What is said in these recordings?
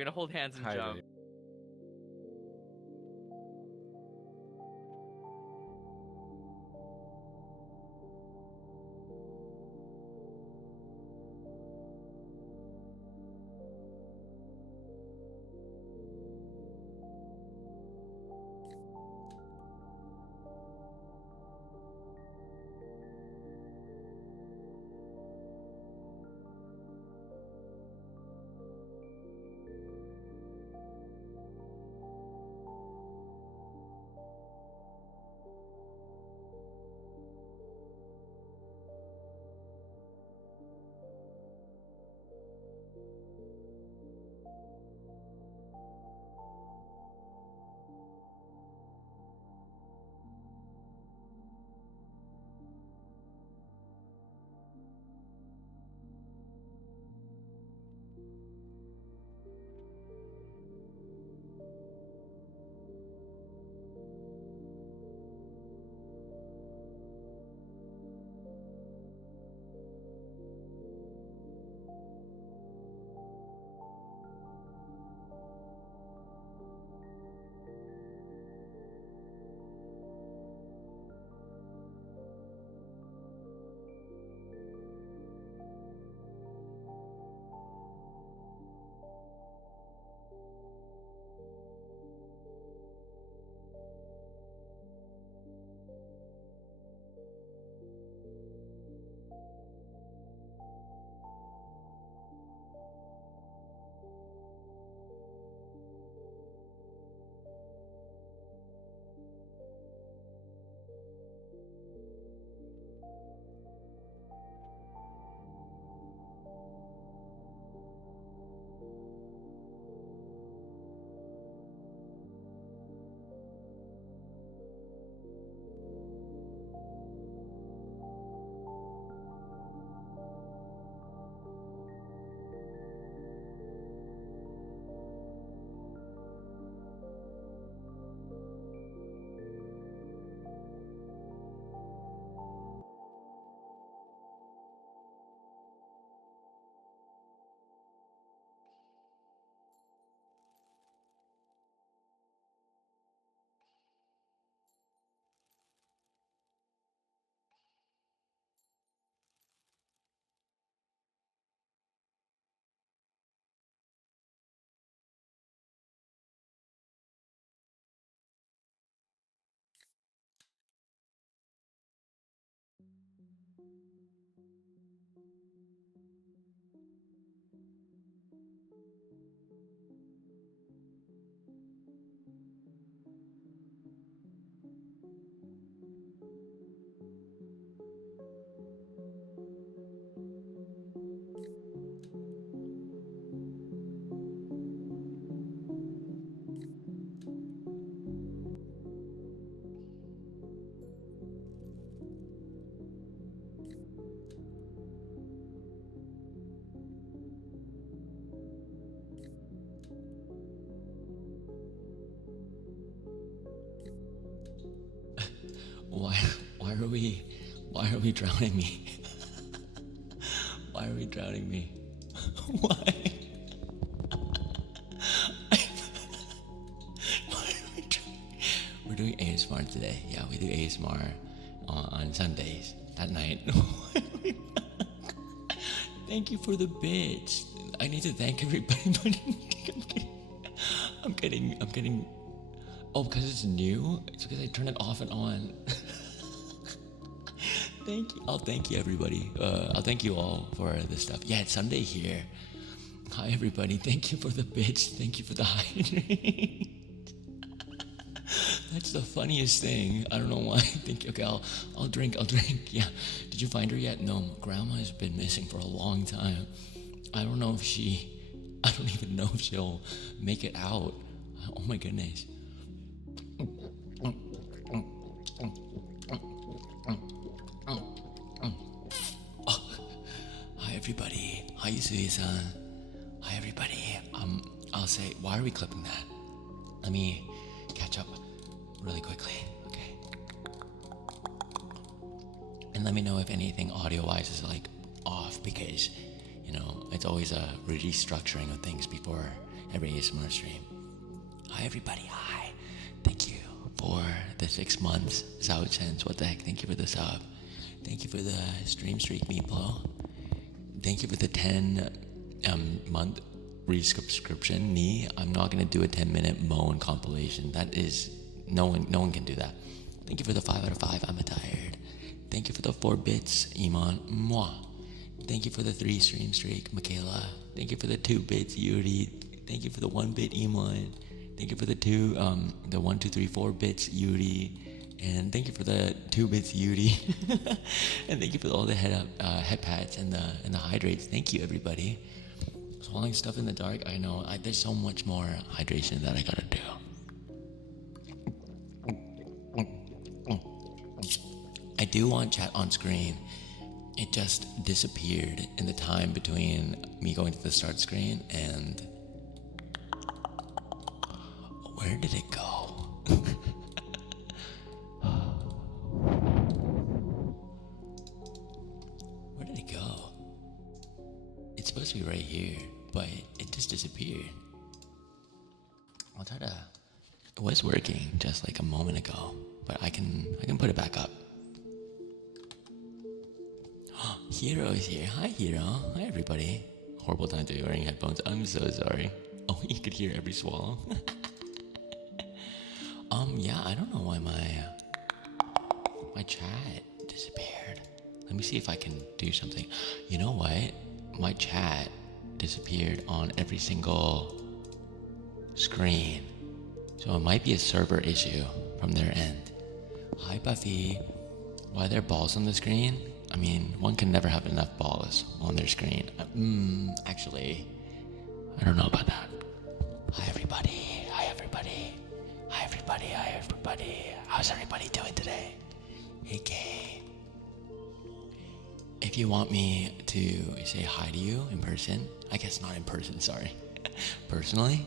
gonna hold hands and Hi, jump. babe. Why, why are we drowning me? Why are we drowning me? Why? Why are we drowning? We're doing ASMR today. Yeah, we do ASMR on Sundays at night. Thank you for the bits. I need to thank everybody, but I'm getting. Oh, because it's new? It's because I turn it off and on. Thank you. I'll thank you, everybody. I'll thank you all for this stuff. Yeah, it's Sunday here. Hi, everybody. Thank you for the bits. Thank you for the hydrate. That's the funniest thing. I don't know why. Thank you. Okay, I'll drink. Yeah. Did you find her yet? No, Grandma has been missing for a long time. I don't know if I don't even know if she'll make it out. Oh my goodness. Hi everybody. Hi Yusui-san. Hi everybody. I'll say, why are we clipping that? Let me catch up really quickly, okay? And let me know if anything audio-wise is like off, because it's always a restructuring of things before every ASMR stream. Hi everybody, hi. Thank you for the 6 months. Zao Chens, what the heck? Thank you for the sub. Thank you for the stream streak, Meatball. Thank you for the 10 month resubscription. Ni, I'm not gonna do a 10-minute moan compilation. That is no one can do that. Thank you for the 5 out of 5. I'm tired. Thank you for the 4 bits, Iman. Mwah. Thank you for the 3 stream streak, Michaela. Thank you for the 2 bits, Yuri. Thank you for the 1 bit, Iman. Thank you for the 1, 2, 3, 4 bits, Yuri. And thank you for the 2 bits, Yuri. And thank you for all the head pats and the hydrates. Thank you, everybody. Swallowing stuff in the dark. I know. There's so much more hydration that I gotta do. I do want chat on screen. It just disappeared in the time between me going to the start screen and... Where did it go? Where did it go? It's supposed to be right here, but it just disappeared. I'll try to... It was working just like a moment ago, but I can put it back up. Hero is here. Hi, Hero. Hi, everybody. Horrible time to be wearing headphones. I'm so sorry. Oh, you could hear every swallow. Yeah, I don't know why my chat disappeared. Let me see if I can do something. You know what? My chat disappeared on every single screen. So it might be a server issue from their end. Hi, Buffy. Why are there balls on the screen? I mean, one can never have enough balls on their screen. Actually, I don't know about that. Hi, everybody. Hi, everybody. Hi, everybody. Hi, everybody. How's everybody doing today? Hey, Kay. If you want me to say hi to you in person, I guess not in person, sorry. Personally,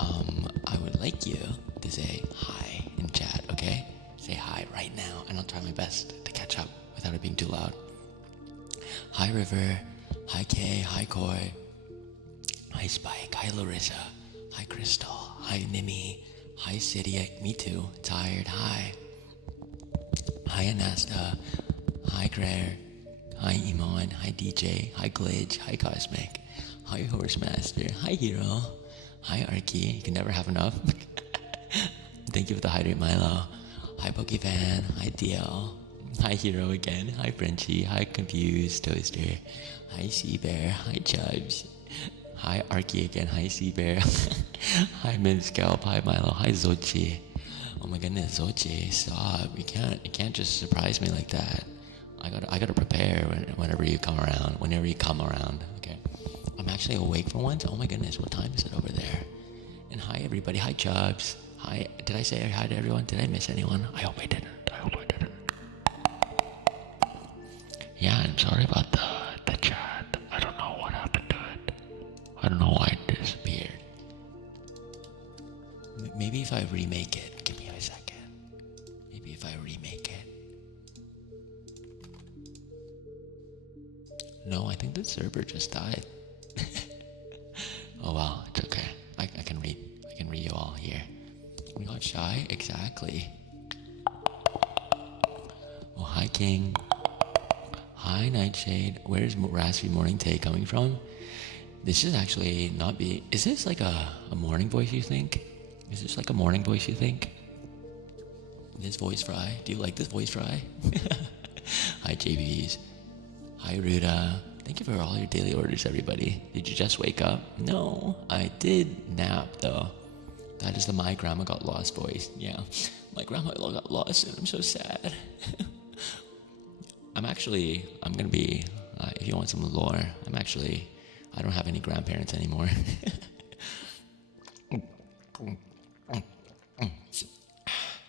I would like you to say hi in chat, okay? Say hi right now, and I'll try my best to catch up without it being too loud. Hi, River. Hi, Kay. Hi, Koi. Hi, Spike. Hi, Larissa. Hi, Crystal. Hi, Nimi. Hi, City. Me too. Tired. Hi. Hi, Anasta. Hi, Claire. Hi, Iman. Hi, DJ. Hi, Glitch. Hi, Cosmic. Hi, Horsemaster. Hi, Hero. Hi, Arky. You can never have enough. Thank you for the hydrate, Milo. Hi, Pokefan. Hi, DL. Hi, Hero again. Hi, Frenchie. Hi, Confused Toaster. Hi, Seabear. Hi, Chubbs. Hi, Arky again. Hi, Seabear. Hi, Minscalp. Hi, Milo. Hi, Zochi. Oh my goodness, Zochi, stop. You can't just surprise me like that. I gotta prepare whenever you come around, okay? I'm actually awake for once. Oh my goodness, what time is it over there? And hi, everybody. Hi, Chubbs. Hi, did I say hi to everyone? Did I miss anyone? I hope I didn't. Yeah, I'm sorry about the chat. I don't know what happened to it. I don't know why it disappeared. Maybe if I remake it. Give me a second. Maybe if I remake it. No, I think the server just died. Oh well, it's okay. I can read you all here. We got shy? Exactly. Oh, hi, King. Hi, Nightshade. Where's Raspy Morning Tay coming from? This is actually not be... Is this like a morning voice, you think? Is this like a morning voice, you think? This voice fry? Do you like this voice fry? Hi, JBs. Hi, Ruda. Thank you for all your daily orders, everybody. Did you just wake up? No, I did nap, though. That is the my grandma got lost voice. Yeah, my grandma got lost, and I'm so sad. I'm gonna be, if you want some lore, I don't have any grandparents anymore.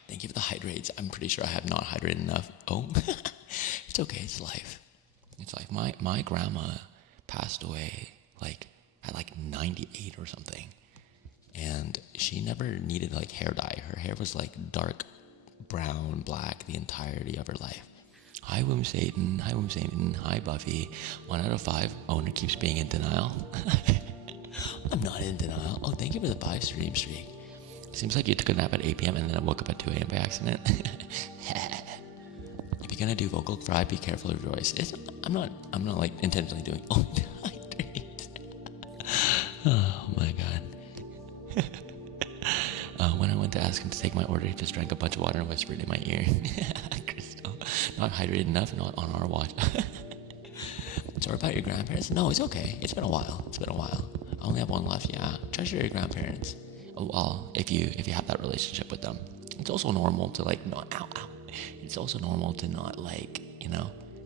Thank you for the hydrates. I'm pretty sure I have not hydrated enough. Oh, it's okay, it's life. It's like my grandma passed away at 98 or something. And she never needed hair dye. Her hair was dark brown, black the entirety of her life. Hi, Womb Satan. Hi, Womb Satan. Hi, Buffy. 1 out of 5. Owner keeps being in denial. I'm not in denial. Oh, thank you for the 5 stream streak. Seems like you took a nap at 8 p.m. and then I woke up at 2 a.m. by accident. If you're gonna do vocal fry, be careful of your voice. I'm not like intentionally doing. Oh, hydrate. Oh my god. When I went to ask him to take my order, he just drank a bunch of water and whispered in my ear. Crystal, not hydrated enough, not on our watch. Sorry about your grandparents? No, it's okay. It's been a while. I only have one left. Yeah, treasure your grandparents. Oh, well, if you have that relationship with them, it's also normal to like not. Ow. It's also normal to not like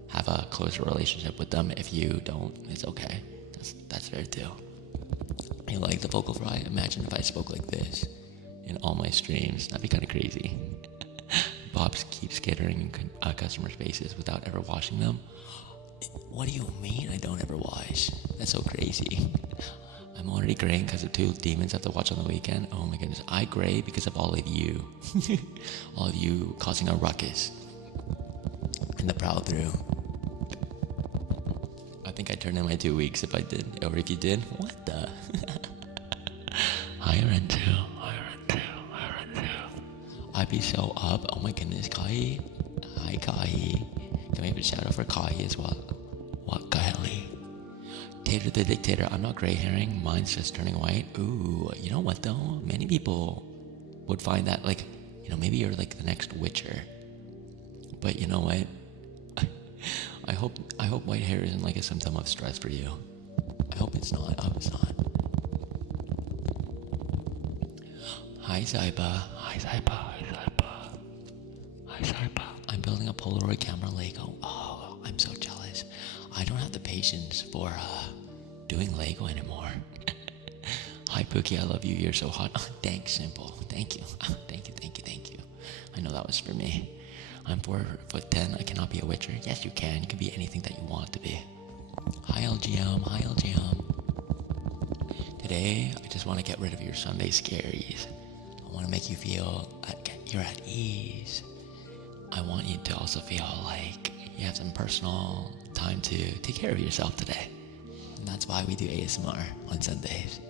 have a closer relationship with them. If you don't, it's okay. That's fair too. You like the vocal fry? Imagine if I spoke like this in all my streams. That'd be kind of crazy. Bobs keep skittering in customers' faces without ever washing them. What do you mean I don't ever wash? That's so crazy. I'm already graying because of 2 demons I have to watch on the weekend. Oh my goodness. I gray because of all of you. All of you causing a ruckus in the prowl through. I think I'd turn in my 2 weeks if I did. Or if you did. What the? Higher end too. I'd be so up. Oh my goodness, Kai. Hi, Kai. Can we have a shout out for Kai as well? What, Kylie? Tater the Dictator. I'm not gray herring. Mine's just turning white. Ooh, you know what though? Many people would find that like, maybe you're like the next Witcher. But you know what? I hope white hair isn't like a symptom of stress for you. I hope it's not. Hi Zyba. I'm building a Polaroid camera Lego. Oh, I'm so jealous. I don't have the patience for doing Lego anymore. Hi Pookie, I love you. You're so hot. Oh, thanks, Simple. Thank you. Thank you. I know that was for me. I'm 4'10". I cannot be a Witcher. Yes, you can. You can be anything that you want to be. Hi LGM. Today, I just want to get rid of your Sunday scaries. I want to make you feel like you're at ease. I want you to also feel like you have some personal time to take care of yourself today. And that's why we do ASMR on Sundays.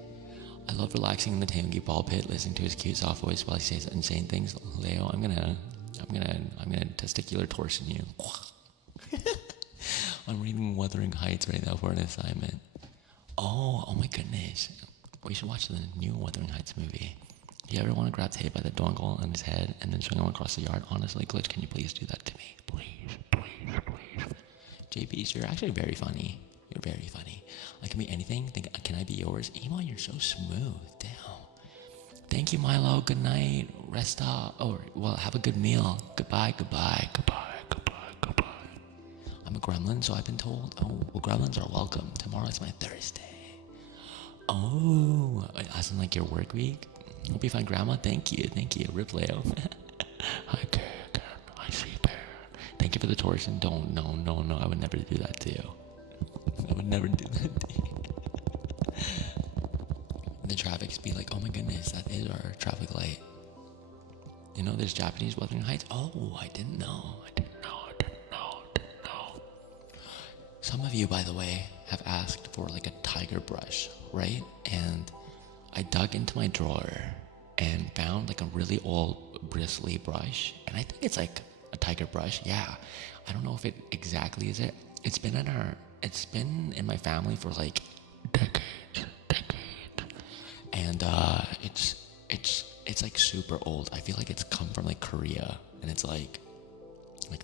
I love relaxing in the Taehoongie ball pit, listening to his cute soft voice while he says insane things. Leo, I'm gonna testicular torsion you. I'm reading Wuthering Heights right now for an assignment. Oh my goodness. We should watch the new Wuthering Heights movie. Do you ever want to grab Tay by the dongle on his head and then swing him across the yard? Honestly, Glitch, can you please do that to me? Please. JP's, you're actually very funny. You're very funny. I can be anything. Can I be yours? Emo, you're so smooth. Damn. Thank you, Milo. Good night. Rest up. Have a good meal. Goodbye. I'm a gremlin, so I've been told. Oh, well, gremlins are welcome. Tomorrow is my Thursday. Oh, as in like your work week? Hope you find Grandma. Thank you. Rip Leo. Hi, Karen. I see Bear. Thank you for the torsion. Don't. No. I would never do that to you. The traffic's be like, oh my goodness, that is our traffic light. There's Japanese Wuthering Heights. Oh, I didn't know. Some of you, by the way, have asked for like a tiger brush, right? And I dug into my drawer and found like a really old bristly brush, and I think it's like a tiger brush. Yeah, I don't know if it exactly is it. It's been in my family for like decades, and it's like super old. I feel like it's come from like Korea, and it's like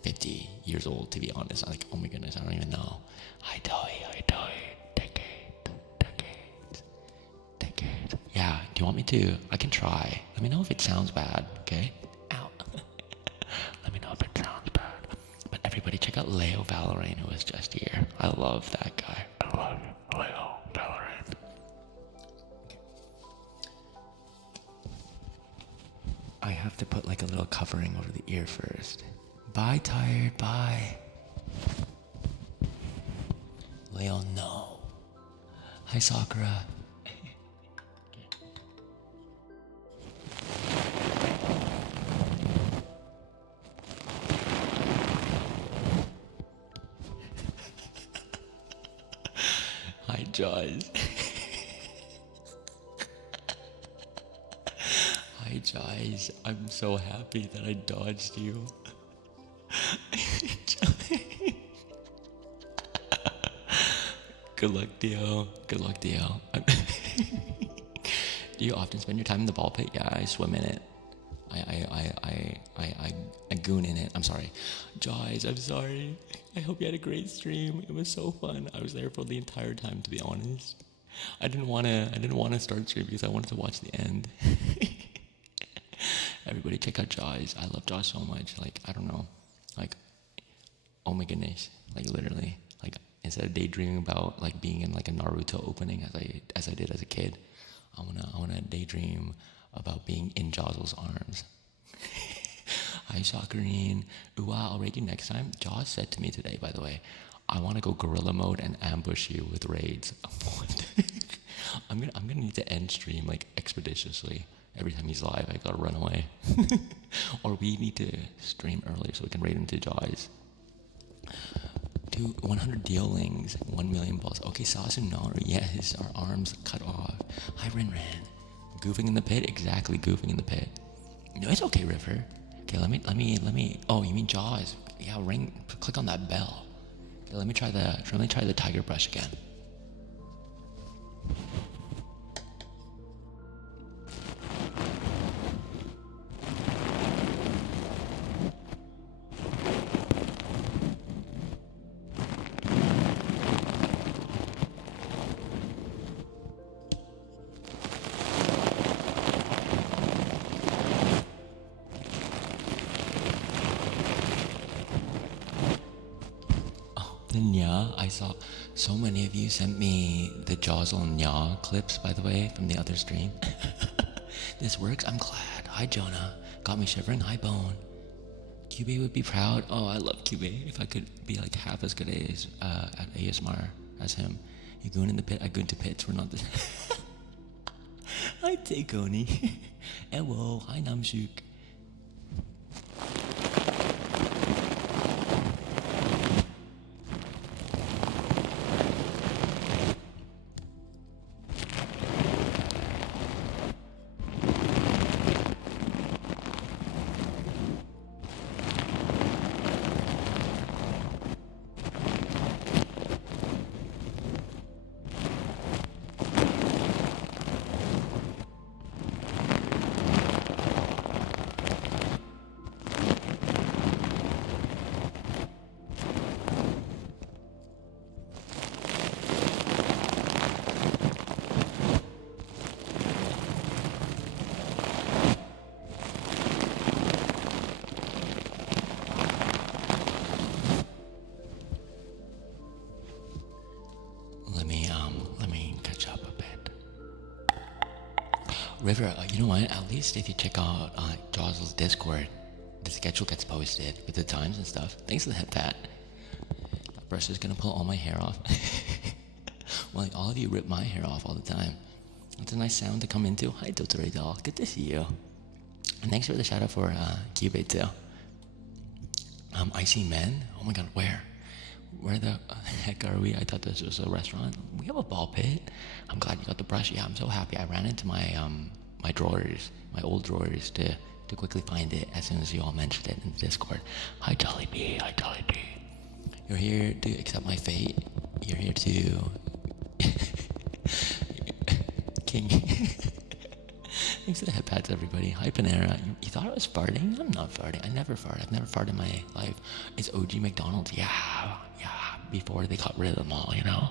50 years old, to be honest. I'm like, oh my goodness, I don't even know. Hi Toy. Decades. Yeah, do you want me to? I can try. Let me know if it sounds bad, okay? Ow. Let me know if it sounds bad. But everybody check out Leo Valorant, who was just here. I love that guy. I love Leo Valorant. I have to put like a little covering over the ear first. Bye, tired. Bye. Leo, no. Hi, Sakura. Hi, Jaws. Guys, I'm so happy that I dodged you. Good luck, Dio. Good luck, Dio. Do you often spend your time in the ball pit? Yeah, I swim in it. I goon in it. I'm sorry. Guys, I'm sorry. I hope you had a great stream. It was so fun. I was there for the entire time, to be honest. I didn't wanna start stream because I wanted to watch the end. Everybody check out Jaws. I love Jaws so much. Like, I don't know. Like, oh my goodness. Like, literally. Like, instead of daydreaming about like being in like a Naruto opening as I did as a kid, I wanna daydream about being in Jossel's arms. Hi, Sakurine. Ooh, I'll raid you next time. Jaws said to me today, by the way, I want to go gorilla mode and ambush you with raids. I'm gonna need to end stream like expeditiously. Every time he's live, I gotta run away. Or we need to stream earlier so we can raid him to Jaws. 100 dealings, 1 million balls. Okay, Sasunari, yes, our arms cut off. Hi, Rinran. Goofing in the pit? Exactly, goofing in the pit. No, it's okay, River. Okay, let me. Oh, you mean Jaws? Yeah, click on that bell. Okay, let me try the tiger brush again. The Nya, I saw so many of you sent me the Jozzle Nya clips, by the way, from the other stream. This works, I'm glad. Hi, Jonah. Got me shivering. Hi, Bone. QB would be proud. Oh, I love QB. If I could be like half as good as at ASMR as him. You goon in the pit, I goon to pits. We're not the Hi, Taehoongie. Hello. Hi, Namsuk. Let me catch up a bit. River, you know what? At least if you check out Jossel's Discord, the schedule gets posted with the times and stuff. Thanks for the head pat. That brush is gonna pull all my hair off. Well, like, all of you rip my hair off all the time. That's a nice sound to come into. Hi, Totore doll. Good to see you. And thanks for the shout out for Cube too. I see men. Oh my god, where? Where the heck are we? I thought this was a restaurant. We have a ball pit. I'm glad you got the brush. Yeah, I'm so happy. I ran into my my drawers, my old drawers, to quickly find it as soon as you all mentioned it in Discord. Hi, Jollibee. Hi, Jollibee. You're here to accept my fate. You're here to King. Thanks for the head pats, everybody. Hi, Panera. You thought I was farting? I'm not farting. I never fart. I've never farted in my life. It's OG McDonald's. Yeah. Before they got rid of them all, you know?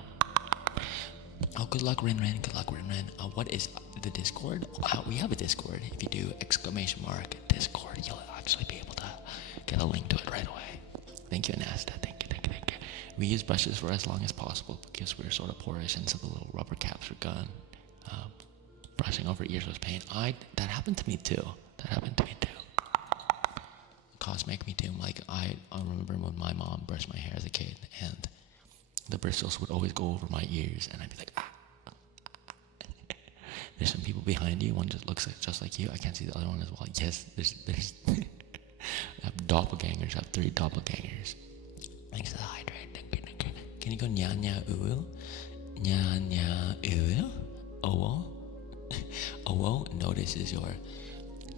Oh, good luck, Rinran. Good luck, Rinran. What is the Discord? We have a Discord. If you do Discord, you'll actually be able to get a link to it right away. Thank you, Anasta. Thank you. We use brushes for as long as possible because we're sort of porous, and so the little rubber caps are gone. Brushing over ears was pain. That happened to me too. Cosmic me too. Like I remember when my mom brushed my hair as a kid, and the bristles would always go over my ears, and I'd be like, ah. There's some people behind you. One just looks just like you. I can't see the other one as well. Yes, there's. I have doppelgangers. I have 3 doppelgangers. Thanks to the hydrate. Can you go nya nya uwu? Nya nya uwu? Owo? Owo notices your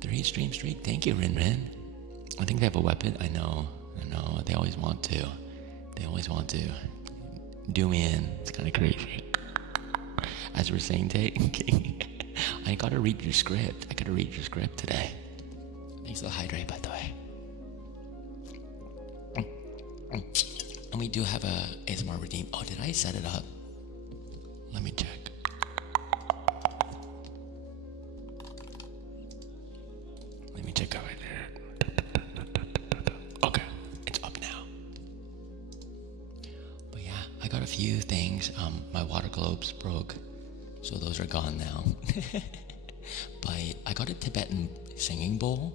3 stream streak. Thank you, Rin Rin. I think they have a weapon. I know. They always want to. Do me in. It's kind of crazy. As we're saying, Tay, I gotta read your script. Today. Thanks for the hydrate, by the way. And we do have a ASMR redeem. Oh, did I set it up? Let me check. Over there. Okay, it's up now. But yeah, I got a few things. My water globes broke, so those are gone now. But I got a Tibetan singing bowl,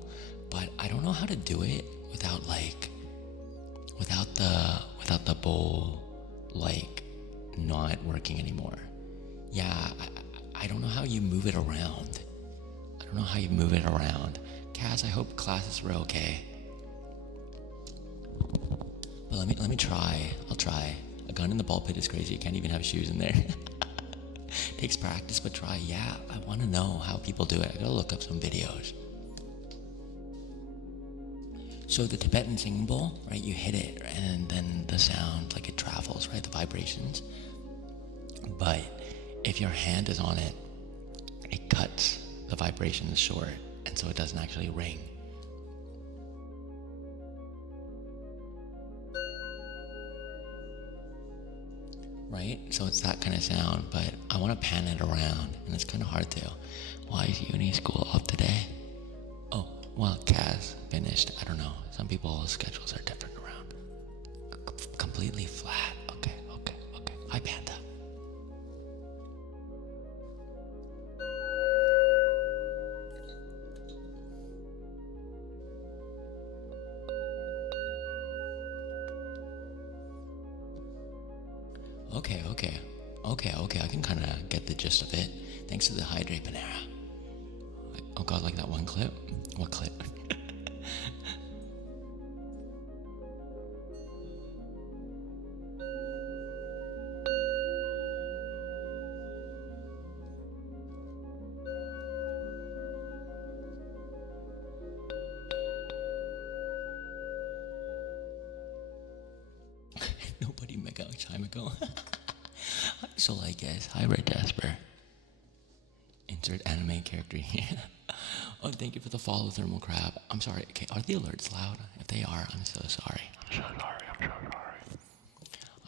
but I don't know how to do it without the bowl not working anymore. Yeah, I don't know how you move it around. Cass, I hope classes were okay. But let me try. I'll try. A gun in the ball pit is crazy. You can't even have shoes in there. Takes practice, but try. Yeah, I want to know how people do it. I gotta look up some videos. So the Tibetan singing bowl, right? You hit it, and then the sound, it travels, right? The vibrations. But if your hand is on it, it cuts the vibrations short, and so it doesn't actually ring. Right? So it's that kind of sound, but I want to pan it around, and it's kind of hard to. Why is uni school off today? Oh, well, Kaz finished. I don't know. Some people's schedules are different around. Completely flat. Okay. Hi, Panda. Okay, I can kind of get the gist of it. Thanks to the hydrate, Panera. Oh god, like that one clip? What clip? Nobody mega time ago. So guys, hi Red Jasper. Insert anime character here. Oh, thank you for the follow, Thermal Crab. I'm sorry. Okay, are the alerts loud? If they are, I'm so sorry.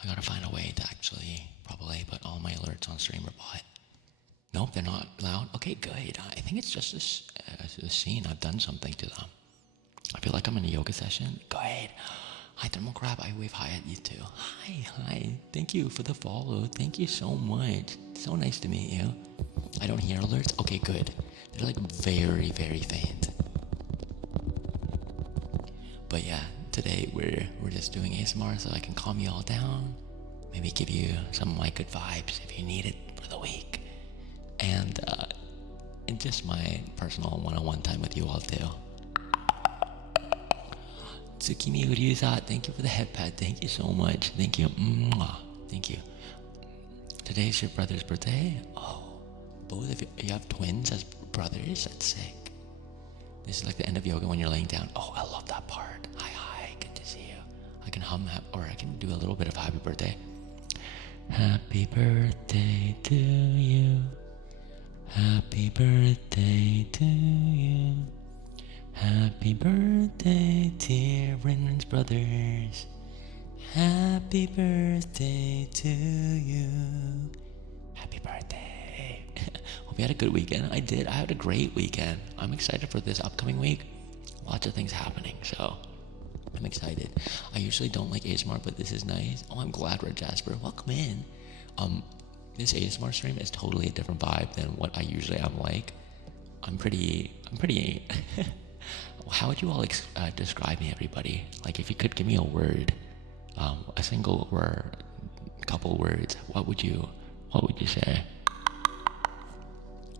I gotta find a way to actually probably put all my alerts on StreamerBot. Nope, they're not loud. Okay, good. I think it's just this scene. I've done something to them. I feel like I'm in a yoga session. Good. Hi, Thermal Crab. I wave hi at you too. Hi. Thank you for the follow. Thank you so much. So nice to meet you. I don't hear alerts. Okay, good. They're very, very faint. But yeah, today we're just doing ASMR so I can calm you all down. Maybe give you some of my good vibes if you need it for the week. And just my personal one-on-one time with you all too. Tsukimi Uryuza, thank you for the headpad. Thank you so much. Thank you. Mwah. Thank you. Today's your brother's birthday? Oh, both of you. You have twins as brothers? That's sick. This is the end of yoga when you're laying down. Oh, I love that part. Hi. Good to see you. I can hum, or I can do a little bit of happy birthday. Happy birthday to you. Happy birthday to you. Happy birthday, dear Rinrin's brothers. Happy birthday to you. Happy birthday. Hope you had a good weekend. I did. I had a great weekend. I'm excited for this upcoming week. Lots of things happening, so I'm excited. I usually don't like ASMR, but this is nice. Oh, I'm glad, Red Jasper. Welcome in. This ASMR stream is totally a different vibe than what I usually am like. I'm pretty how would you all describe me, everybody? If you could give me a word, a single word, a couple words, what would you say?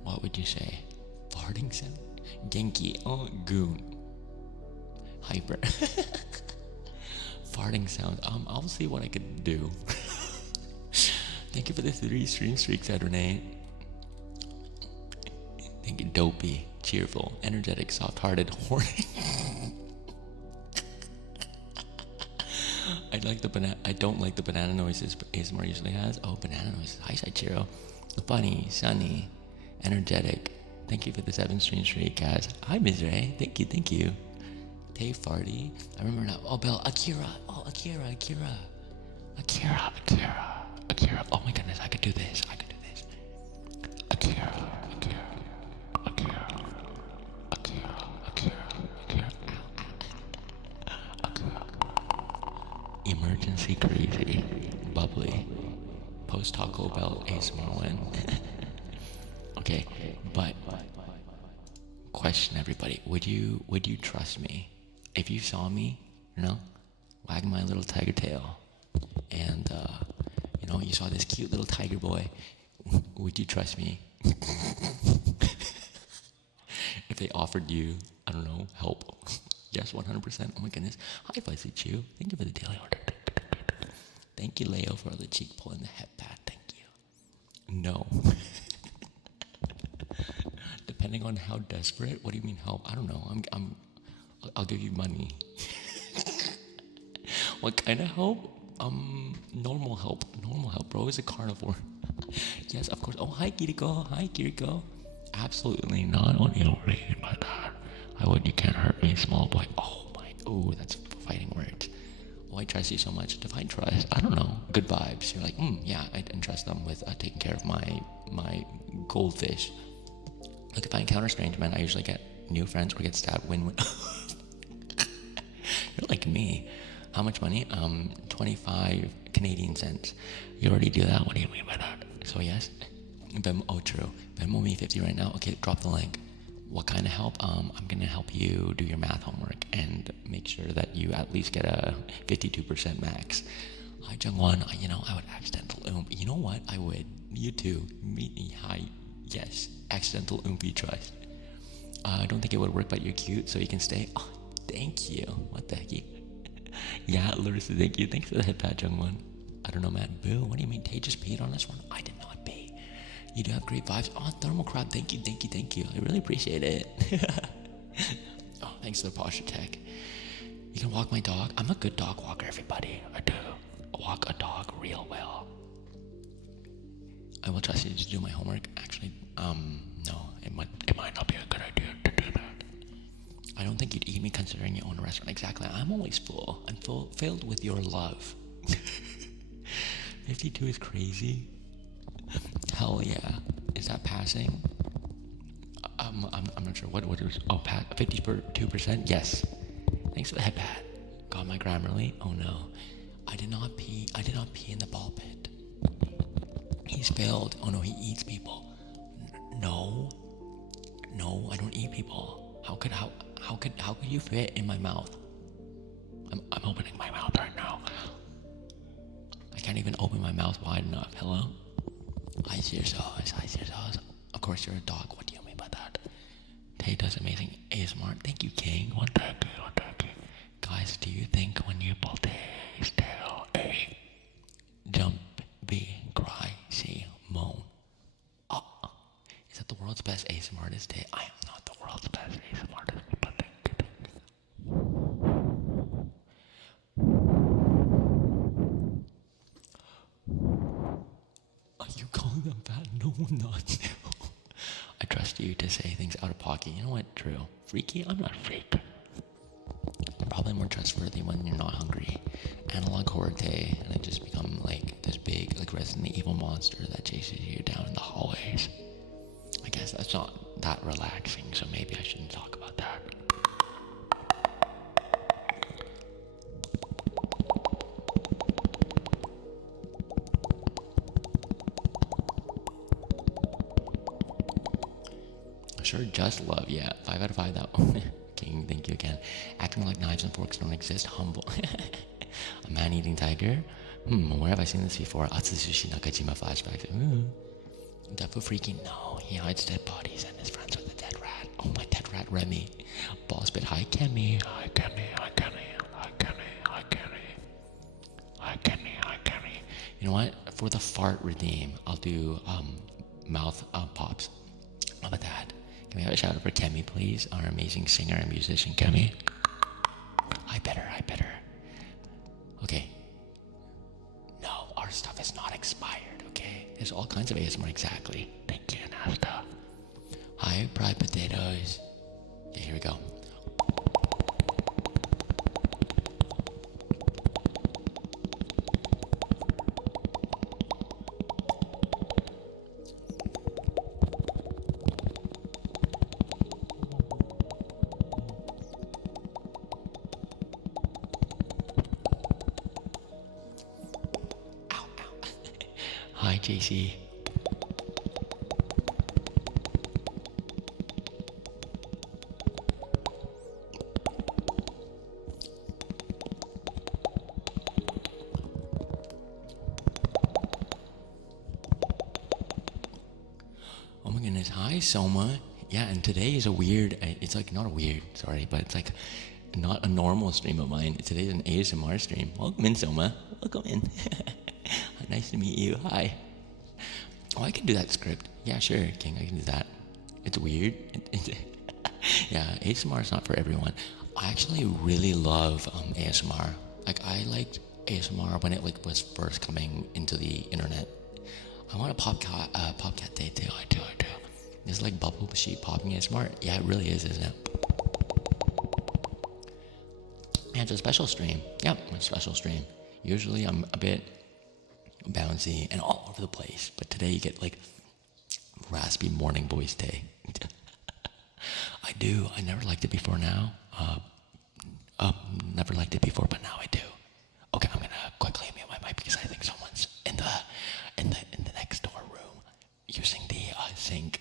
What would you say? Farting sound? Genki. Oh, goon. Hyper. Farting sound. I'll see what I could do. Thank you for the 3 stream streaks, Renee. Thank you, Dopey. cheerful, energetic, soft-hearted, horny. I don't like the banana noises ASMR usually has. Oh, banana noises. Hi, Saichiro. Funny, sunny, energetic. Thank you for the 7 stream streak, guys. Hi, Ms. Ray. Thank you. Tay Farty. I remember now. Oh, Belle. Akira. Oh, Akira. Oh my goodness, I could do this. Akira. Emergency crazy. Bubbly. Post Taco Bell ASMR win. Okay, but question everybody. Would you trust me? If you saw me, wag my little tiger tail, and you saw this cute little tiger boy, would you trust me? If they offered you, I don't know, help. Yes, 100%. Oh my goodness. Hi, Fuzzy Chew. Thank you for the daily order. Thank you, Leo, for the cheek pull and the head pat. Thank you. No. Depending on how desperate. What do you mean help? I don't know. I'll give you money. What kind of help? Normal help, bro. Is a carnivore. Yes, of course. Oh, hi, Kiriko. Absolutely not. What are you reading by that? You can't hurt me, small boy. Oh, that's fighting words. Oh, I trust you so much. Define trust. I don't know. Good vibes. You're like, yeah, I entrust them with taking care of my goldfish. Like, if I encounter strange men, I usually get new friends or get stabbed. Win-win. You're like me. How much money? 25 Canadian cents. You already do that? What do you mean by that? So yes. True. Venmo me 50 right now. Okay, drop the link. What kind of help? I'm gonna help you do your math homework and make sure that you at least get a 52% max. Hi, Jungwon. I would accidental You know what? I would. You too. Meet me. Hi. Yes. Accidental oompy trust. I don't think it would work, but you're cute, so you can stay. Oh, thank you. What the heck? Yeah, Larissa, thank you. Thanks for the head pat, Jungwon. I don't know, man. Boo. What do you mean? Tay just peed on this one? I did not pee. You do have great vibes. Oh, Thermal Crab, thank you. I really appreciate it. Oh, thanks for the posture tech. You can walk my dog. I'm a good dog walker, everybody. I do walk a dog real well. I will trust you to do my homework. Actually, no, it might not be a good idea to do that. I don't think you'd eat me considering you own a restaurant. Exactly. I'm always full. I'm filled with your love. 52 is crazy. Hell yeah. Is that passing? I'm not sure what is. Oh, 52%. Yes. Thanks for the head pat. Got my Grammarly. Oh no, I did not pee in the ball pit. He's failed. Oh no, he eats people. No, I don't eat people. How could you fit in my mouth? I'm opening my mouth right now. I can't even open my mouth wide enough. Hello? Hi, Sears. Of course you're a dog. What do you mean by that? Tay does amazing ASMR. Thank you, King. One thank you. Guys, do you think when you pull Tay's tail, A, jump, B, cry, C, moan? Is that the world's best ASMR artist, Tay? I am not the world's best ASMR artist, but thank you. Are you calling them fat? No, not. I trust you to say things out of pocket. You know what? True. Freaky? I'm not freak. I'm probably more trustworthy when you're not hungry. Analog horror Tay, and I just become like this big, like Resident Evil monster that chases you down in the hallways. I guess that's not that relaxing, so maybe I shouldn't talk about that. Sure, just love, yeah. 5 out of 5, that one. King, thank you again. Acting like knives and forks don't exist, humble. A man-eating tiger? Where have I seen this before? Atsusushi Nakajima flashbacks. Defu freaking, no. He hides dead bodies and is friends with a dead rat. Oh, my dead rat, Remy. Boss bit, hi, Kemi. You know what? For the fart redeem, I'll do mouth pops. How about that? Can we have a shout out for Kemi, please? Our amazing singer and musician, Kemi. I better. Okay. No, our stuff is not expired, okay? There's all kinds of ASMR, exactly. Thank you, Nasta. Hi, Pride Potatoes. Okay, here we go. Hi, JC. Oh my goodness. Hi, Soma. Yeah, and today is a weird, it's like not a weird, sorry, but it's like not a normal stream of mine. Today's an ASMR stream. Welcome in, Soma. Welcome in. Nice to meet you. Hi. Oh, I can do that script. Yeah, sure, King. I can do that. It's weird. Yeah, ASMR is not for everyone. I actually really love ASMR. Like, I liked ASMR when it like was first coming into the internet. I want a Popcat day too. I do. It's like bubble sheet popping ASMR. Yeah, it really is, isn't it? Yeah, it's a special stream. Yep, a special stream. Usually I'm a bit bouncy and all over the place, but today you get like raspy morning voice day. I do. I never liked it before now. Never liked it before, but now I do. Okay, I'm gonna quickly mute my mic because I think someone's in the next door room using the sink.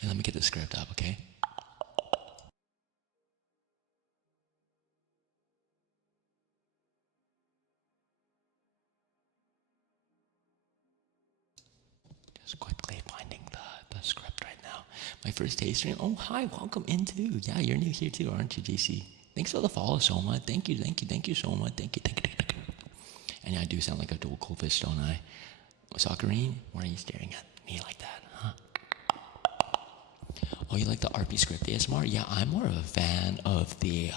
And let me get the script up, okay? Just quickly finding the script right now. My first taste stream. Oh, hi, welcome in too. Yeah, you're new here too, aren't you, JC? Thanks for the follow, Soma. Thank you, Soma. Thank you. And yeah, I do sound like a dual goldfish, don't I? Sakurine, why are you staring at me like that, huh? Oh, you like the RP script ASMR? Yeah, I'm more of a fan of the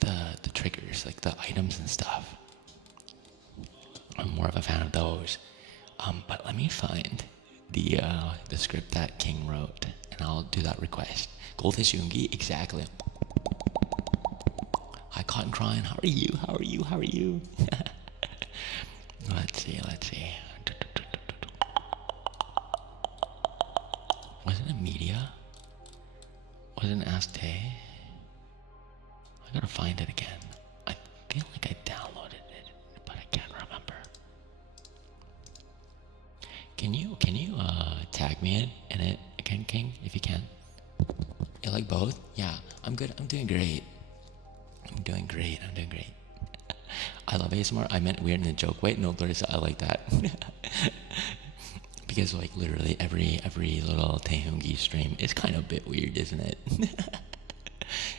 the triggers, like the items and stuff. I'm more of a fan of those. But let me find the script that King wrote, and I'll do that request. Goldfish Taehoongie, exactly. Hi, Cotton Crying. How are you? Let's see. Wasn't it media? Wasn't it Ask Tay? I gotta find it again. I feel like I downloaded it, but I can't remember. Can you tag me in it again, King, if you can? You like both? Yeah, I'm good. I'm doing great. I love ASMR. I meant weird in a joke. Wait, no, Larissa, I like that. Because like literally every little Taehoongie stream is kind of a bit weird, isn't it?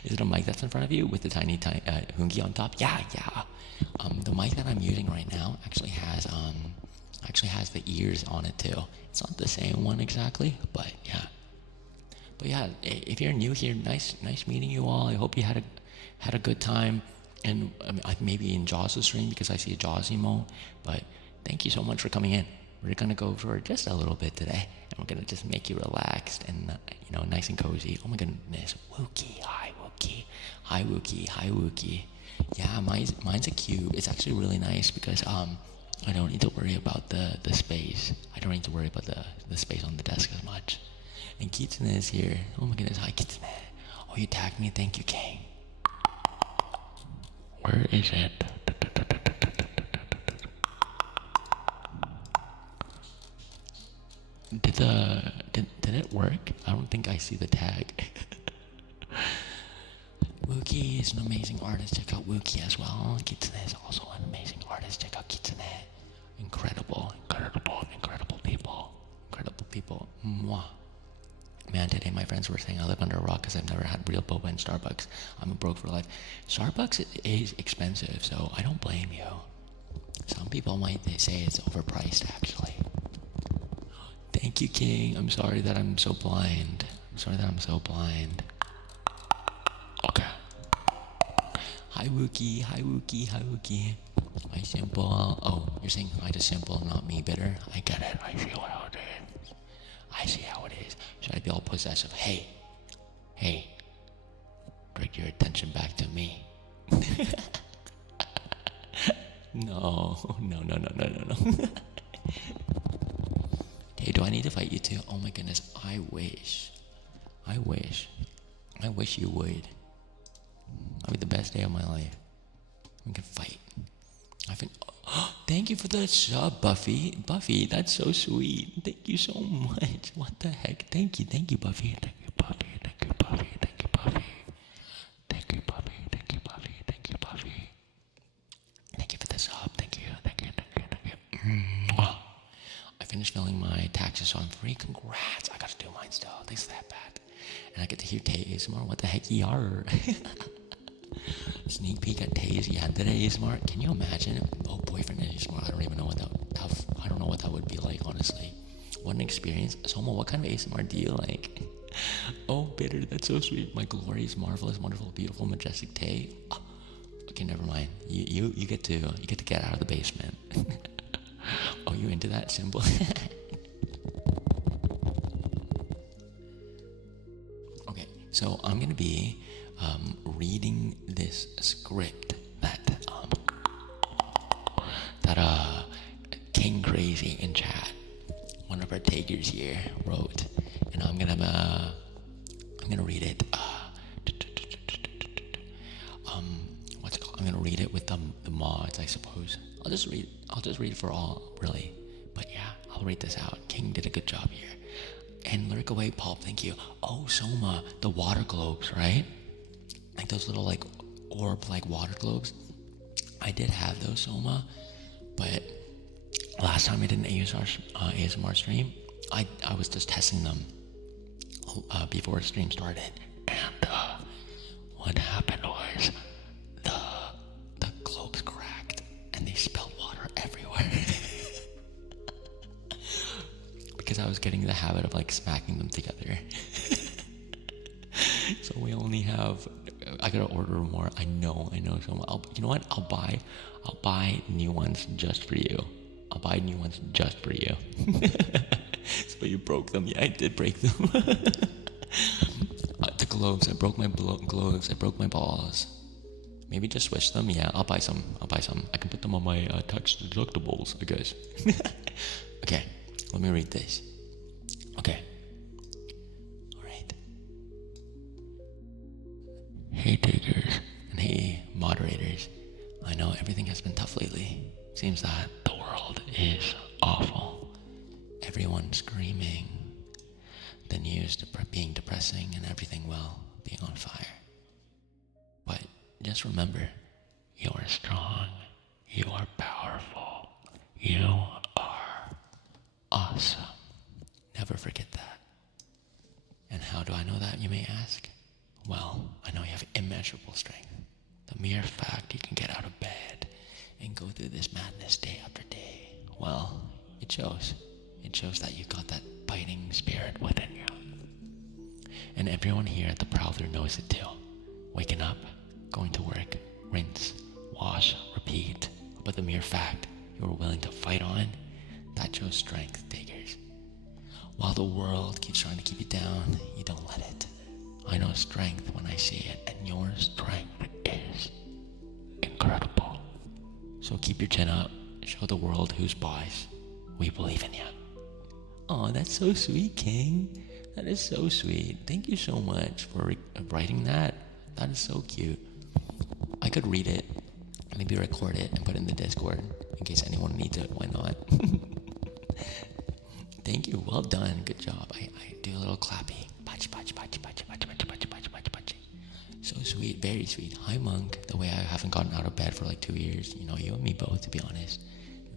Is it a mic that's in front of you with the tiny hoongie on top? Yeah. The mic that I'm using right now actually has the ears on it too. It's not the same one exactly, but yeah. But yeah, if you're new here, nice meeting you all. I hope you had a good time. And I mean, maybe in Jaws' stream because I see a Jaws emo. But thank you so much for coming in. We're gonna go for just a little bit today, and we're gonna just make you relaxed and nice and cozy. Oh my goodness, Wookie, hi Wookie. Yeah, mine's a cube. It's actually really nice because I don't need to worry about the space. I don't need to worry about the space on the desk as much. And Kitsune is here. Oh my goodness, hi Kitsune. Oh, you tagged me. Thank you, King. Where is it? Did it work? I don't think I see the tag. Wookie is an amazing artist. Check out Wookie as well. Kitsune is also an amazing artist. Check out Kitsune. Incredible people. Mwah. Man, today my friends were saying I live under a rock because I've never had real boba in Starbucks. I'm a broke for life. Starbucks is expensive, so I don't blame you. Some people might say it's overpriced, actually. Thank you, King. I'm sorry that I'm so blind. Okay. Hi, Wookie. Hi, Wookie. Hi, Simple. Oh, you're saying hi to Simple, not me, Bitter. I get it. I see how it is. Should I be all possessive? Hey. Direct your attention back to me. No. Hey, do I need to fight you too? Oh my goodness, I wish you would. That'd be the best day of my life. We can fight. Thank you for the sub, Buffy. Buffy, that's so sweet. Thank you so much. What the heck? Thank you, Buffy. Thank you, Buffy. Thank you for the sub. Thank you. I finished filling my taxes, so I'm free. Congrats. I gotta do mine still. Thanks for that, Pat. And I get to hear Tay ASMR. What the heck, yar? Sneak peek at Tay's Yandere ASMR. Can you imagine? Oh, boyfriend ASMR. I don't even know what that would be like, honestly. What an experience. Soma, what kind of ASMR do you like? Oh, Bitter, that's so sweet. My glorious, marvelous, wonderful, beautiful, majestic Tay. Oh, okay, never mind. You get to get out of the basement. Oh, you into that symbol? Okay, so I'm gonna be reading this script that King Crazy in chat, one of our takers here, wrote, and I'm gonna read it. What's it called? I'm gonna read it with the mods, I suppose. I'll just read for all, really. But yeah, I'll read this out. King did a good job here. And Lurk Away Pulp, thank you. Oh, Soma, the water globes, right? Like those little like orb like water globes. I did have those, Soma, but last time I did an ASMR stream, I was just testing them before the stream started, and what happened was the globes cracked and they spilled water everywhere. Because I was getting the habit of like smacking them together. So we only have, I gotta order more. I know. So you know what? I'll buy new ones just for you. So you broke them. Yeah, I did break them. The globes. I broke my globes. I broke my balls. Maybe just switch them. Yeah, I'll buy some. I can put them on my tax deductibles, I guess. Okay, let me read this. Okay. Alright. Hey takers, and hey moderators. I know everything has been tough lately. Seems that the world is awful. Everyone screaming. The news being depressing and everything, well, being on fire. But just remember, you are strong. You are powerful. You are awesome. Never forget that. And how do I know that, you may ask? Well, I know you have immeasurable strength. The mere fact you can get out of bed and go through this madness day after day, well, it shows. It shows that you've got that fighting spirit within you. And everyone here at the Prowler knows it too. Waking up, going to work, rinse, wash, repeat. But the mere fact you are willing to fight on, that shows strength, takers. While the world keeps trying to keep you down, you don't let it. I know strength when I see it, and your strength is incredible. So keep your chin up, show the world who's boss. We believe in you. Oh, that's so sweet, King. That is so sweet. Thank you so much for writing that. That is so cute. I could read it, maybe record it and put it in the Discord in case anyone needs it. Why not? Thank you. Well done. Good job. I do a little clappy. Pachi, pachi, pachi, pachi, pachi, pachi, pachi, pachi, pachi, pachi. So sweet. Very sweet. Hi, Monk. The way I haven't gotten out of bed for like 2 years. You know, you and me both, to be honest.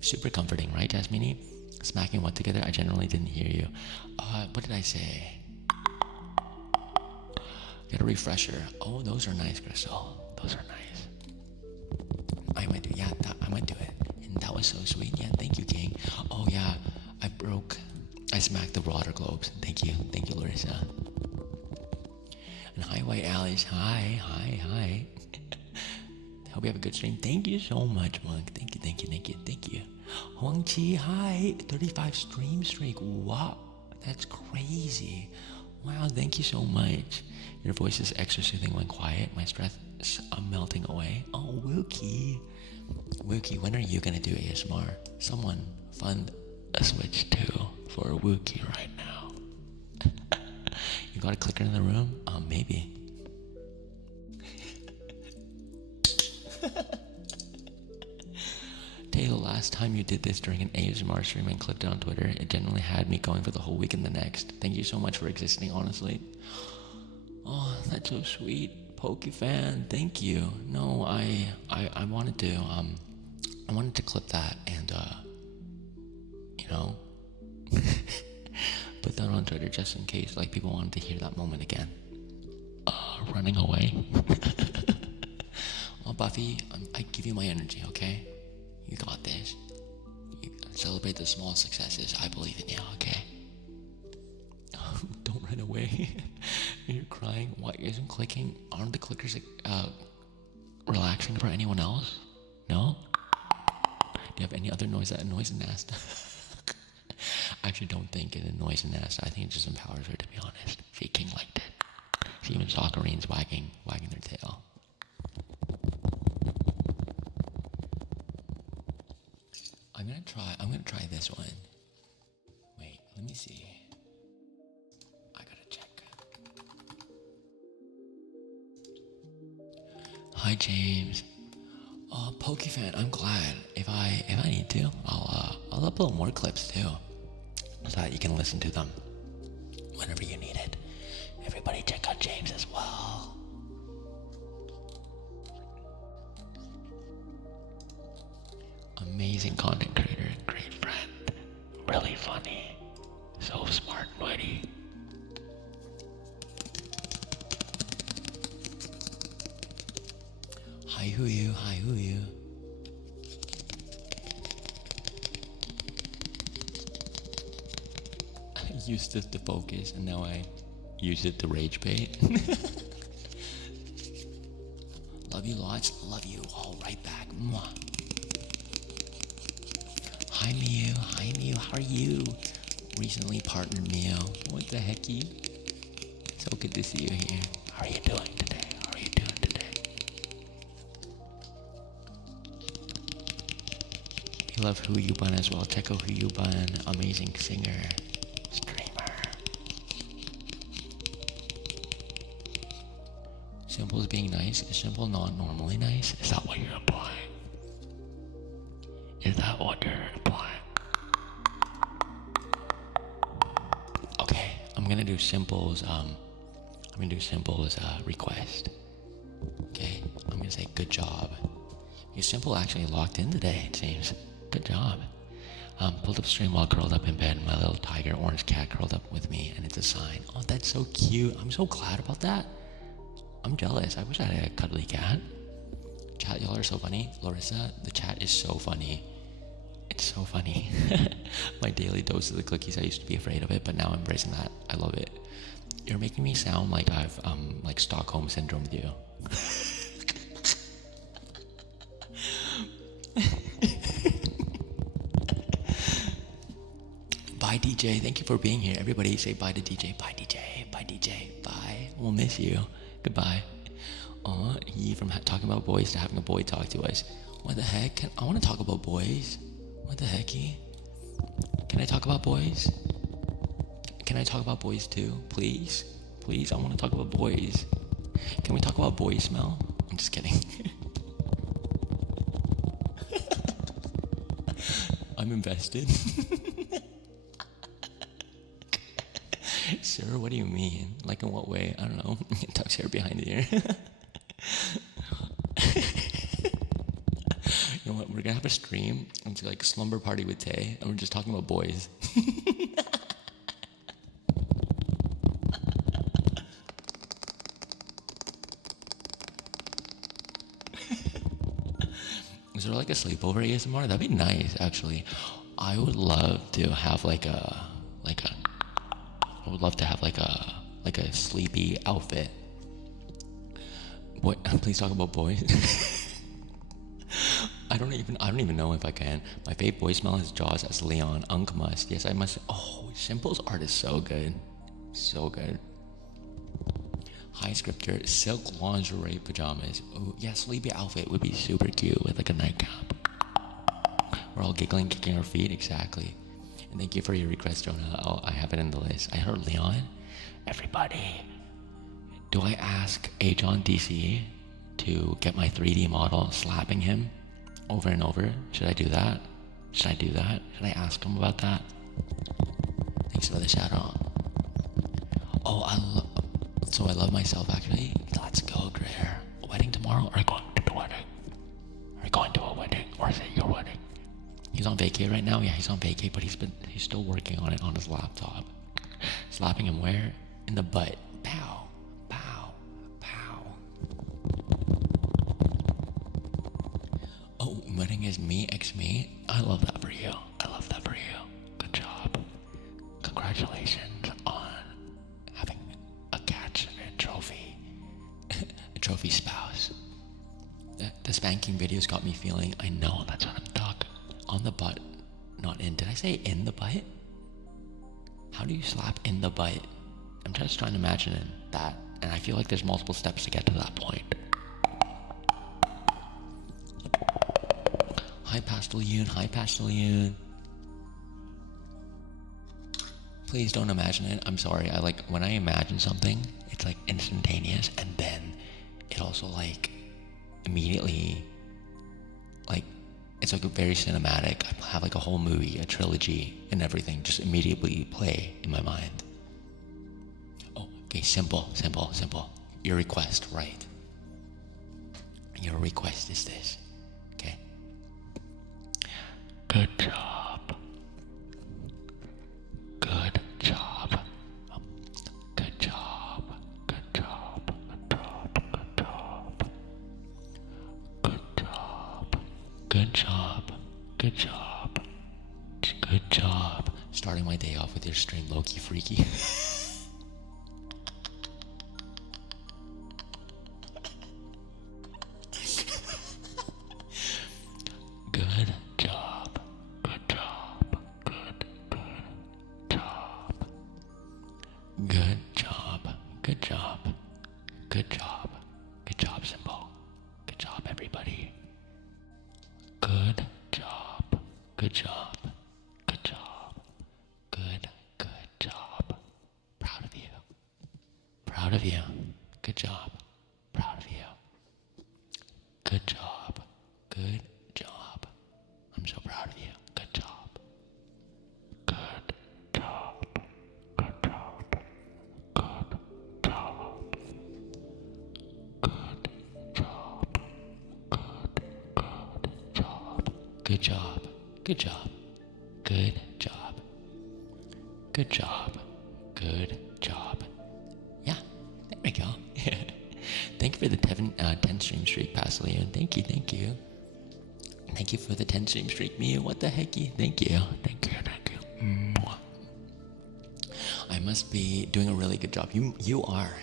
Super comforting, right, Jasmine? Smacking what together? I generally didn't hear you. What did I say? Get a refresher. Oh, those are nice, Crystal. Those are nice. I might do it. And that was so sweet. Yeah, thank you, King. Oh yeah, I broke I smacked the water globes. Thank you, Larissa. And hi, White Alice. Hi. Hope you have a good stream. Thank you so much, Monk. Thank you. Huang Chi, hi. 35 stream streak. Wow, that's crazy. Wow, thank you so much. Your voice is extra soothing when quiet. My stress is melting away. Oh, Wookie, when are you gonna do ASMR? Someone fund a Switch 2 for Wookie right now. You got a clicker in the room? Maybe. Tay, the last time you did this during an ASMR stream and clipped it on Twitter, it genuinely had me going for the whole week and the next. Thank you so much for existing, honestly. Oh, that's so sweet. Pokefan, thank you. No, I wanted to clip that and put that on Twitter just in case like people wanted to hear that moment again. Running away. Oh, Buffy, I give you my energy, okay? You got this. You celebrate the small successes. I believe in you, okay? Don't run away. You're crying. Why isn't clicking? Aren't the clickers relaxing for anyone else? No? Do you have any other noise that annoys Nasta? I actually don't think it annoys Nasta. I think it just empowers her, to be honest. See, King liked it. See, even Soccerines wagging their tail. I'm gonna try this one. Wait, let me see. I gotta check. Hi, James. Pokefan, I'm glad. If I need to, I'll upload more clips too, so that you can listen to them whenever you need it. Everybody check out James as well. Amazing content creator, great friend, really funny, so smart and witty. Hi, who you? I used it to focus and now I use it to rage bait. Love you lots, love you all right back. Mwah. Hi Mew, how are you? Recently partnered Mew. What the hecky? So good to see you here. How are you doing today? We love Who You Bun as well. Check out Who You Bun, amazing singer, streamer. Simple is being nice. Is Simple not normally nice? Is that what you're implying? Okay, I'm gonna do Simple's request. Okay, I'm gonna say good job. Because Simple actually locked in today, it seems. Good job. Pulled up stream while curled up in bed. My little tiger orange cat curled up with me, and it's a sign. Oh, that's so cute. I'm so glad about that. I'm jealous. I wish I had a cuddly cat. Chat, y'all are so funny. Larissa, the chat is so funny. It's so funny. My daily dose of the cookies. I used to be afraid of it, but now I'm embracing that. I love it. You're making me sound like I've like Stockholm syndrome with you. Bye, DJ. Thank you for being here. Everybody say bye to DJ. Bye, DJ. Bye, DJ. Bye. We'll miss you. Goodbye. He from talking about boys to having a boy talk to us. What the heck? I want to talk about boys. What the hecky? Can I talk about boys? Can I talk about boys too? Please? Please, I want to talk about boys. Can we talk about boy smell? I'm just kidding. I'm invested. Sir, what do you mean? Like in what way? I don't know. Tuck's hair behind the ear. You know what? We're gonna have a stream. It's like slumber party with Tay, and we're just talking about boys. Is there like a sleepover ASMR? That'd be nice, actually. I would love to have like a like a. I would love to have like a sleepy outfit. Boy, please talk about boys. I don't even know if I can. My fave voicemail is Jaws as Leon. Unk must. Yes, I must. Oh, Simple's art is so good. So good. Hi, Scriptor. Silk lingerie pajamas. Oh, yeah, sleepy outfit would be super cute with like a nightcap. We're all giggling, kicking our feet. Exactly. And thank you for your request, Jonah. I have it in the list. I heard Leon. Everybody. Do I ask A. John DC to get my 3D model slapping him over and over? Should I do that? Should I ask him about that? Thanks for the shout out. Oh, I love myself actually. Let's go, Greer. A wedding tomorrow? Are you going to the wedding? Are you going to a wedding? Or is it your wedding? He's on vacay right now? Yeah, he's on vacay, but he's still working on it on his laptop. Slapping him where? In the butt. Pow. Pow. Pow. Oh, wedding is me, ex-me? I love that for you. Good job. Congratulations on having a catch and trophy. A trophy spouse. The spanking videos got me feeling, I know, that's what I'm talking. On the butt, not in. Did I say in the butt? How do you slap in the butt? I'm just trying to imagine that, and I feel like there's multiple steps to get to that point. Hi, Pastel Yoon. Please don't imagine it. I'm sorry. When I imagine something, it's like instantaneous, and then it also like immediately, like, it's like a very cinematic. I have like a whole movie, a trilogy, and everything just immediately play in my mind. Oh, okay, simple. Your request, right? Your request is this, okay? Good job. Good job. Good job. Good job. Good job. Good job. Good job. Good job. Good job. Starting my day off with your stream, Loki Freaky. Good job. Good job. Good job. Good job. Good job. Good job. Good job, Simple. Good job, everybody. Good job. Good job. Good job. Good job. Proud of you. Proud of you. Good job. Proud of you. Good job. Good job. I'm so proud of you. Good job. Good job. Good job. Good job. Good job. Good job. Good job. Good job. Good job. Good job. Good job. Yeah, there we go. Thank you for the 10 stream streak, Pasleon. Thank you. Thank you for the 10 stream streak, Mia. What the hecky? Thank you. Mwah. I must be doing a really good job. You are.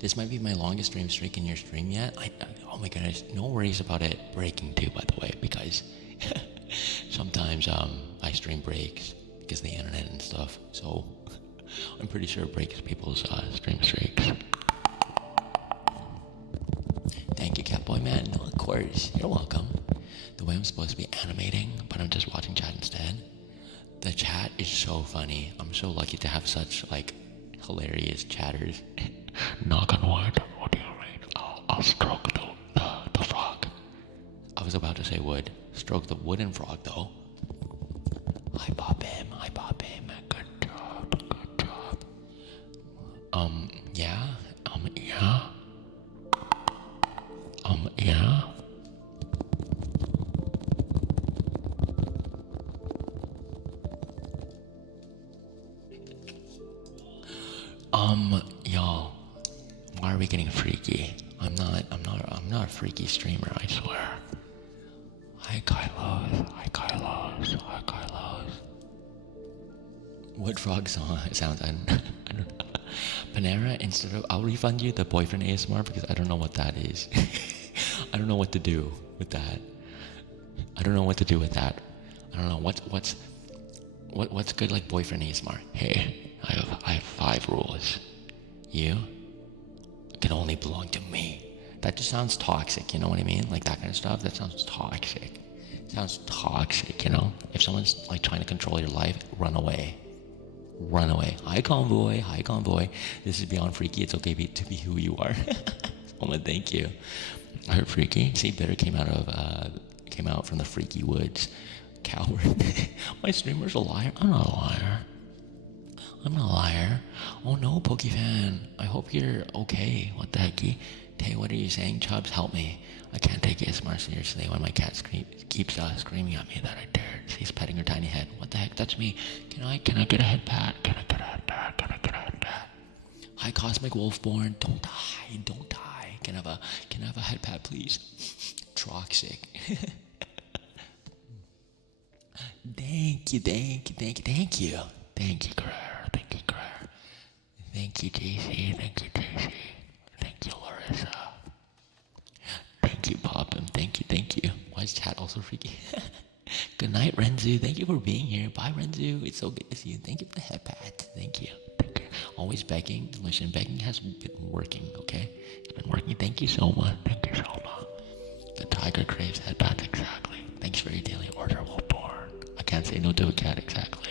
This might be my longest stream streak in your stream yet. Oh my goodness, no worries about it breaking too, by the way, because sometimes my stream breaks because of the internet and stuff. So I'm pretty sure it breaks people's stream streaks. Thank you, Catboy Man. No, of course. You're welcome. The way I'm supposed to be animating, but I'm just watching chat instead. The chat is so funny. I'm so lucky to have such, like, hilarious chatters. Knock on wood. What do you mean? I'll stroke the frog. I was about to say wood. Stroke the wooden frog, though. Hi, Bob him. Good job. Yeah? Yeah? Yeah? Y'all, why are we getting freaky? I'm not a freaky streamer, I swear. Hi, Kylos. What frog song sounds? I don't know. Panera, instead of, I'll refund you the boyfriend ASMR because I don't know what that is. I don't know what to do with that. I don't know what to do with that. I don't know what's good like boyfriend ASMR. Hey, I have 5 rules. You can only belong to me. That just sounds toxic, you know what I mean? Like that kind of stuff. That sounds toxic. Sounds toxic, you know? If someone's like trying to control your life, run away. Run away. Hi convoy, hi convoy. This is Beyond Freaky. It's okay to be who you are. Oh, thank you. I heard freaky. See, Bitter came out from the freaky woods. Coward. My streamer's a liar. I'm not a liar. I'm not a liar. Oh no, Pokefan. I hope you're okay. What the heck? Tay, what are you saying? Chubbs, help me. I can't take ASMR seriously when my cat keeps screaming at me that I dared. She's petting her tiny head. What the heck? That's me. Can I get a head pat? Can I get a head pat? Can I get a head pat? Hi, Cosmic Wolfborn. Don't die. Don't die. Can I have a head pat, please? Toxic. Thank you, Carrera. Thank you, Carrera. Thank you, JC. Thank you, JC. Thank you, Larissa. Thank you, Popham. Thank you. Why is chat also freaky? Good night, Renzu. Thank you for being here. Bye, Renzu. It's so good to see you. Thank you for the head pat. Thank you. Always begging. Listen, begging has been working, okay? It's been working. Thank you so much. Thank you so much. The tiger craves head pat, exactly. Thanks for your daily order, Wolfborn. I can't say no to a cat, exactly.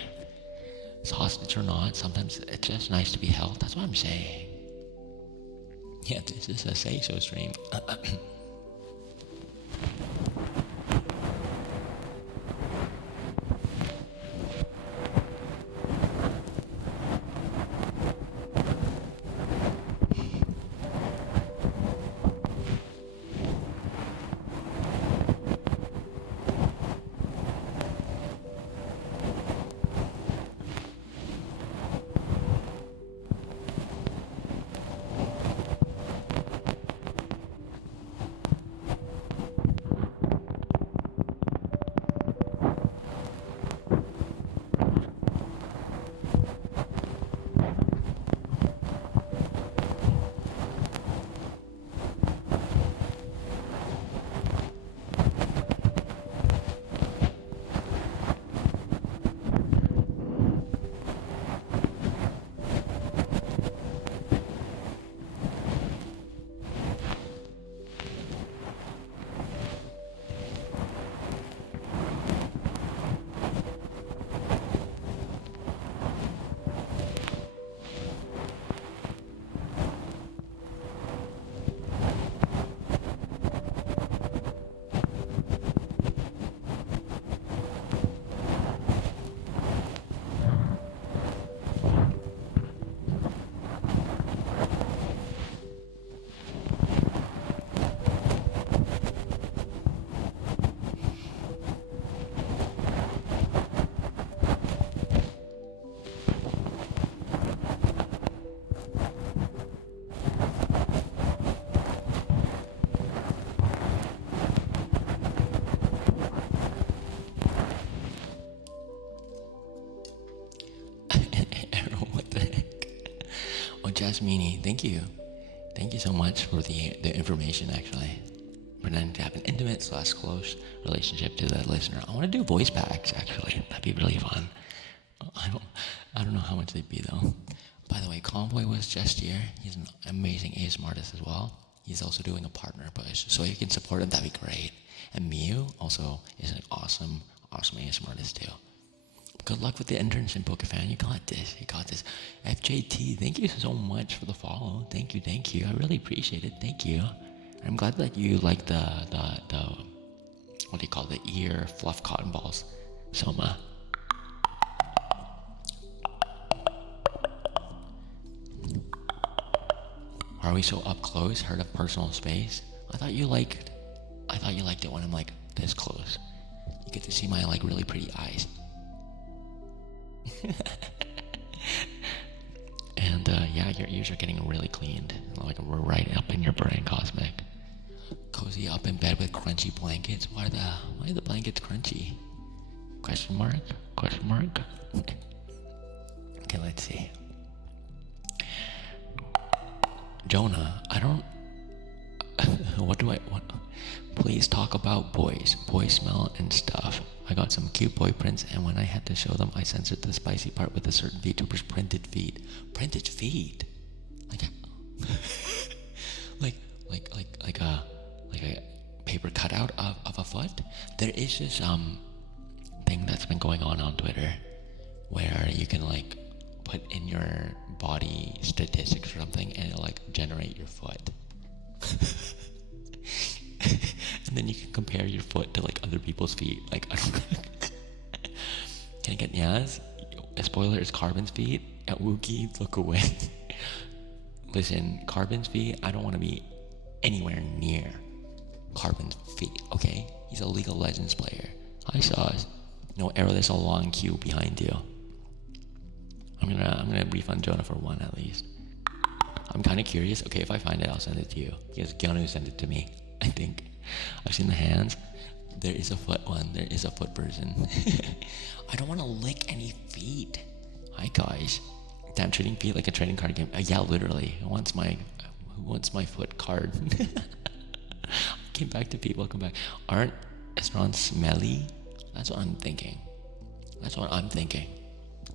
Hostage or not, sometimes it's just nice to be held. That's what I'm saying. Yeah, this is a say-so stream. Jasmine, thank you. Thank you so much for the information, actually. Pretending to have an intimate / close relationship to the listener. I want to do voice packs, actually. That'd be really fun. I don't know how much they'd be, though. By the way, Convoy was just here. He's an amazing ASMR artist as well. He's also doing a partner push, so you can support him, that'd be great. And Mew also is an awesome ASMR artist, too. Good luck with the internship, Pokefan. You got this. FJT, thank you so much for the follow. Thank you. I really appreciate it. Thank you. I'm glad that you like the what do you call the ear fluff cotton balls, Soma. Are we so up close? Heard of personal space? I thought you liked it when I'm like this close. You get to see my like really pretty eyes. And yeah, your ears are getting really cleaned. Like we're right up in your brain, Cosmic. Cozy up in bed with crunchy blankets. Why are the blankets crunchy? Question mark? let's see. Jonah, I don't. What? Please talk about boys. Boy smell and stuff. I got some cute boy prints, and when I had to show them, I censored the spicy part with a certain VTuber's printed feet. Printed feet? Like a paper cutout of a foot? There is this thing that's been going on Twitter where you can like put in your body statistics or something, and it'll like generate your foot. And then you can compare your foot to like other people's feet. Like, can I get Nyaz? A spoiler is Carbon's feet. At Wookie, look away. Listen, Carbon's feet, I don't want to be anywhere near Carbon's feet, okay? He's a League of Legends player. Hi, Sauce. No, Arrow, there's a long queue behind you. I'm gonna refund Jonah for one at least. I'm kind of curious. Okay, if I find it, I'll send it to you. Because Gyonu sent it to me, I think. I've seen the hands. There is a foot one. There is a foot person. I don't want to lick any feet. Hi, guys. Damn, trading feet like a trading card game. Yeah, literally. Who wants my foot card? Came back to feet. Welcome back. Aren't restaurants smelly? That's what I'm thinking.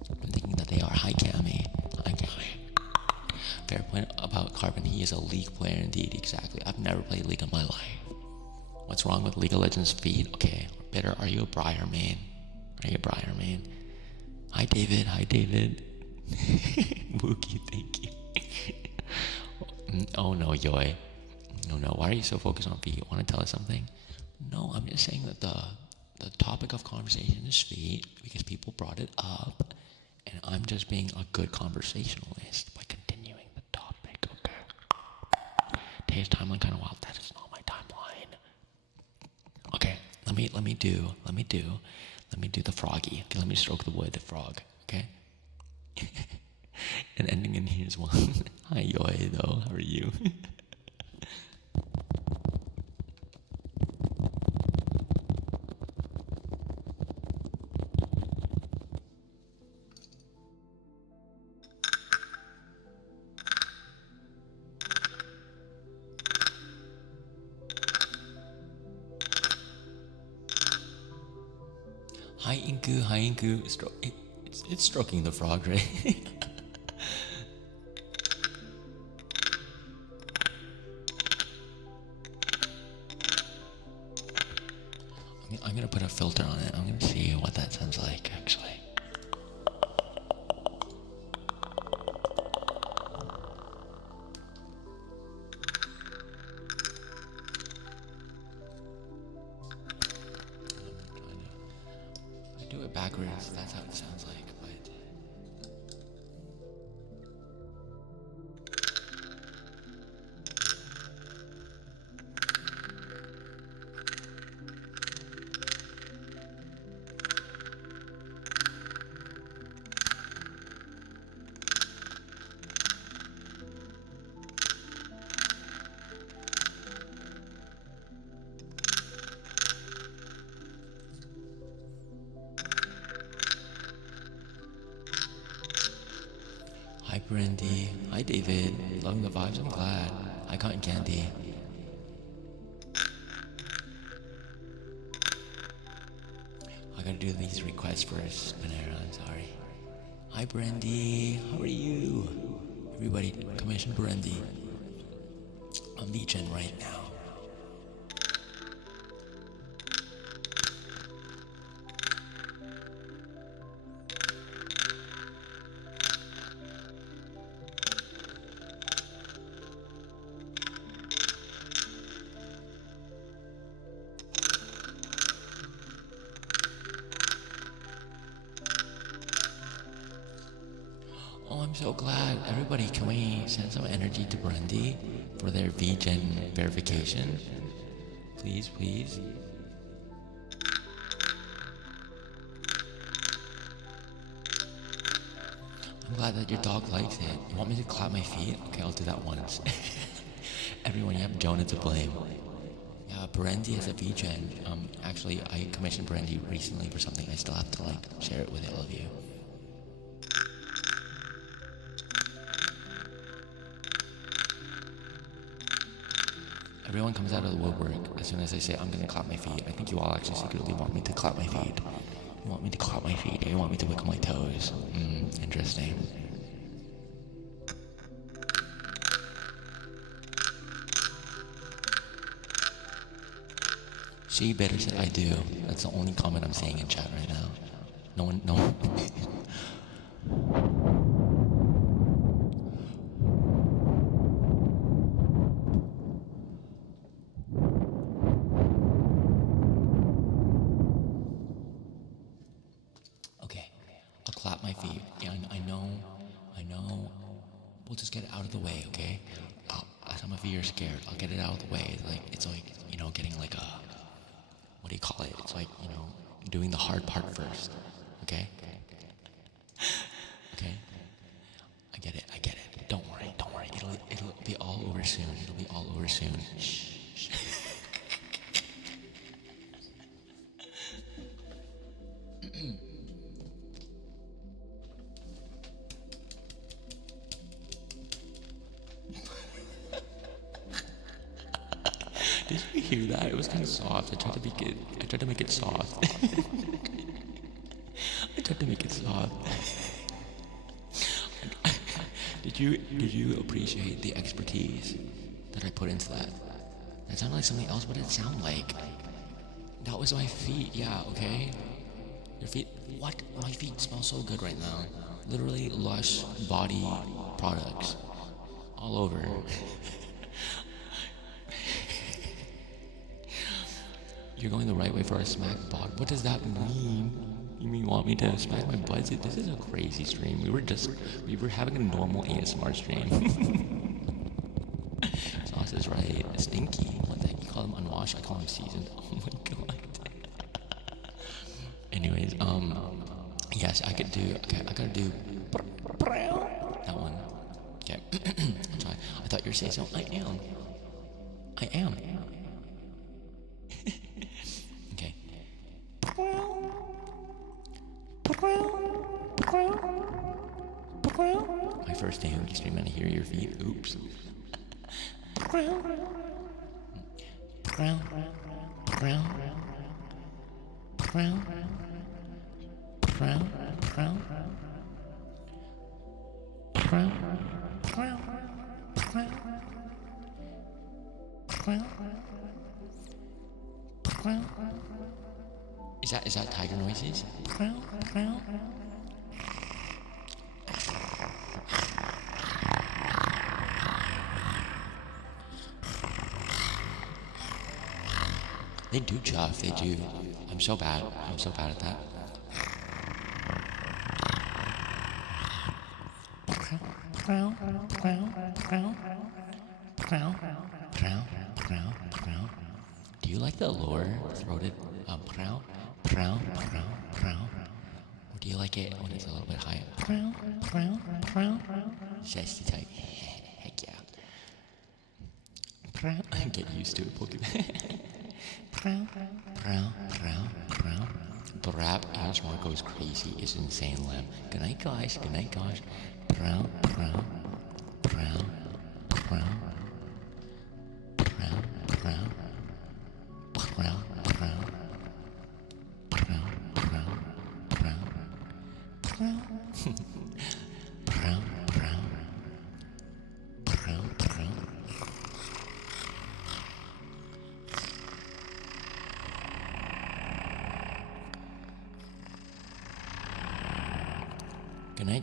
I'm thinking that they are. Hi, Cammy. Hi, Cammy. Fair point about Carbon. He is a League player indeed. Exactly. I've never played League in my life. What's wrong with League of Legends feet? Okay. Bitter. Are you a Briar main? Hi, David. Wookie, thank you. Oh no, Yoi. No. Why are you so focused on feet? Want to tell us something? No, I'm just saying that the topic of conversation is feet because people brought it up, and I'm just being a good conversationalist by continuing the topic. Okay. Today's timeline kind of wild. That is not my timeline. Okay. Let me do the froggy. Okay, let me stroke the wood, the frog. Okay. And ending in here's one. Hi, Yoi, though. How are you? Hi, Inku. It's stroking the frog, right? I'm gonna put a filter on it. I'm gonna see what that sounds like, actually. I do it backwards. That's how it sounds like, but. Hi, Brandy. Hi, David. Loving the vibes. I'm glad. Hi, Cotton Candy. I gotta do these requests first, Panera. I'm sorry. Hi, Brandy. How are you? Everybody, Commission Brandy. I'm Legion right now. Oh, I'm so glad. Everybody, can we send some energy to Brandy for their VGen verification? Please. I'm glad that your dog likes it. You want me to clap my feet? Okay, I'll do that once. Everyone, you have Jonah to blame. Yeah, Brandy is a VGen. Actually, I commissioned Brandy recently for something. I still have to share it with all of you. everyone comes out of the woodwork as soon as I say I'm gonna clap my feet. I think you all actually secretly want me to clap my feet. You want me to clap my feet, or you want me to wiggle my toes. Interesting. She better said I do. That's the only comment I'm saying in chat right now. No one. Okay, I'll clap my feet. Yeah, I know. We'll just get it out of the way, okay? Some of you are scared. I'll get it out of the way. It's like getting like a, what do you call it? It's like doing the hard part first, okay? Okay. I get it. Don't worry. It'll be all over soon. Shh. Did you hear that? It was kind of soft. I tried to make it soft. Did you appreciate the expertise that I put into that? That sounded like something else. What did it sound like? That was my feet. Yeah. Okay. Your feet. What? My feet smell so good right now. Literally lush body products all over. You're going the right way for a smack bot. What does that mean? You mean you want me to smack my butt? This is a crazy stream. We were having a normal ASMR stream. Sauce is right. Stinky. What the heck? You call them unwashed? I call them seasoned. Oh my god. Anyways, yes, I could do. Okay, I gotta do that one. Okay. I'm sorry. I thought you were saying so. I am. Okay. My first Taehoongie stream, and I hear your feet. Oops. Is that tiger noises? They do chuff, they do. I'm so bad at that. Do you like the lower throated prow? Or do you like it when it's a little bit higher? Zesty type. Heck yeah. Get used to it, Pokemon. The rap ASMR goes crazy. It's insane, Lamb. Good night, guys. Good night,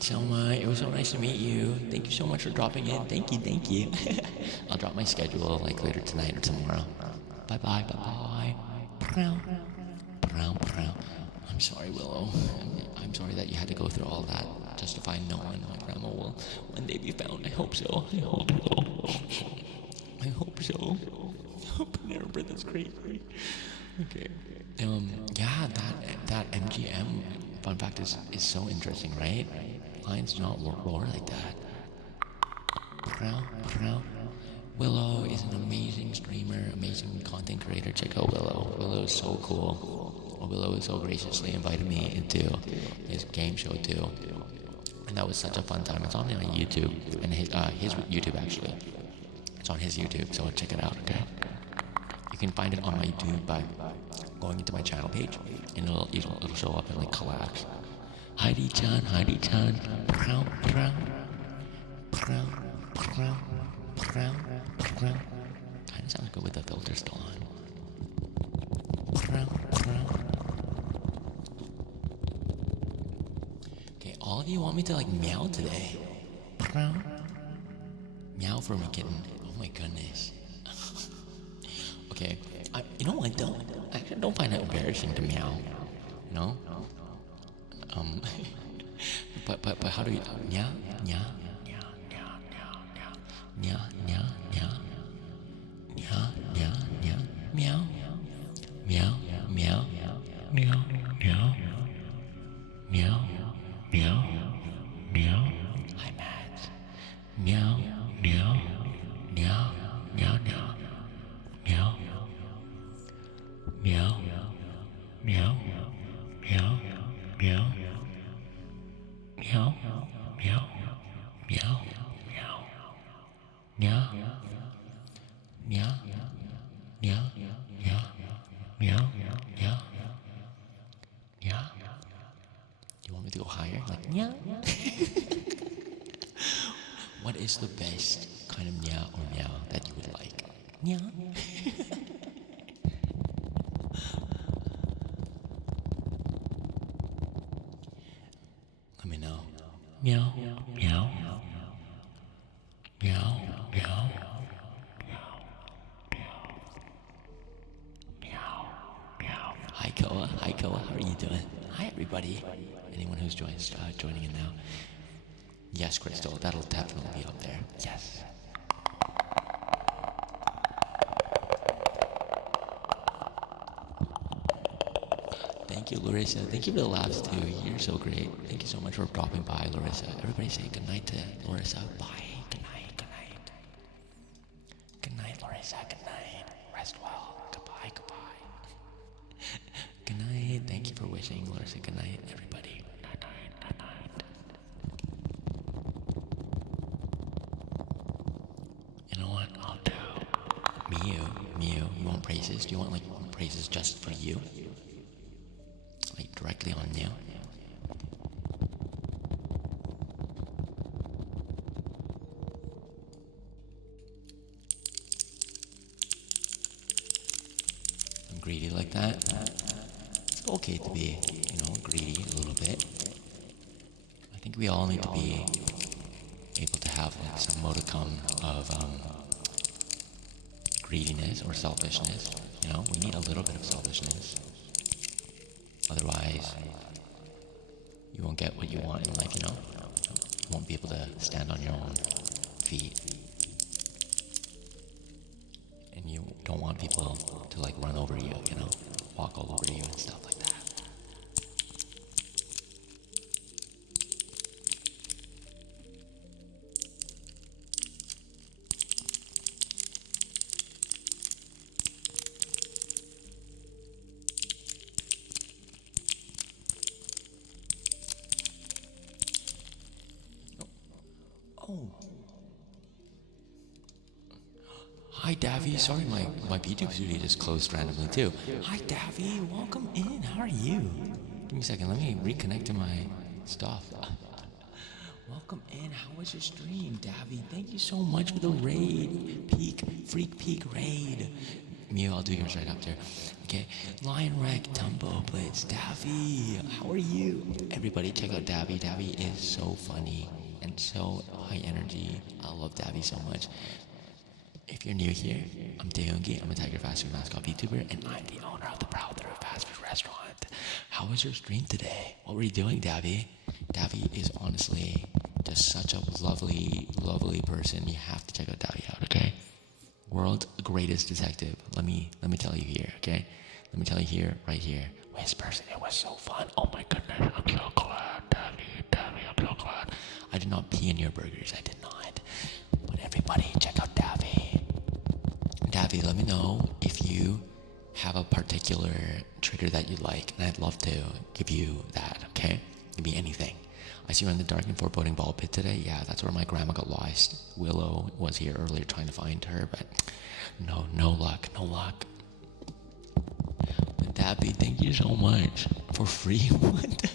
Selma. It was so nice to meet you. Thank you so much for dropping in. Thank you. I'll drop my schedule like later tonight or tomorrow. Bye. I'm sorry, Willow. I'm sorry that you had to go through all that just to find no one. My grandma will one day be found. I hope so. Never, that's crazy. Okay. Yeah, that MGM fun fact is so interesting, right? Lions do not roar like that. Willow is an amazing streamer, amazing content creator. Check out Willow. Willow is so cool. Willow so graciously invited me into his game show too, and that was such a fun time. It's on YouTube, and his YouTube actually. It's on his YouTube, so check it out. Okay. can find it on my YouTube by going into my channel page, and it'll show up in like collabs. Heidi-chan, Heidi-chan, prow, prow, prow, prow, prow, prow. Kind of sounds good with the filter still on. Prow, prow. Okay, all of you want me to like meow today. Prow. Meow for me, kitten. Oh my goodness. Okay, you know what? I don't find it embarrassing to meow. You know. But how do you meow meow meow meow meow meow meow meow meow meow meow meow meow meow meow meow. Hi, Matt. Meow meow meow meow meow meow meow meow meow meow. Meow, meow, meow, meow, meow, meow, meow, meow, meow, meow, meow. You want me to go higher? Like meow? What is the best kind of meow or meow that you would like? Meow? Let me know. Meow, meow, meow, meow, meow, meow. Hi Koa, how are you doing? Hi everybody. Anyone who's joining in now. Yes, Crystal, that'll definitely be up there. Yes. Thank you, Larissa. Thank you for the laughs too. You're so great. Thank you so much for dropping by, Larissa. Everybody say good night to Larissa. Bye. Good night. Good night. Good night, Larissa. Good night. Rest well. Goodbye. Goodbye. Good night. Thank you for wishing, Larissa. Good night, everybody. Night, night, night, night. You know what? I'll do. Mew. You want praises? Do you want like praises just for you? Like directly on you. I'm greedy like that. It's okay to be, greedy a little bit. I think we all need to be able to have like some modicum of greediness or selfishness. We need a little bit of selfishness. Otherwise, you won't get what you want in life, You won't be able to stand on your own feet. And you don't want people to like run over you, walk all over you and stuff like that. Oh. Hi, Davy. Sorry, my VTube studio just closed randomly, too. Hi, Davy. Welcome in. How are you? Give me a second. Let me reconnect to my stuff. Welcome in. How was your stream, Davy? Thank you so much for the raid. Freak Peak raid. Mew, I'll do yours right after. Okay. Lion Wreck, Tumbo Blitz, Davy. How are you? Everybody, check out Davy. Davy is so funny and so high energy. I love Davy so much. If you're new here, I'm Taehoongie. I'm a Tiger Fast Food Mascot VTuber, and I'm the owner of the Proud Through Fast Food Restaurant. How was your stream today? What were you doing, Davy? Davy is honestly just such a lovely, lovely person. You have to check out Davy out, okay? World's greatest detective. Let me tell you here, okay? Let me tell you here, right here. Whispers, it was so fun. Oh my goodness, I'm so glad, Davy, I'm so glad. I did not pee in your burgers, I did not. But everybody, check out Davy. Davy, let me know if you have a particular trigger that you like, and I'd love to give you that, okay? Give me anything. I see you're in the dark and foreboding ball pit today. Yeah, that's where my grandma got lost. Willow was here earlier trying to find her, but no luck. Dappy, thank you so much. For free? What?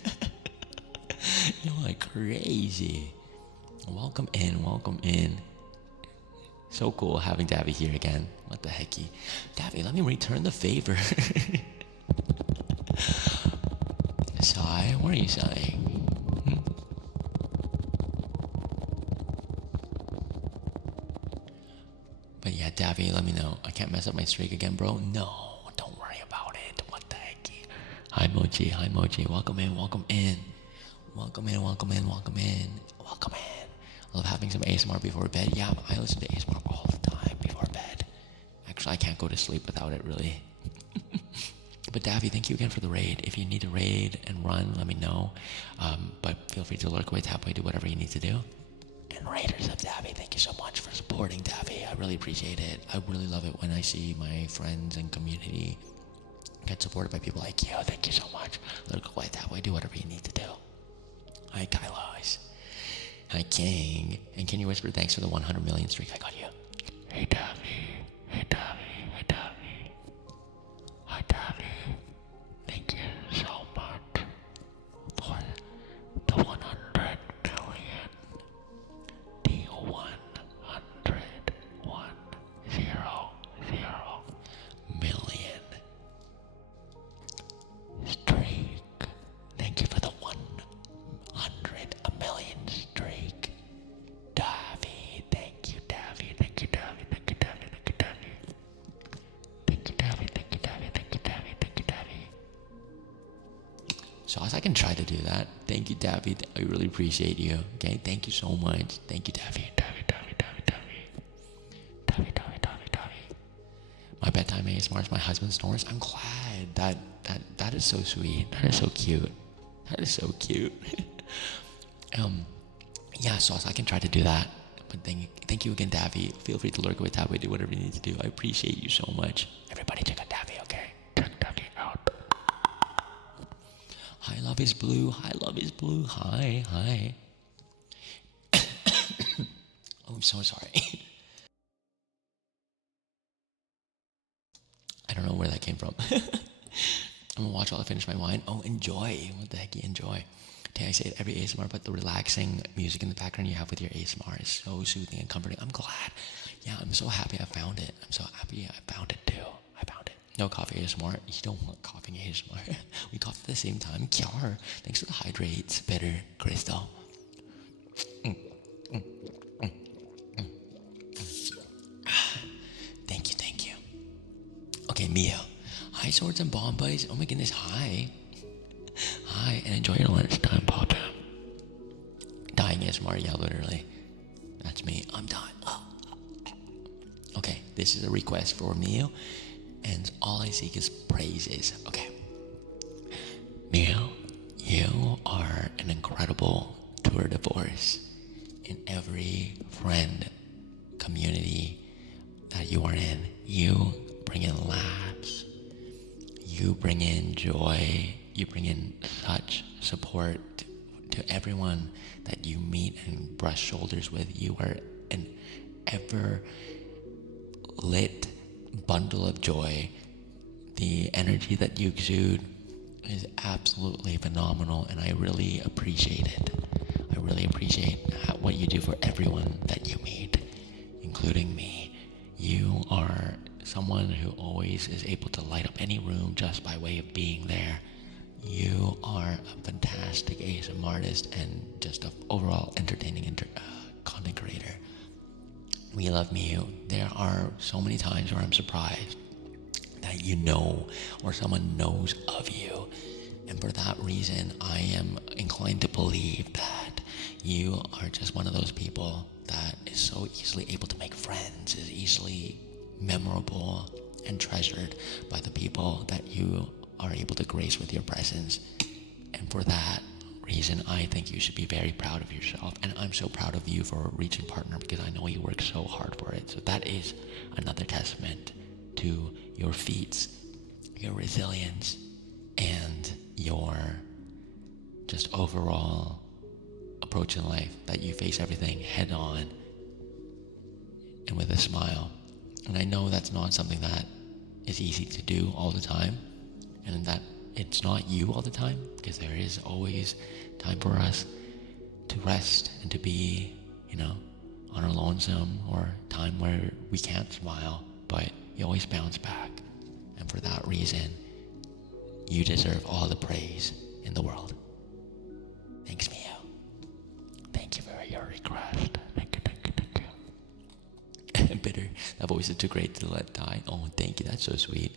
You're like crazy. Welcome in, welcome in. So cool having Dappy here again. What the hecky? Dappy, let me return the favor. Sigh? What are you sighing? But yeah, Dappy, let me know. I can't mess up my streak again, bro. No, don't worry about it. What the hecky? Hi, Mochi. Hi, Mochi. Welcome in, welcome in. Welcome in, welcome in, welcome in. Welcome in. I love having some ASMR before bed. Yeah, I listen to ASMR all the time before bed. Actually, I can't go to sleep without it, really. But Daffy, thank you again for the raid. If you need to raid and run, let me know. But feel free to lurk away, tap away, do whatever you need to do. And Raiders of Daffy, thank you so much for supporting Daffy. I really appreciate it. I really love it when I see my friends and community get supported by people like you. Thank you so much. Lurk away, tap away, do whatever you need to do. Hi, Kylos. Hi, King. And can you whisper thanks for the 100 million streak I got you? Hey, Daffy. Hey, Daffy. Hey, Daffy. Hi, Daffy. Thank you so much for the 100 million. The 100 million streak. Thank you for the 100 million streak. Daffy, thank you, Daffy, thank you, Daffy, thank you, Daffy, thank you, Daffy. Thank you, Daffy, thank you, Daffy, thank you, Daffy, thank you, Daffy. So as I can try to do that. Thank you, Daffy. I really appreciate you. Okay, thank you so much. Thank you, Daffy, Daffy, Daffy, Daffy, Daffy. Daffy, Daffy, Daffy, Daffy. My bedtime ASMR is my husband snores. I'm glad. That is so sweet. That is so cute. That is so cute. Yeah, Sauce, I can try to do that. But thank you again, Daffy. Feel free to lurk away, tap away, do whatever you need to do. I appreciate you so much. Everybody check out Daffy, okay? Check Daffy out. Hi, Love is Blue. Hi, Love is Blue. Hi, hi. Oh, I'm so sorry. I don't know where that came from. I'm gonna watch while I finish my wine. Oh, enjoy. What the heck you enjoy? I say it every ASMR, but the relaxing music in the background you have with your ASMR is so soothing and comforting. I'm glad. Yeah, I'm so happy I found it. I'm so happy I found it too. I found it. No coffee ASMR. You don't want coughing ASMR. We coughed at the same time. Kiar. Thanks for the hydrates. Bitter. Crystal. Thank you, thank you. Okay, Mia. Hi, Swords and Bombays. Oh my goodness, hi. Hi, and enjoy your lunchtime, Papa. Dying ASMR, yeah, literally. That's me. I'm dying. Oh. Okay, this is a request for Mio, and all I seek is praises. Okay. Mio, you are an incredible tour de force in every friend community that you are in. You bring in laughs. You bring in joy. You bring in such support to everyone that you meet and brush shoulders with. You are an ever lit bundle of joy. The energy that you exude is absolutely phenomenal, and I really appreciate it. I really appreciate what you do for everyone that you meet, including me. You are someone who always is able to light up any room just by way of being there. You are a fantastic ASMR artist and just an overall entertaining content creator. We love Miu. There are so many times where I'm surprised that you know or someone knows of you. And for that reason, I am inclined to believe that you are just one of those people that is so easily able to make friends, is easily memorable and treasured by the people that you are able to grace with your presence. And for that reason, I think you should be very proud of yourself. And I'm so proud of you for reaching partner, because I know you work so hard for it. So that is another testament to your feats, your resilience, and your just overall approach in life, that you face everything head on and with a smile. And I know that's not something that is easy to do all the time. and that it's not you all the time, because there is always time for us to rest and to be, on our lonesome, or time where we can't smile, but you always bounce back. And for that reason, you deserve all the praise in the world. Thanks, Mio. Thank you for your request. Thank you. Bitter. That voice is too great to let die. Oh, thank you. That's so sweet.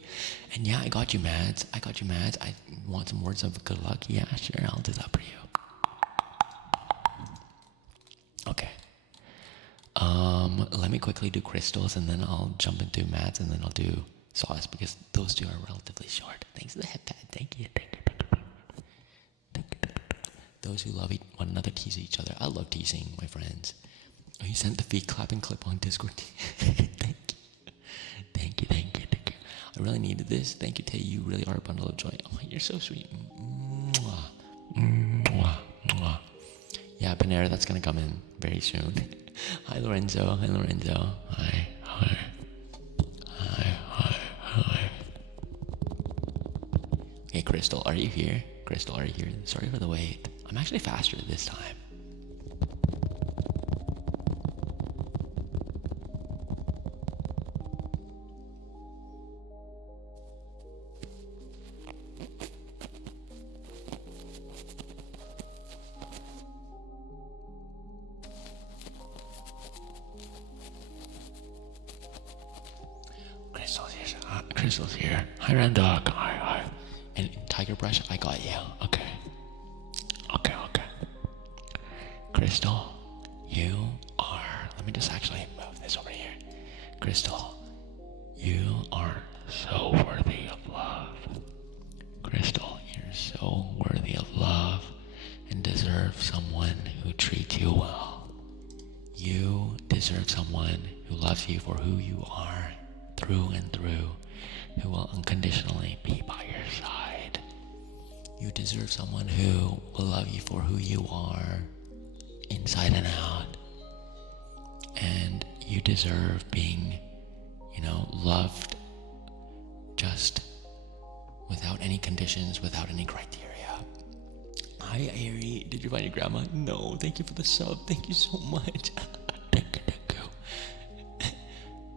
And yeah, I got you, Mads. I want some words of good luck. Yeah, sure. I'll do that for you. Okay. Let me quickly do crystals, and then I'll jump into Mads, and then I'll do sauce, because those two are relatively short. Thanks for the head pad. Thank you. Those who love one another tease each other. I love teasing my friends. Oh, you sent the feet clapping clip on Discord. Thank you. I really needed this. Thank you, Tay. You really are a bundle of joy. Oh, you're so sweet. Mwah. Mwah. Mwah. Yeah, Panera, that's gonna come in very soon. Hi, Lorenzo. Hi. Okay, Crystal, are you here? Sorry for the wait. I'm actually faster this time. Crystal's here. Hi, Randog. Hi. And Tiger Brush, I got you. Okay. Crystal, you are... Let me just actually move this over here. Crystal, you are so worthy of love. Crystal, you're so worthy of love and deserve someone who treats you well. You deserve someone who loves you for who you are, through and through, who will unconditionally be by your side. You deserve someone who will love you for who you are, inside and out. And you deserve being, loved just without any conditions, without any criteria. Hi, Ari. Did you find your grandma? No. Thank you for the sub. Thank you so much. Thank you.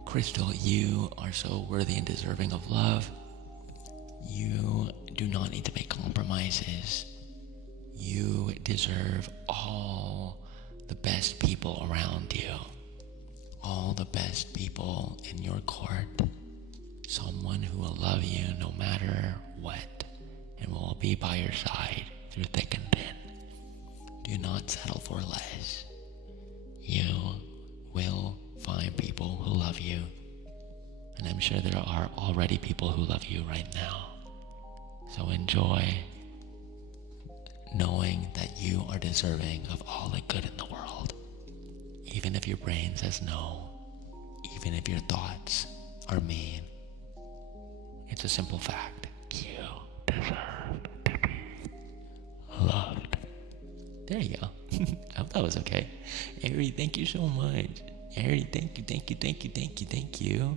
Crystal, you are so worthy and deserving of love. You do not need to make compromises. You deserve all the best people around you. All the best people in your court. Someone who will love you no matter what and will be by your side through thick and thin. Do not settle for less. You will find people who love you. And I'm sure there are already people who love you right now. So enjoy knowing that you are deserving of all the good in the world. Even if your brain says no, even if your thoughts are mean, it's a simple fact. You deserve to be loved. There you go. I hope that was okay. Ari, thank you so much. Ari, thank you.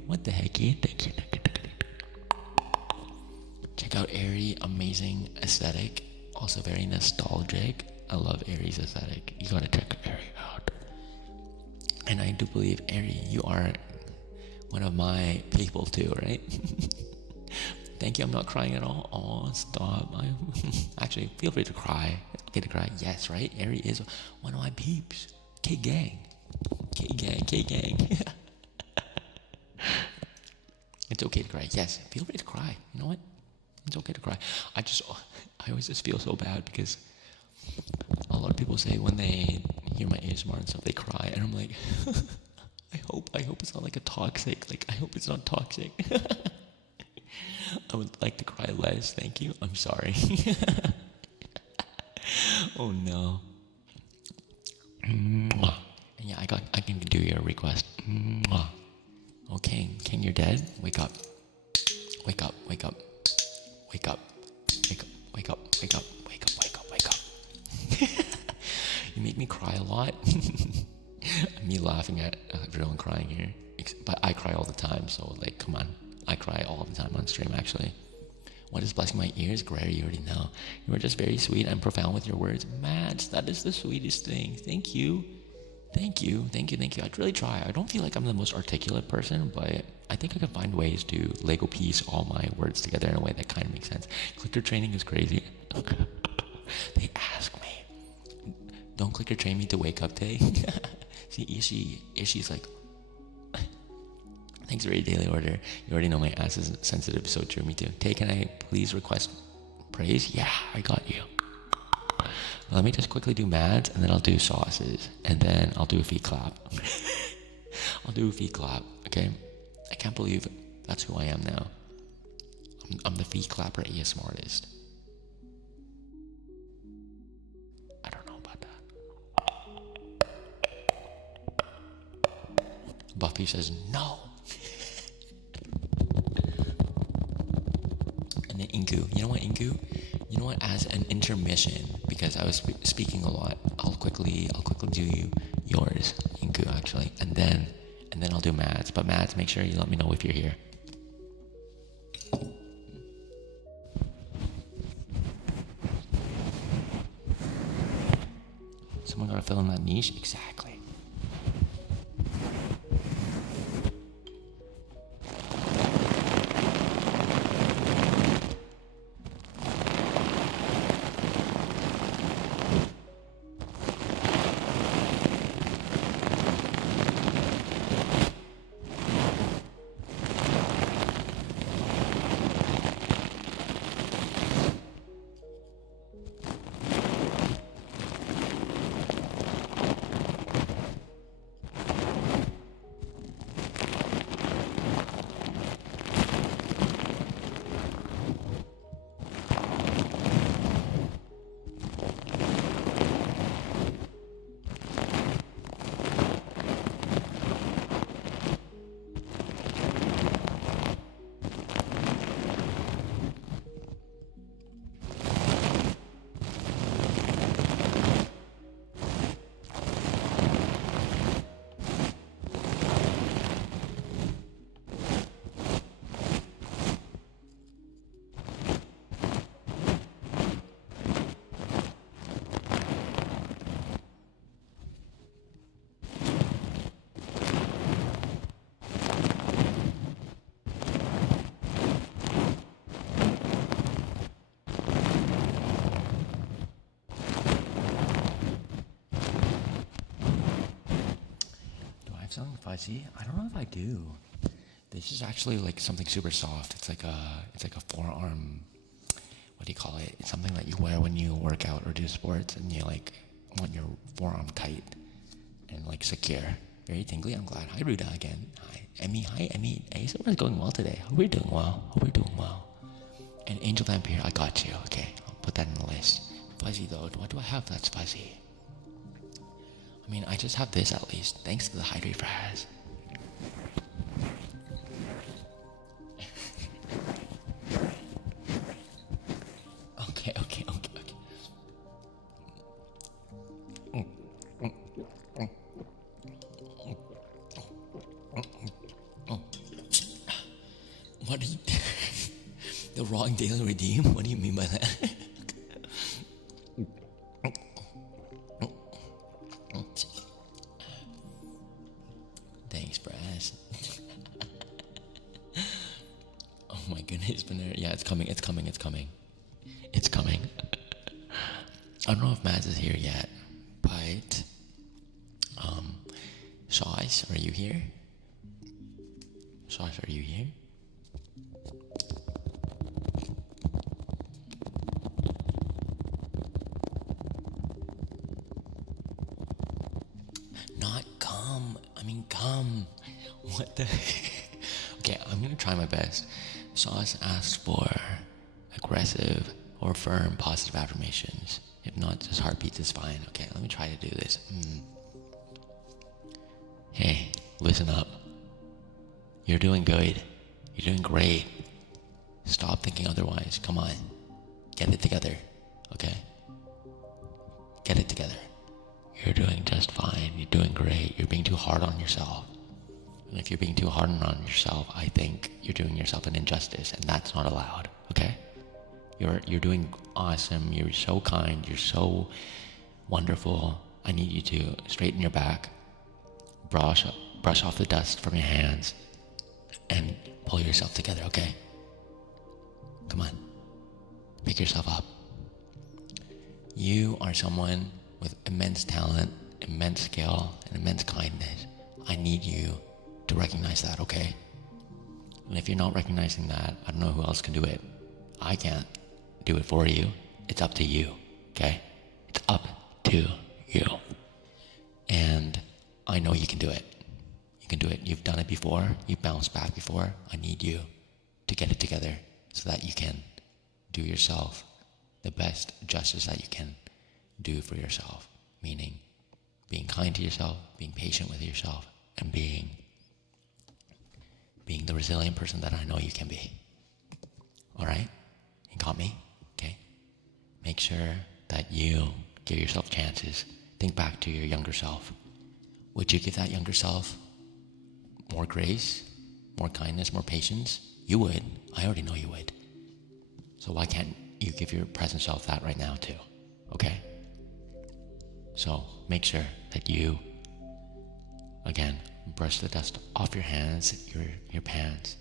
What the heck? Thank you. Check out Ari, amazing aesthetic. Also very nostalgic. I love Ari's aesthetic. You gotta check Ari out. And I do believe, Ari, you are one of my people too, right? Thank you, I'm not crying at all. Oh, stop. Actually, feel free to cry. Okay to cry. Yes, right? Ari is one of my peeps. K-gang. It's okay to cry. Yes, feel free to cry. You know what? It's okay to cry. I always just feel so bad because a lot of people say when they hear my ASMR and stuff, they cry, and I'm like, I hope it's not I hope it's not toxic. I would like to cry less, thank you. I'm sorry. Oh no. And yeah, I can do your request. Okay, King, you're dead. Wake up. You make me cry a lot. Me laughing at everyone crying here. But I cry all the time, so come on. I cry all the time on stream, actually. What is blessing my ears? Gregory, you already know. You are just very sweet and profound with your words. Mads, that is the sweetest thing. Thank you. Thank you. I'd really try. I don't feel like I'm the most articulate person, but I think I can find ways to Lego piece all my words together in a way that kind of makes sense. Clicker training is crazy. They ask me, don't clicker train me to wake up day. See, Ishi's like, thanks for your daily order. You already know my ass is sensitive, so true, me too. Tay, can I please request praise? Yeah, I got you. Let me just quickly do Mads, and then I'll do sauces, and then I'll do a feet clap. I'll do a feet clap, okay? I can't believe that's who I am now. I'm the feet clapper ASMR artist. I don't know about that. Buffy says no. And then Inku. You know what, Inku? You know what? As an intermission, because I was speaking a lot, I'll quickly do yours, Inku, actually, and then I'll do Mads. But Mads, make sure you let me know if you're here. Someone gotta fill in that niche? Exactly. Something fuzzy? I don't know if I do. This is actually like something super soft. It's like a forearm. What do you call it? It's something that you wear when you work out or do sports, and you like want your forearm tight and like secure. Very tingly. I'm glad. Hi Ruda again. Hi Emmy. Hi Emmy. ASMR is going well today. Hope we're doing well. And Angel Vampire, I got you. Okay, I'll put that in the list. Fuzzy though. What do I have that's fuzzy? I mean, I just have this at least, thanks to the hydrate fries. Okay. What do you... The wrong daily redeem? What do you mean by that? Thanks, Brass. Oh my goodness, Banana. Yeah, it's coming. I don't know if Mads is here yet, but Sauce, are you here? Sauce, are you here? Not come. I mean, come. What the? Okay, I'm gonna try my best. Sauce asks for aggressive or firm positive affirmations. If not, just heartbeats is fine. Okay, let me try to do this. Hey, listen up. You're doing good. You're doing great. Stop thinking otherwise. Come on. Get it together. Okay? Get it together. You're doing just fine. You're doing great. You're being too hard on yourself. And if you're being too hard on yourself, I think you're doing yourself an injustice, and that's not allowed. Okay? You're doing awesome. You're so kind. You're so wonderful. I need you to straighten your back, brush off the dust from your hands, and pull yourself together, okay? Come on. Pick yourself up. You are someone with immense talent, immense skill, and immense kindness. I need you to recognize that, okay? And if you're not recognizing that, I don't know who else can do it. I can't do it for you. It's up to you, okay? It's up to you. And I know you can do it. You can do it. You've done it before. You've bounced back before. I need you to get it together so that you can do yourself the best justice that you can do for yourself. Meaning being kind to yourself, being patient with yourself, and being the resilient person that I know you can be. All right? You got me? Okay? Make sure that you give yourself chances. Think back to your younger self. Would you give that younger self more grace, more kindness, more patience? You would. I already know you would. So why can't you give your present self that right now too? Okay? So make sure that you, again, brush the dust off your hands, your pants.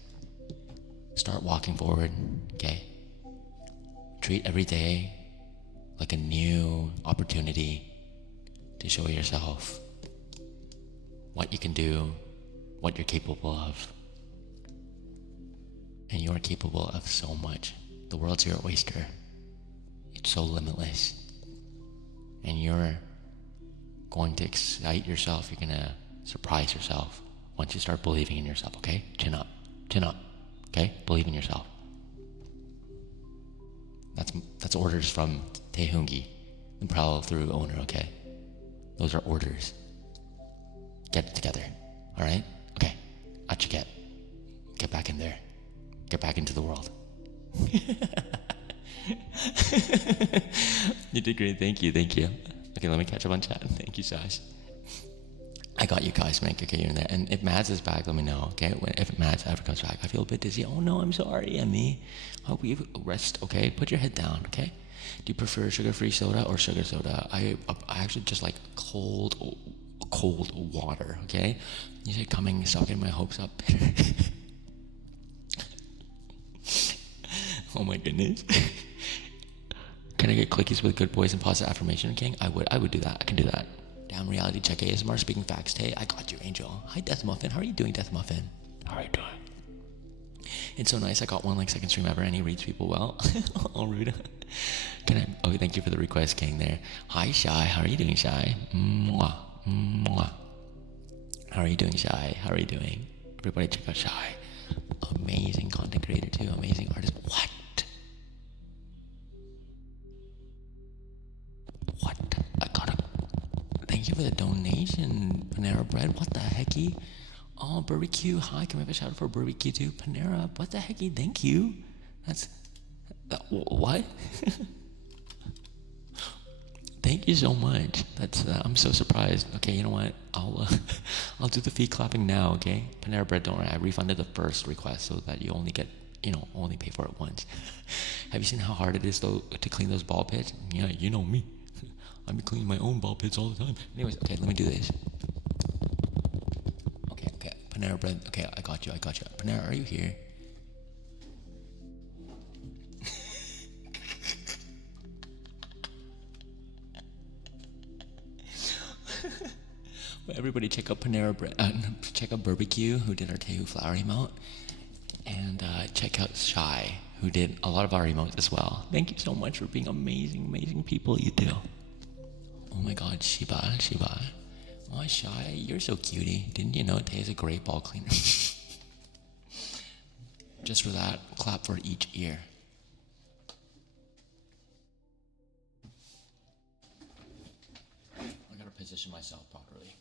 Start walking forward, okay? Treat every day like a new opportunity to show yourself what you can do, what you're capable of. And you're capable of so much. The world's your oyster. It's so limitless. And you're going to excite yourself. You're going to surprise yourself once you start believing in yourself, okay? Chin up, okay? Believe in yourself. That's orders from Taehoongie, the Prowl Through owner, okay? Those are orders. Get it together, all right? Okay, get back in there. Get back into the world. You did great, thank you. Okay, let me catch up on chat. Thank you, Sash. I got you guys, Mike. Okay, you're in there. And if Mads is back, let me know, okay? If Mads ever comes back, I feel a bit dizzy. Oh no, I'm sorry, Emmy. Hope you rest, okay? Put your head down, okay? Do you prefer sugar-free soda or sugar soda? I actually just like cold water, okay? You said coming, stop getting my hopes up. Oh my goodness. Can I get clickies with good boys and positive affirmation, King? I would do that. I can do that. Damn reality check ASMR, speaking facts. Hey, I got you, Angel. Hi, Death Muffin. How are you doing, Death Muffin? How are you doing? It's so nice. I got one like second stream ever, and he reads people well. Oh, rude. Oh, thank you for the request, King. There. Hi, Shy. How are you doing, Shy? Mwah. Mwah. How are you doing, Shy? How are you doing? Everybody, check out Shy. Amazing content creator too. Amazing artist. What? I got a. Thank you for the donation, Panera Bread. What the hecky? Oh, barbecue. Hi, can we have a shout out for barbecue too? Panera. What the hecky? Thank you. That's. What? Thank you so much. That's. I'm so surprised. Okay, you know what? I'll do the feet clapping now. Okay, Panera Bread. Don't worry. I refunded the first request so that you only get. Only pay for it once. Have you seen how hard it is though to clean those ball pits? Yeah, you know me. I've been cleaning my own ball pits all the time. Anyways, okay, let me do this. Okay. Panera Bread. Okay, I got you. Panera, are you here? Everybody check out Panera Bread. Check out Barbecue, who did our Taehoongie flower emote. And check out Shy, who did a lot of our emotes as well. Thank you so much for being amazing people you do. Oh my god, Shiba. Oh, Shy, you're so cutie. Didn't you know Tay is a great ball cleaner? Just for that, clap for each ear. I gotta position myself properly.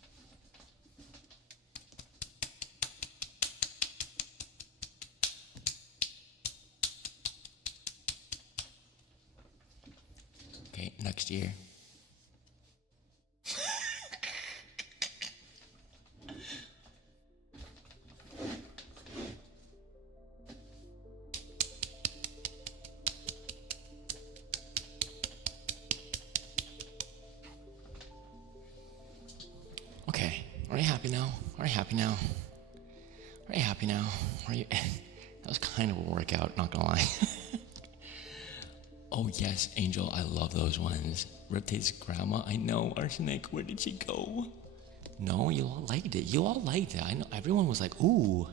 Okay, next year. Are you happy now? Are you happy now? Are you happy now? Are you? That was kind of a workout, not gonna lie. Oh yes, Angel, I love those ones. Riptade's grandma, I know. Arsenic, where did she go? No, you all liked it. You all liked it. I know. Everyone was like, ooh,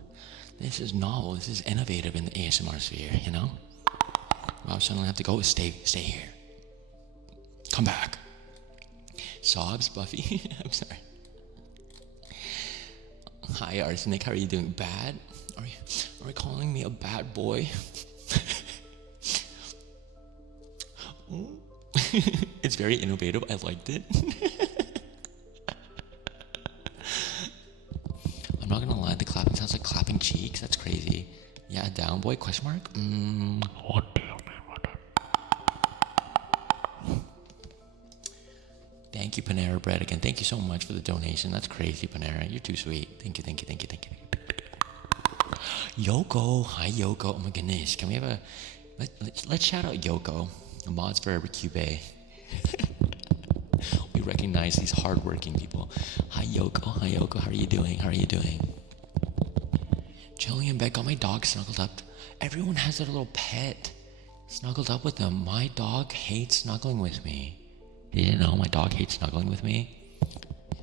this is novel. This is innovative in the ASMR sphere, you know? Well, suddenly have to go. Stay here. Come back. Sobs, Buffy. I'm sorry. Hi, Arsenic. How are you doing? Bad? Are you calling me a bad boy? It's very innovative. I liked it. I'm not gonna lie. The clapping sounds like clapping cheeks. That's crazy. Yeah, down boy? Question mark? What do you mean by that? Thank you, Panera Bread again. Thank you so much for the donation. That's crazy, Panera. You're too sweet. Thank you. Yoko. Hi, Yoko. Oh my goodness. Can we have a... Let's shout out Yoko. Mods for Cube. We recognize these hardworking people. Hi, Yoko. How are you doing? Chilling in bed. Got my dog snuggled up. Everyone has their little pet snuggled up with them. My dog hates snuggling with me. You didn't know my dog hates snuggling with me?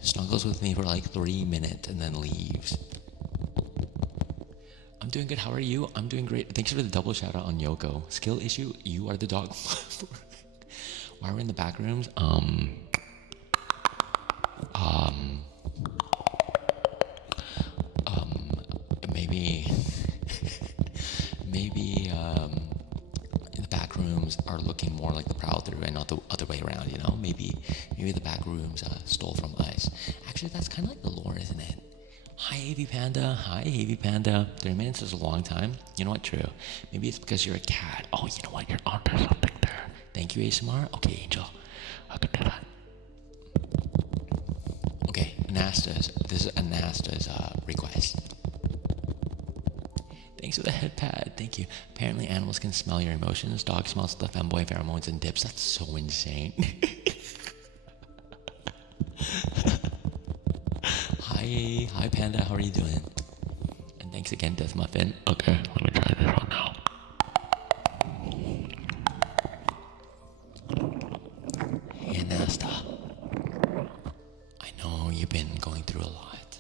Snuggles with me for like 3 minutes and then leaves. I'm doing good. How are you? I'm doing great. Thanks for the double shout out on Yoko. Skill issue, you are the dog. While we're in the back rooms, maybe the back rooms are looking more like the prowl through and not the other way around, you know? Maybe the back rooms stole from us. Actually, that's kind of like the lore, isn't it? Hi, AV Panda. 3 minutes is a long time. You know what? True. Maybe it's because you're a cat. Oh, you know what? You're onto something there. Thank you, ASMR. Okay, Angel. I can do that. Okay, this is Anasta's request. Thanks for the head pad. Thank you. Apparently, animals can smell your emotions. Dog smells the femboy pheromones and dips. That's so insane. Hi Panda, how are you doing? And thanks again, Death Muffin. Okay, let me try this one now. Hey Nasta, I know you've been going through a lot,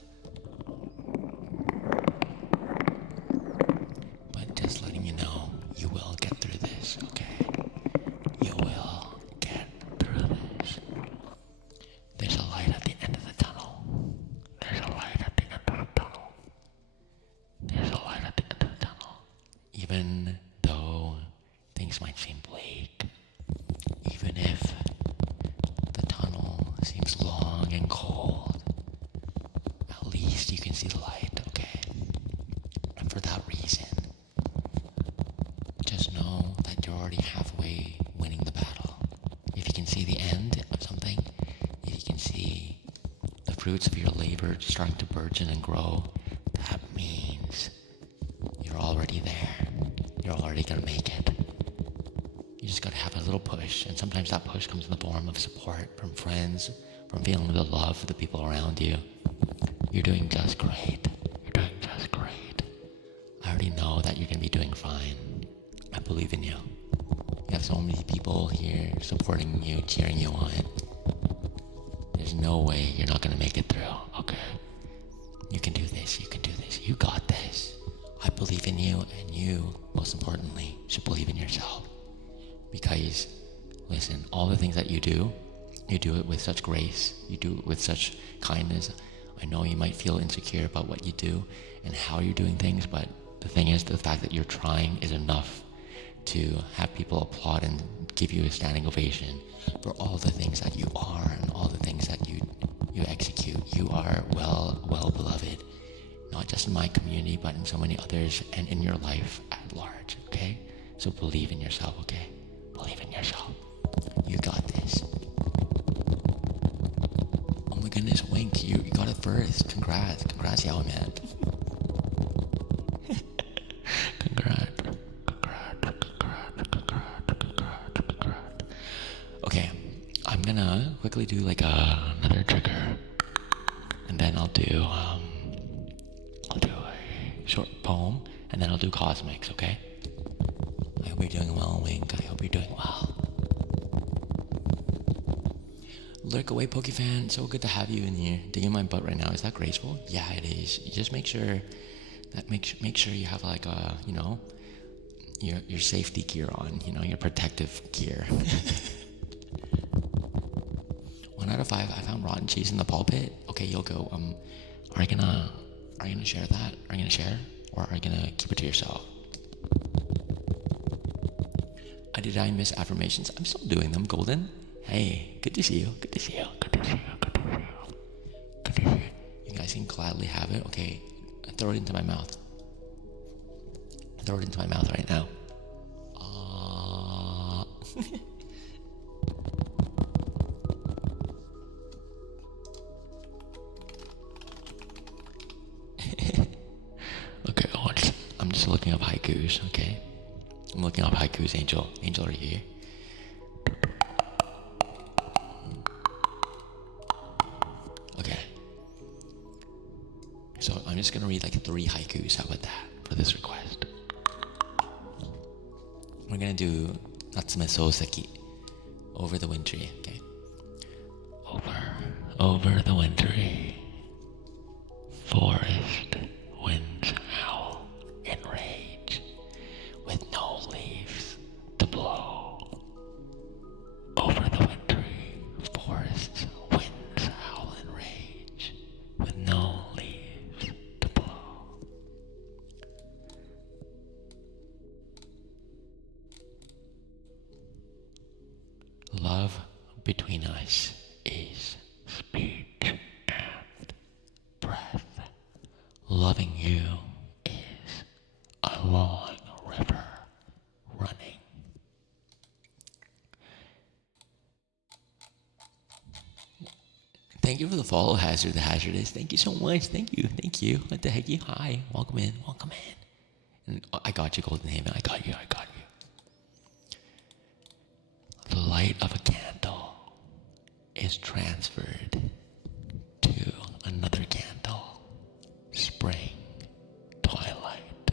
but just letting you know, you will get through this, okay? You will get through this. There's a light at the end of the tunnel. Even though things might seem bleak, even if the tunnel seems long and cold, at least you can see the light, okay? And for that reason, just know that you're already halfway winning the battle. If you can see the end of something, if you can see the fruits of your labor starting to burgeon and grow, that means you're already there. You're already gonna make it. You just gotta have a little push, and sometimes that push comes in the form of support from friends, from feeling the love of the people around you. You're doing just great. I already know that you're gonna be doing fine. I believe in you. You have so many people here supporting you, cheering you on. There's no way you're not gonna make it through, okay? You can do this. You got this. I believe in you, and you, most importantly, should believe in yourself. Because, listen, all the things that you do it with such grace, you do it with such kindness. I know you might feel insecure about what you do and how you're doing things, but the thing is, the fact that you're trying is enough to have people applaud and give you a standing ovation for all the things that you are and all the things that you execute. You are well beloved. Not just in my community, but in so many others and in your life at large, okay? So believe in yourself, okay? Believe in yourself. You got this. Oh my goodness, Wink, you got it first. Congrats, Yao Man. Congrats. Okay, I'm gonna quickly do like another trigger. And then I'll I'll do a short poem, and then I'll do cosmics, okay? I hope you're doing well, Wink. I hope you're doing well. Lurk away, Pokefan. So good to have you in here. Digging my butt right now. Is that graceful? Yeah, it is. You just make sure you have like your safety gear on. Your protective gear. 1 out of 5. I found rotten cheese in the pulpit. Okay, you'll go. Are you gonna share that? Are you gonna share, or are you gonna keep it to yourself? Did I miss affirmations? I'm still doing them, Golden. Hey, good to see you. Good to see you. Good to see you. Good to see you. Good to see you. You guys can gladly have it. Okay, throw it into my mouth. Throw it into my mouth right now. Okay, I'm just looking up haikus, okay? I'm looking up haikus, Angel. Angel, are you here? Okay. So I'm just gonna read like 3 haikus. How about that for this request? We're gonna do Natsume Souseki, Over the Wintry, okay? Over the wintry forest, winds howl in rage, with no leaves to blow. Over the wintry forests, winds howl in rage, with no leaves to blow. Love between us is speech and breath. Loving you is a long river running. Thank you for the follow, Hazard the Hazardous. Thank you so much. Thank you. What the heck? You? Hi. Welcome in. And I got you, Golden Haven. I got you. The light of a candle is transferred to another candle. Spring, twilight.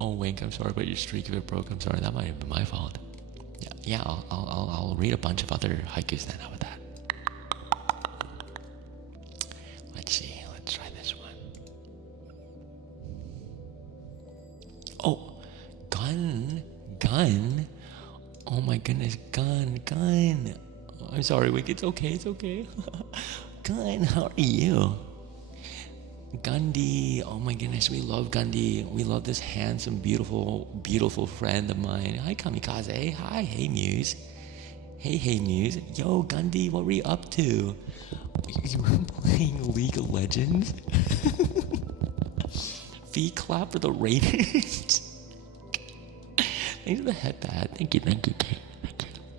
Oh, Wink, I'm sorry about your streak if it broke. I'm sorry, that might have been my fault. Yeah, I'll read a bunch of other haikus then. How about that? Let's see. Let's try this one. Oh, gun. Oh my goodness, gun. I'm sorry, Wink. It's okay. Gun, how are you? Gandhi, oh my goodness, we love Gandhi. We love this handsome, beautiful friend of mine. Hi, Kamikaze. Hi, hey, Muse. Hey, Muse. Yo, Gandhi, what were you up to? You were playing League of Legends? Feet clap for the Raiders. Thanks for the headband. Thank you.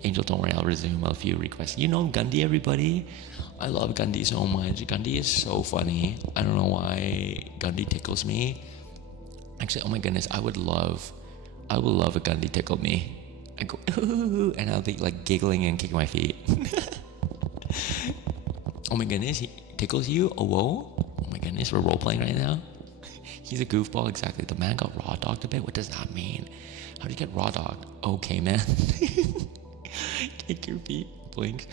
Angel, don't worry, I'll resume a few requests. You know Gandhi, everybody? I love Gandhi so much. Gandhi is so funny. I don't know why Gandhi tickles me. Actually, oh my goodness, I would love a Gandhi tickled me. I go, ooh, and I'll be like giggling and kicking my feet. Oh my goodness, he tickles you? Oh, whoa. Oh my goodness, we're role playing right now. He's a goofball, exactly. The man got raw dogged a bit. What does that mean? How do you get raw dogged? Okay, man. Kick your feet, Blink.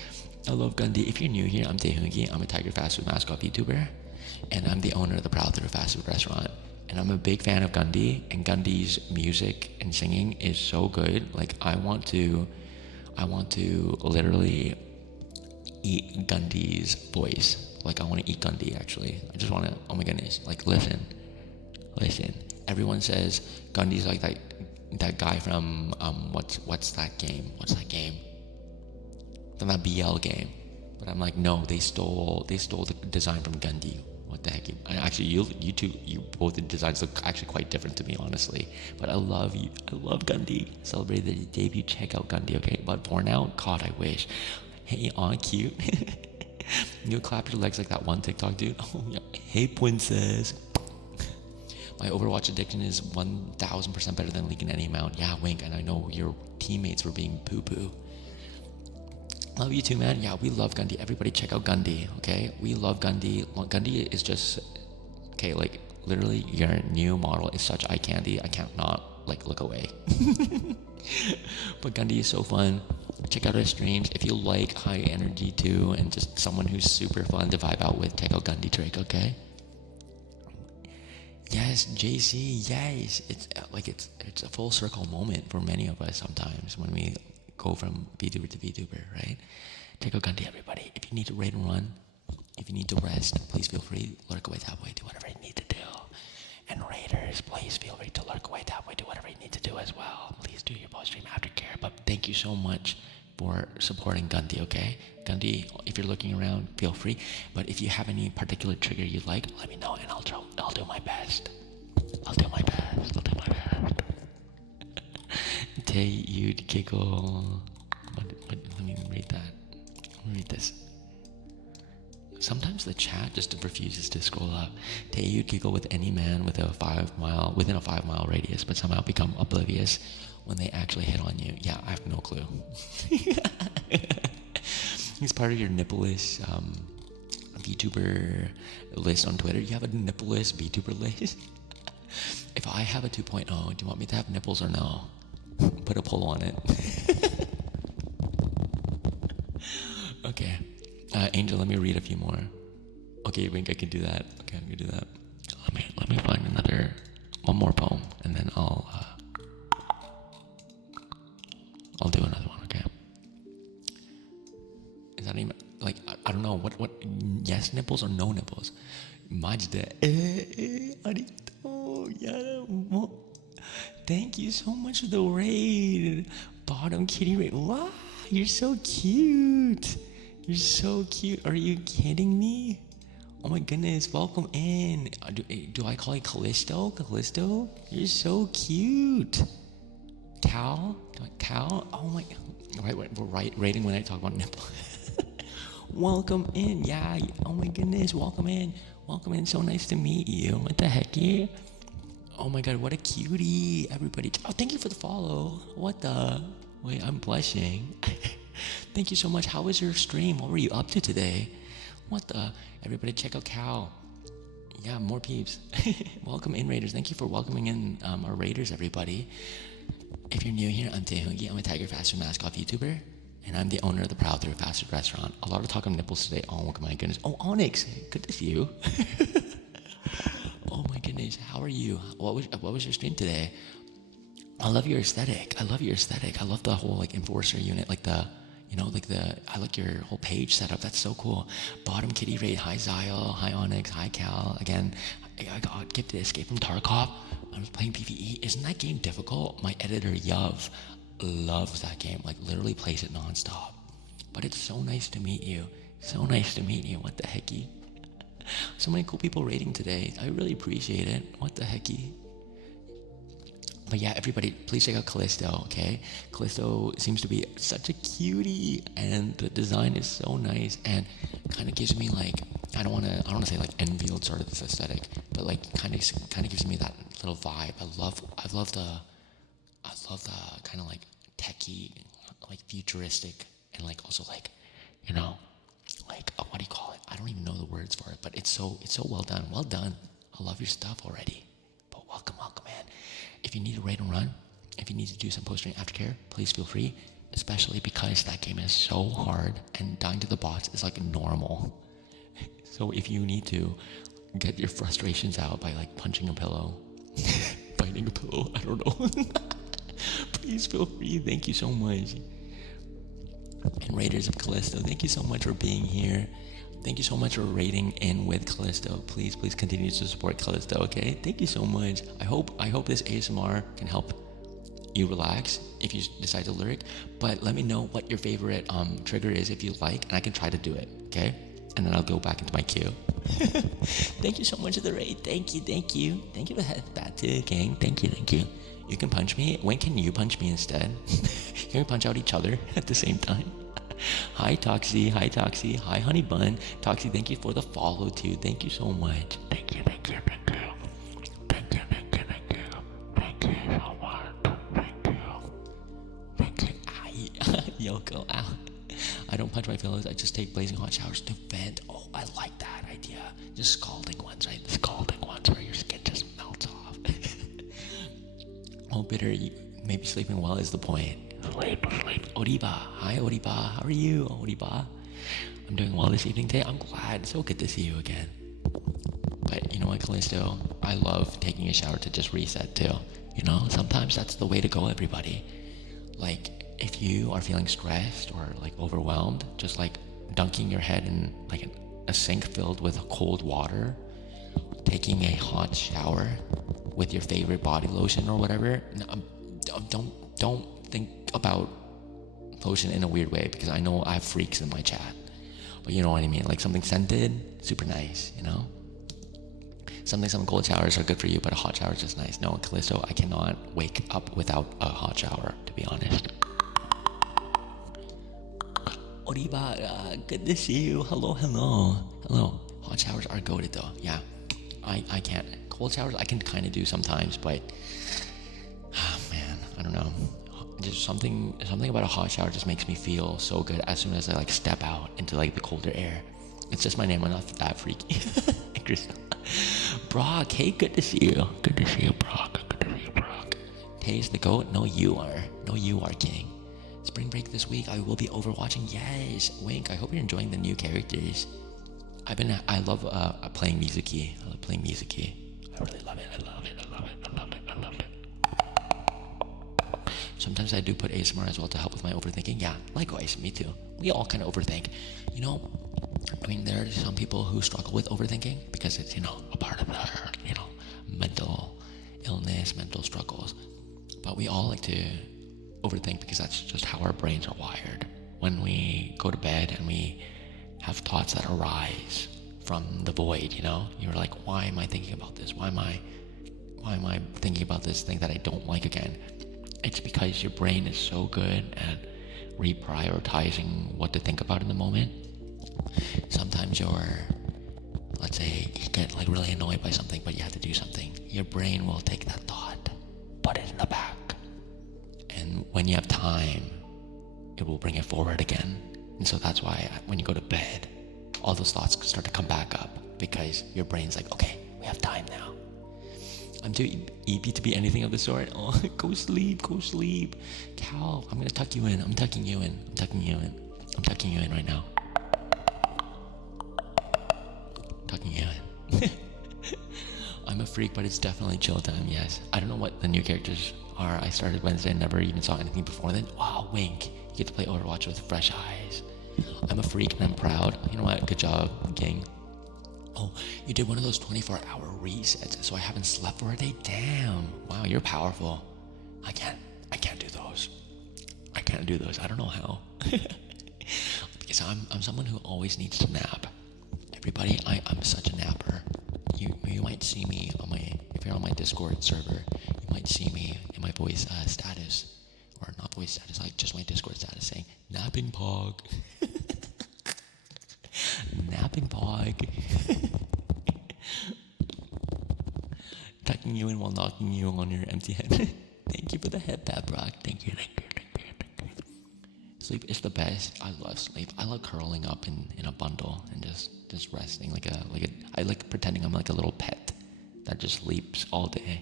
I love Gandhi. If you're new here, I'm Taehoongie. I'm a Tiger fast food mascot VTuber, and I'm the owner of the Proud Through fast food restaurant. And I'm a big fan of Gandhi, and Gandhi's music and singing is so good. Like I want to literally eat Gandhi's voice. Like I want to eat Gandhi actually. I just want to. Oh my goodness! Like listen. Everyone says Gandhi's like that guy from what's that game? From that BL game. But I'm like, no, they stole the design from Gandhi. What the heck? Actually, you both the designs look actually quite different to me, honestly. But I love you. I love Gandhi. Celebrate the debut. Check out Gandhi, okay? But for now, God, I wish. Hey, aw, cute. You clap your legs like that one TikTok dude. Oh yeah. Hey, princess. My Overwatch addiction is 1,000% better than League in any amount. Yeah, Wink, and I know your teammates were being poo-poo. But I love you. I love Gandhi. Celebrate the debut. Check out Gandhi, okay? But for now, God, I wish. Hey, aw, cute. You clap your legs like that one TikTok dude. Oh yeah. Hey, princess. My Overwatch addiction is 1,000% better than League in any amount. Yeah, Wink, and I know your teammates were being poo-poo. Love you too, man. Yeah, we love Gundy. Everybody check out Gundy, okay? We love Gundy. Gundy is just, okay, like, literally your new model is such eye candy. I can't not, like, look away. But Gundy is so fun. Check out our streams. If you like high energy too and just someone who's super fun to vibe out with, check out Gundy Drake, okay? Yes, JC, yes. It's like it's a full circle moment for many of us sometimes when we go from VTuber to VTuber, right? Check out Gundy, everybody. If you need to raid and run, if you need to rest, please feel free. Lurk away, tap away, do whatever you need to do. And raiders, please feel free to lurk away, tap away, do whatever you need to do as well. Please do your post-stream aftercare. But thank you so much for supporting Gundy, okay? Gundy, if you're looking around, feel free. But if you have any particular trigger you'd like, let me know and I'll do my best. I'll do my best. Tay, you'd giggle. Let me read that. Let me read this. Sometimes the chat just refuses to scroll up. Tay, you'd giggle with any man within a 5 mile radius, but somehow become oblivious when they actually hit on you. Yeah, I have no clue. He's part of your nipple-less VTuber list on Twitter. You have a nipple-less VTuber list? If I have a 2.0, do you want me to have nipples or no? Put a poll on it. Okay. Angel, let me read a few more. Okay, Wink, I can do that. Okay, I'm gonna do that. Let me find one more poem, and then I'll do another one. Okay. Is that even like I don't know what yes nipples or no nipples? Majde. Thank you so much for the raid. Bottom kitty raid. Wow, you're so cute. You're so cute. Are you kidding me? Oh my goodness, welcome in. Do I call you Callisto? Callisto? You're so cute. Cal? Cal? Oh my, right, we're rating when I talk about nipple. Welcome in, yeah. Oh my goodness, welcome in. Welcome in, so nice to meet you. What the heck, yeah? Oh my god, what a cutie, everybody. Oh, thank you for the follow. What the? Wait, I'm blushing. Thank you so much. How was your stream? What were you up to today? What the? Everybody check out Cal. Yeah, more peeps. Welcome in, Raiders. Thank you for welcoming in our Raiders, everybody. If you're new here, I'm Taehoongie. I'm a Tiger Fast Food mascot YouTuber, and I'm the owner of the Proud Through Fast Food Restaurant. A lot of talk on nipples today. Oh my goodness. Oh, Onyx. Good to see you. Oh my goodness. How are you? What was your stream today? I love your aesthetic. I love the whole like enforcer unit, like the, you know, like I like your whole page setup. That's so cool. Bottom kitty raid. Hi Zyle. Hi Onyx. Hi Cal. Again, I got gifted Escape from Tarkov. I was playing PvE. Isn't that game difficult? My editor Yuv loves that game. Like literally plays it nonstop. But it's so nice to meet you. So nice to meet you. What the hecky? So many cool people raiding today. I really appreciate it. What the hecky? But yeah, everybody, please check out Callisto, okay? Callisto seems to be such a cutie, and the design is so nice, and kind of gives me like, I don't want to say like envied sort of this aesthetic, but like kind of gives me that little vibe. I love the kind of like techie, like futuristic, and like also like, you know, like what do you call it? I don't even know the words for it, but it's so well done. Well done. I love your stuff already. But welcome, man. If you need to raid and run, if you need to do some post-stream aftercare, please feel free, especially because that game is so hard and dying to the bots is like normal. So if you need to get your frustrations out by like punching a pillow, biting a pillow, I don't know. Please feel free. Thank you so much. And Raiders of Callisto, thank you so much for being here. Thank you so much for raiding in with Callisto. Please continue to support Callisto, okay? Thank you so much. I hope this ASMR can help you relax if you decide to lurk. But let me know what your favorite trigger is if you like, and I can try to do it, okay? And then I'll go back into my queue. Thank you so much for the raid. Thank you. Thank you for that too, gang. Thank you. You can punch me. When can you punch me instead? Can we punch out each other at the same time? Hi Toxie. Hi Honey Bun. Toxie, thank you for the follow too. Thank you so much. Thank you so much. Thank you. Yoko, ow. I don't don't punch my pillows. I just take blazing hot showers to vent. Oh, I like that idea. Just scalding ones, right? Scalding ones where your skin just melts off. Oh, bitter, maybe sleeping well is the point. Sleep. Oriba. Hi, Oriba. How are you, Oriba? I'm doing well this evening today. I'm glad. So good to see you again. But you know what, Callisto? I love taking a shower to just reset too. You know, sometimes that's the way to go, everybody. Like, if you are feeling stressed or like overwhelmed, just like dunking your head in like a sink filled with cold water, taking a hot shower with your favorite body lotion or whatever. Don't think about lotion in a weird way, because I know I have freaks in my chat. But you know what I mean, like something scented, super nice, you know? Some cold showers are good for you, but a hot shower is just nice. No, Callisto, I cannot wake up without a hot shower, to be honest. Oriba, good to see you. Hello. Hot showers are goated though. Yeah, I can't. Cold showers I can kind of do sometimes, but man, I don't know. Just something about a hot shower just makes me feel so good as soon as I like step out into like the colder air. It's just my name. I'm not that freaky. Brock, hey, good to see you. Good to see you, Brock. Tay's the goat? No, you are king. Spring break this week, I will be overwatching. Yes, Wink, I hope you're enjoying the new characters. I love playing Mizuki. I love playing Mizuki. I really love it. I love it. Sometimes I do put ASMR as well to help with my overthinking. Yeah, likewise, me too. We all kind of overthink. You know, I mean, there are some people who struggle with overthinking because it's, you know, a part of their, you know, mental illness, mental struggles. But we all like to overthink because that's just how our brains are wired. When we go to bed and we have thoughts that arise from the void, you know, you're like, why am I thinking about this? Why am I thinking about this thing that I don't like again? It's because your brain is so good at reprioritizing what to think about in the moment. Sometimes let's say you get like really annoyed by something, but you have to do something. Your brain will take that thought, put it in the back. And when you have time, it will bring it forward again. And so that's why when you go to bed, all those thoughts start to come back up, because your brain's like, okay, we have time now. I'm too eepy to be anything of the sort. Oh, go sleep. Cal, I'm gonna tuck you in. I'm tucking you in right now. Tucking you in. I'm a freak, but it's definitely chill time, yes. I don't know what the new characters are. I started Wednesday and never even saw anything before then. Wow, Wink. You get to play Overwatch with fresh eyes. I'm a freak and I'm proud. You know what? Good job, gang. Oh, you did one of those 24-hour resets, so I haven't slept for a day. Damn. Wow, you're powerful. I can't do those. I don't know how. Because I'm someone who always needs to nap. Everybody, I'm such a napper. You might see me if you're on my Discord server, you might see me in my voice status, or not voice status, like just my Discord status saying, napping pog. Napping pog. Tucking you in while knocking you on your empty head. Thank you for the head pat, Brock. Thank you. Sleep is the best. I love sleep. I love curling up in a bundle and just resting I like pretending I'm like a little pet that just sleeps all day.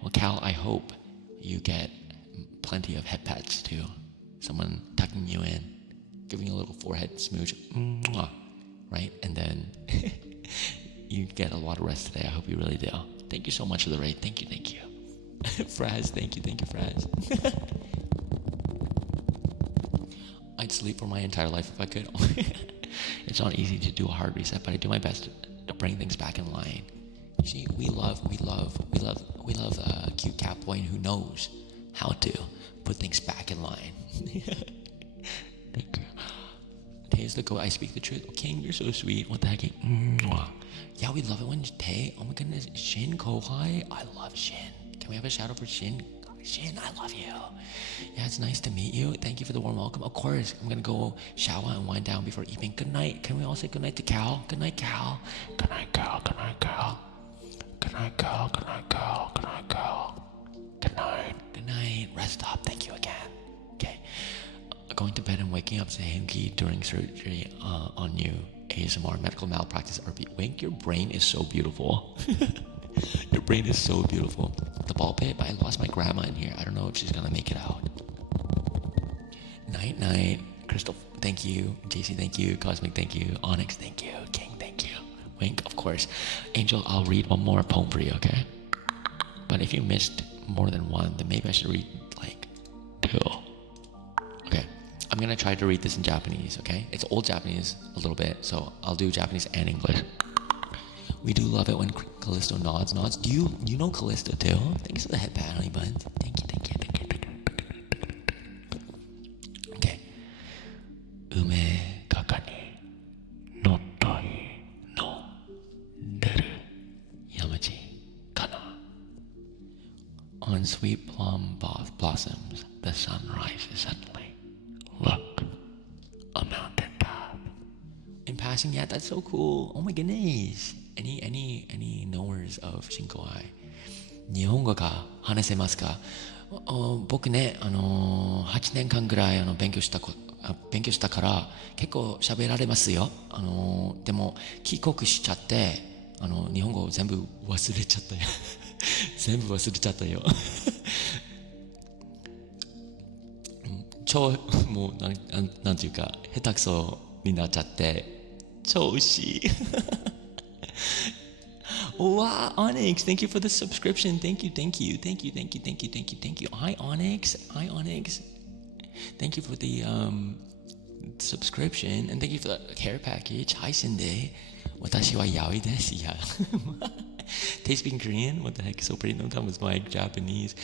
Well, Cal, I hope you get plenty of head pats too. Someone tucking you in, giving you a little forehead smooch, right? And then you get a lot of rest today. I hope you really do. Thank you so much for the raid. Thank you. Fraz, thank you, Fraz. I'd sleep for my entire life if I could. It's not easy to do a hard reset, but I do my best to bring things back in line. You see, we love a cute catboy who knows how to put things back in line. Thank you. Tay is the goat. I speak the truth. Oh, King, you're so sweet. What the heck? Yeah, we love it when Tay. Oh my goodness, Shin Kohai. I love Shin. Can we have a shout out for Shin? Shin, I love you. Yeah, it's nice to meet you. Thank you for the warm welcome. Of course, I'm gonna go shower and wind down before evening. Good night. Can we all say good night to Cal? Good night, Cal. Good night, Cal. Good night, Cal. Good night, Cal. Good night, Cal. Good night, Cal. Good night. Good night. Rest up. Thank you again. Okay. Going to bed and waking up to Taehoongie during surgery on you. ASMR, medical malpractice, RP. Wink, your brain is so beautiful. Your brain is so beautiful. The ball pit, I lost my grandma in here. I don't know if she's gonna make it out. Night, night. Crystal, thank you. JC, thank you. Cosmic, thank you. Onyx, thank you. King, thank you. Wink, of course. Angel, I'll read one more poem for you, okay? But if you missed more than one, then maybe I should read like 2. Okay, I'm gonna try to read this in Japanese, okay? It's old Japanese a little bit, so I'll do Japanese and English. We do love it when Callisto nods. Do you know Callisto too? Thanks for the head pat, honey buns. Thank you. Okay. Ume kaka ni nottai no deru yamachi kana. On sweet plum blossoms, the sun rises suddenly. Look, a mountain top. In passing, yeah, that's so cool. Oh my goodness. Any knowers of Shinkoi? 日本語が話せますか？僕ね、8年間ぐらい勉強したから結構喋られますよ。でも帰国しちゃって日本語全部忘れちゃったよ。全部忘れちゃったよ。超もうなんていうか下手くそになっちゃって超美味しい。Wow, Onyx, thank you for the subscription. Thank you. Hi, Onyx. Thank you for the subscription, and thank you for the care package. Hi, Cindy. 私はyaoi desu. Yeah. They speak Korean? What the heck? So pretty. No time was my Japanese.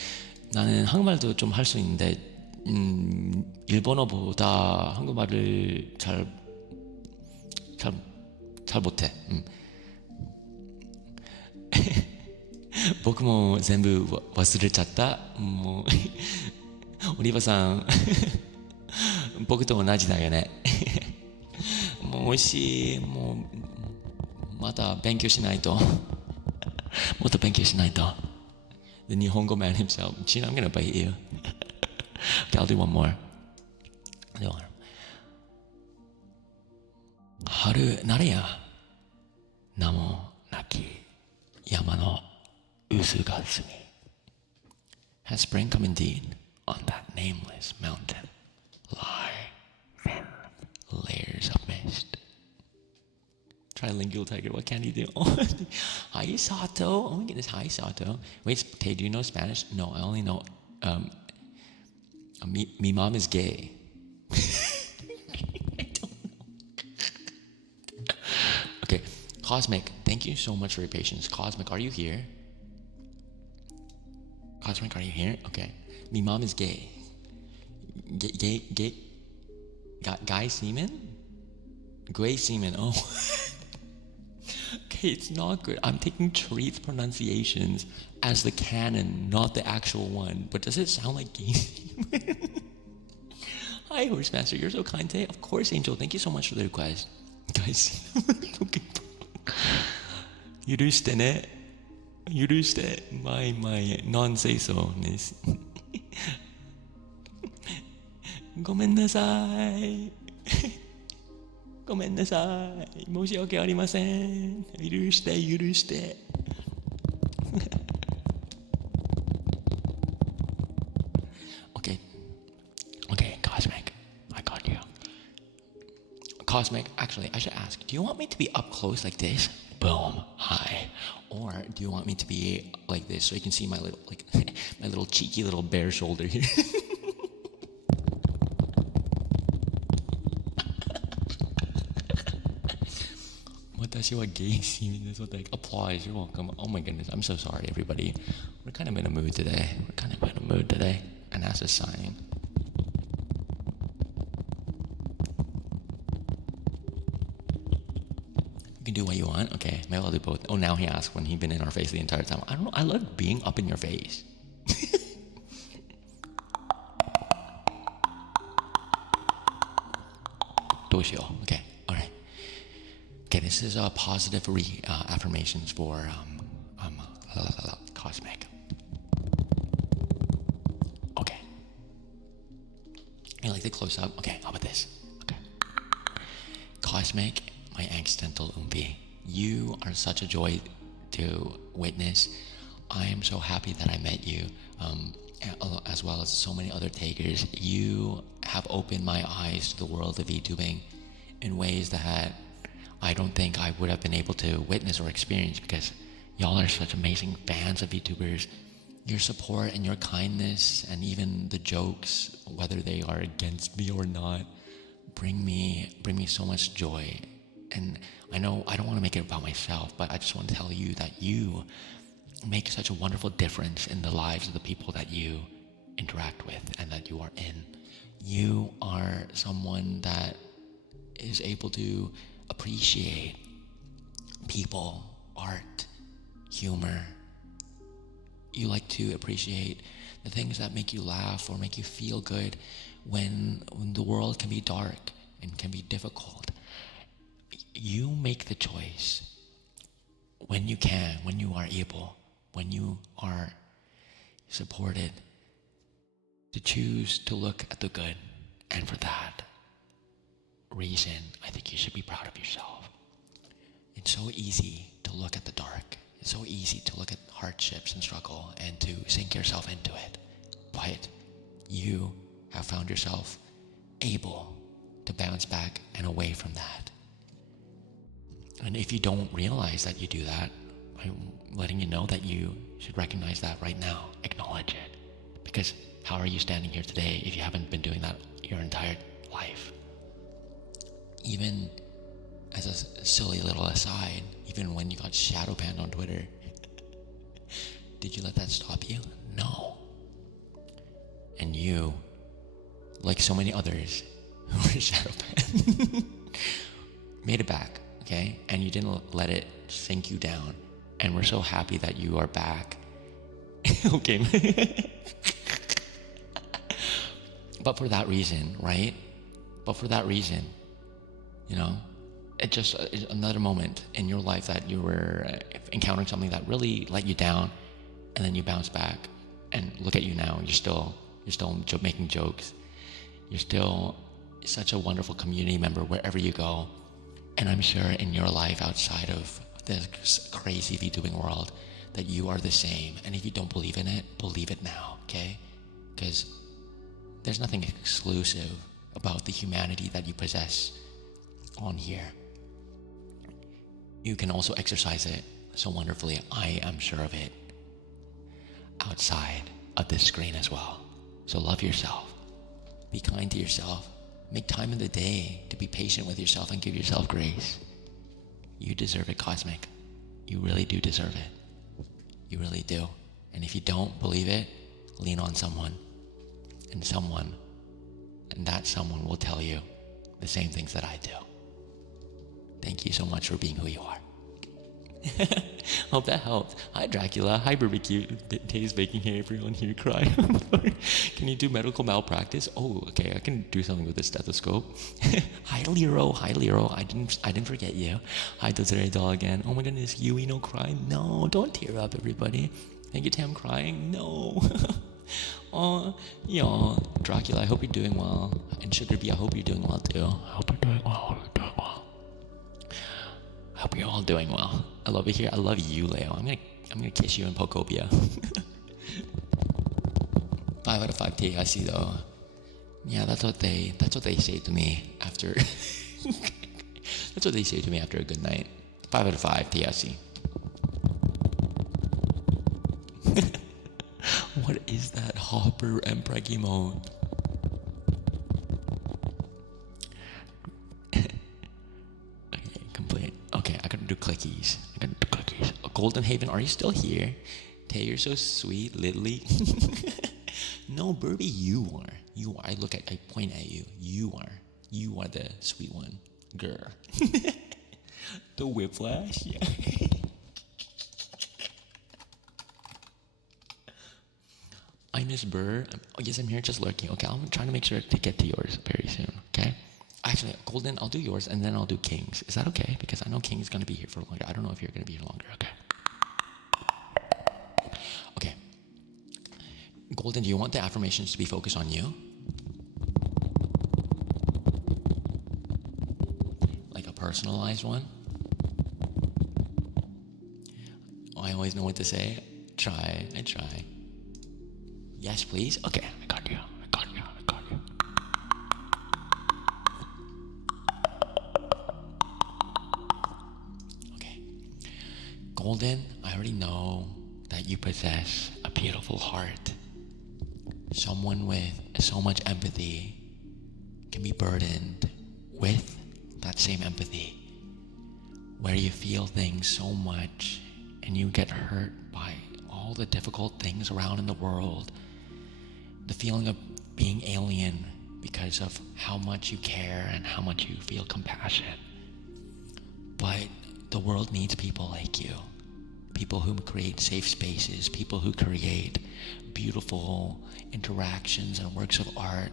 나는 한국말도 좀 할 수 있는데 일본어보다 한국말을 잘 못해. 僕も全部忘れちゃった。もうオリバさん僕と同じだよね。もう美味しい。もうまた勉強しないと。もっと勉強しないと。The Nihongo man himself. Gina, I'm gonna bite you. Okay, I'll do one more. Haru nareya. Namo naki yama no usugatsumi. Has spring come indeed on that nameless mountain? Lie thin layers of mist. Trilingual tiger, what can he do? Hi, Sato. Oh my goodness, hi, Sato. Wait, Tay, do you know Spanish? No, I only know, mi mom is gay. I don't know. Okay, Cosmic, thank you so much for your patience. Cosmic, are you here? Cosmic, are you here? Okay. Mi mom is gay. Guy semen? Gay semen, oh. Okay, it's not good. I'm taking Treat's pronunciations as the canon, not the actual one. But does it sound like gay semen? Hi, Horsemaster. You're so kind today. Of course, Angel. Thank you so much for the request. Guys, okay. 許してね。許して。my non-say so-ness. ごめんなさい。ごめんなさい。申し訳ありません。許して。Okay, Cosmic. I got you. Cosmic, actually, I should ask, do you want me to be up close like this? Boom, hi. Or do you want me to be like this so you can see my little, like, my little cheeky little bare shoulder here? Watashi wa gay semen. That's what like applause. You're welcome. Oh my goodness, I'm so sorry, everybody. We're kind of in a mood today. And that's a sign. You can do what you want. Okay, maybe I'll do both. Oh, now he asks when he's been in our face the entire time. I don't know. I love being up in your face. Okay, all right. Okay, this is a positive affirmations for Cosmic. Okay. You like the close close up. Okay, how about this? Okay. Cosmic, my accidental umbi. You are such a joy to witness. I am so happy that I met you, as well as so many other takers. You have opened my eyes to the world of VTubing in ways that I don't think I would have been able to witness or experience, because y'all are such amazing fans of VTubers. Your support and your kindness and even the jokes, whether they are against me or not, bring me so much joy. And I know I don't want to make it about myself, but I just want to tell you that you make such a wonderful difference in the lives of the people that you interact with and that you are in. You are someone that is able to appreciate people, art, humor. You like to appreciate the things that make you laugh or make you feel good when the world can be dark and can be difficult. You make the choice when you can, when you are able, when you are supported, to choose to look at the good. And for that reason, I think you should be proud of yourself. It's so easy to look at the dark. It's so easy to look at hardships and struggle and to sink yourself into it. But you have found yourself able to bounce back and away from that. And if you don't realize that you do that, I'm letting you know that you should recognize that right now. Acknowledge it. Because how are you standing here today if you haven't been doing that your entire life? Even as a silly little aside, even when you got shadow banned on Twitter, did you let that stop you? No. And you, like so many others who were shadow banned, made it back, okay? And you didn't let it sink you down. And we're so happy that you are back. Okay. But for that reason, right? But for that reason, you know, it just is another moment in your life that you were encountering something that really let you down, and then you bounce back. And look at you now. You're still making jokes. You're still such a wonderful community member wherever you go. And I'm sure in your life outside of this crazy VTubing world that you are the same. And if you don't believe in it, believe it now, okay? Because there's nothing exclusive about the humanity that you possess on here. You can also exercise it so wonderfully, I am sure of it, outside of this screen as well. So love yourself. Be kind to yourself. Make time in the day to be patient with yourself and give yourself grace. You deserve it, Cosmic. You really do deserve it. You really do. And if you don't believe it, lean on someone. And that someone will tell you the same things that I do. Thank you so much for being who you are. Hope that helped. Hi, Dracula. Hi, Barbecue. Tay's baking here. Everyone here cry. Can you do medical malpractice? Oh, okay. I can do something with the stethoscope. Hi, Lero. Hi, Lero. I didn't forget you. Hi, Desiree Doll again. Oh my goodness, Yui, no cry. No, don't tear up, everybody. Thank you, Tam, crying. No. Oh, y'all. Dracula, I hope you're doing well. And Sugar Bee, I hope you're doing well too. I hope you're doing well. I hope you're all doing well. I love it here. I love you, Leo. I'm gonna kiss you in Pokopia. 5 out of 5 T. I see though. Yeah, that's what they say to me after. That's what they say to me after a good night. 5 out of 5 T. I see. What is that Hopper and Preggy mode? Okay, complete. Okay, I gotta do clickies. Golden Haven, are you still here? Tay, you're so sweet, Lily. No, Burby, you are. I point at you. You are the sweet one, girl. The whiplash, yeah. I miss Burr. Oh, yes, I'm here just lurking. Okay, I'm trying to make sure to get to yours very soon, okay? Actually, Golden, I'll do yours, and then I'll do King's. Is that okay? Because I know King's going to be here for longer. I don't know if you're going to be here longer, okay? Okay. Golden, do you want the affirmations to be focused on you? personalized one. I always know what to say. I try. Yes, please. Okay, I got you. Okay. Golden, I already know that you possess a beautiful heart. Someone with so much empathy can be burdened with that same empathy, where you feel things so much and you get hurt by all the difficult things around in the world. The feeling of being alien because of how much you care and how much you feel compassion. But the world needs people like you. People who create safe spaces, people who create beautiful interactions and works of art,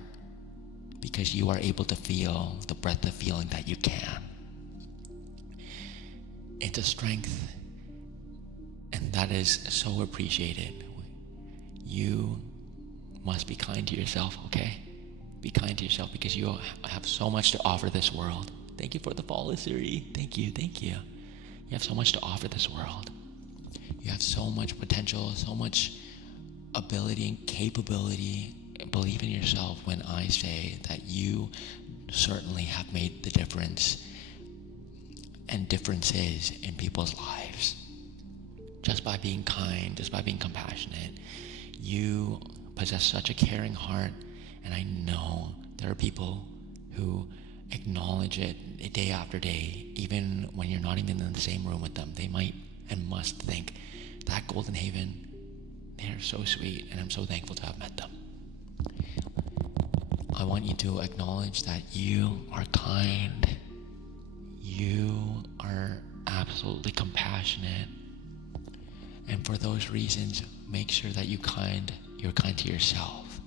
because you are able to feel the breadth of feeling that you can. It's a strength, and that is so appreciated. You must be kind to yourself, okay? Be kind to yourself, because you have so much to offer this world. Thank you for the follow, Suri. Thank you. You have so much to offer this world. You have so much potential, so much ability and capability. Believe in yourself when I say that you certainly have made the difference and differences in people's lives. Just by being kind, just by being compassionate. You possess such a caring heart, and I know there are people who acknowledge it day after day, even when you're not even in the same room with them. They might and must think, that Golden Haven, they're so sweet, and I'm so thankful to have met them. I want you to acknowledge that you are kind, you are absolutely compassionate, and for those reasons, make sure that you're kind to yourself,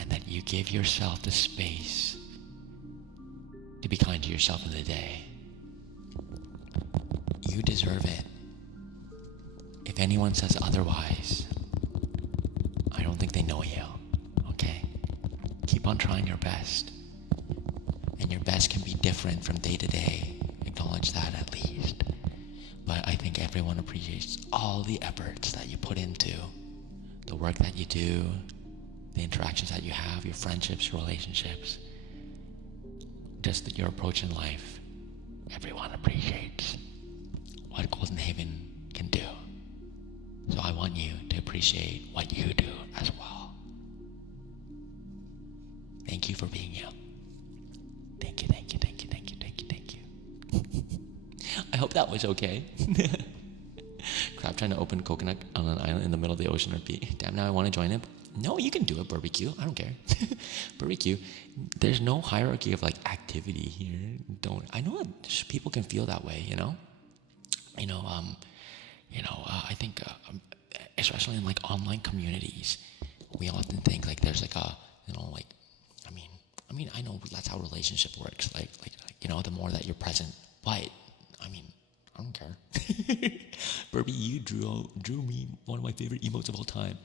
and that you give yourself the space to be kind to yourself in the day. You deserve it. If anyone says otherwise, I don't think they know you, okay? Keep on trying your best. And your best can be different from day to day. Acknowledge that at least. But I think everyone appreciates all the efforts that you put into the work that you do, the interactions that you have, your friendships, your relationships, just your approach in life. Everyone appreciates what Golden Haven can do. So I want you to appreciate what you do as well. Thank you for being you. Thank you. I hope that was okay. Crab trying to open coconut on an island in the middle of the ocean or beach. Damn, now I want to join it. No, you can do it, barbecue. I don't care. Barbecue. There's no hierarchy of like activity here. I know that people can feel that way, you know? I think, especially in like online communities, we often think like there's like a, I know that's how relationship works. Like, the more that you're present, but I don't care. Burby, you drew me one of my favorite emotes of all time,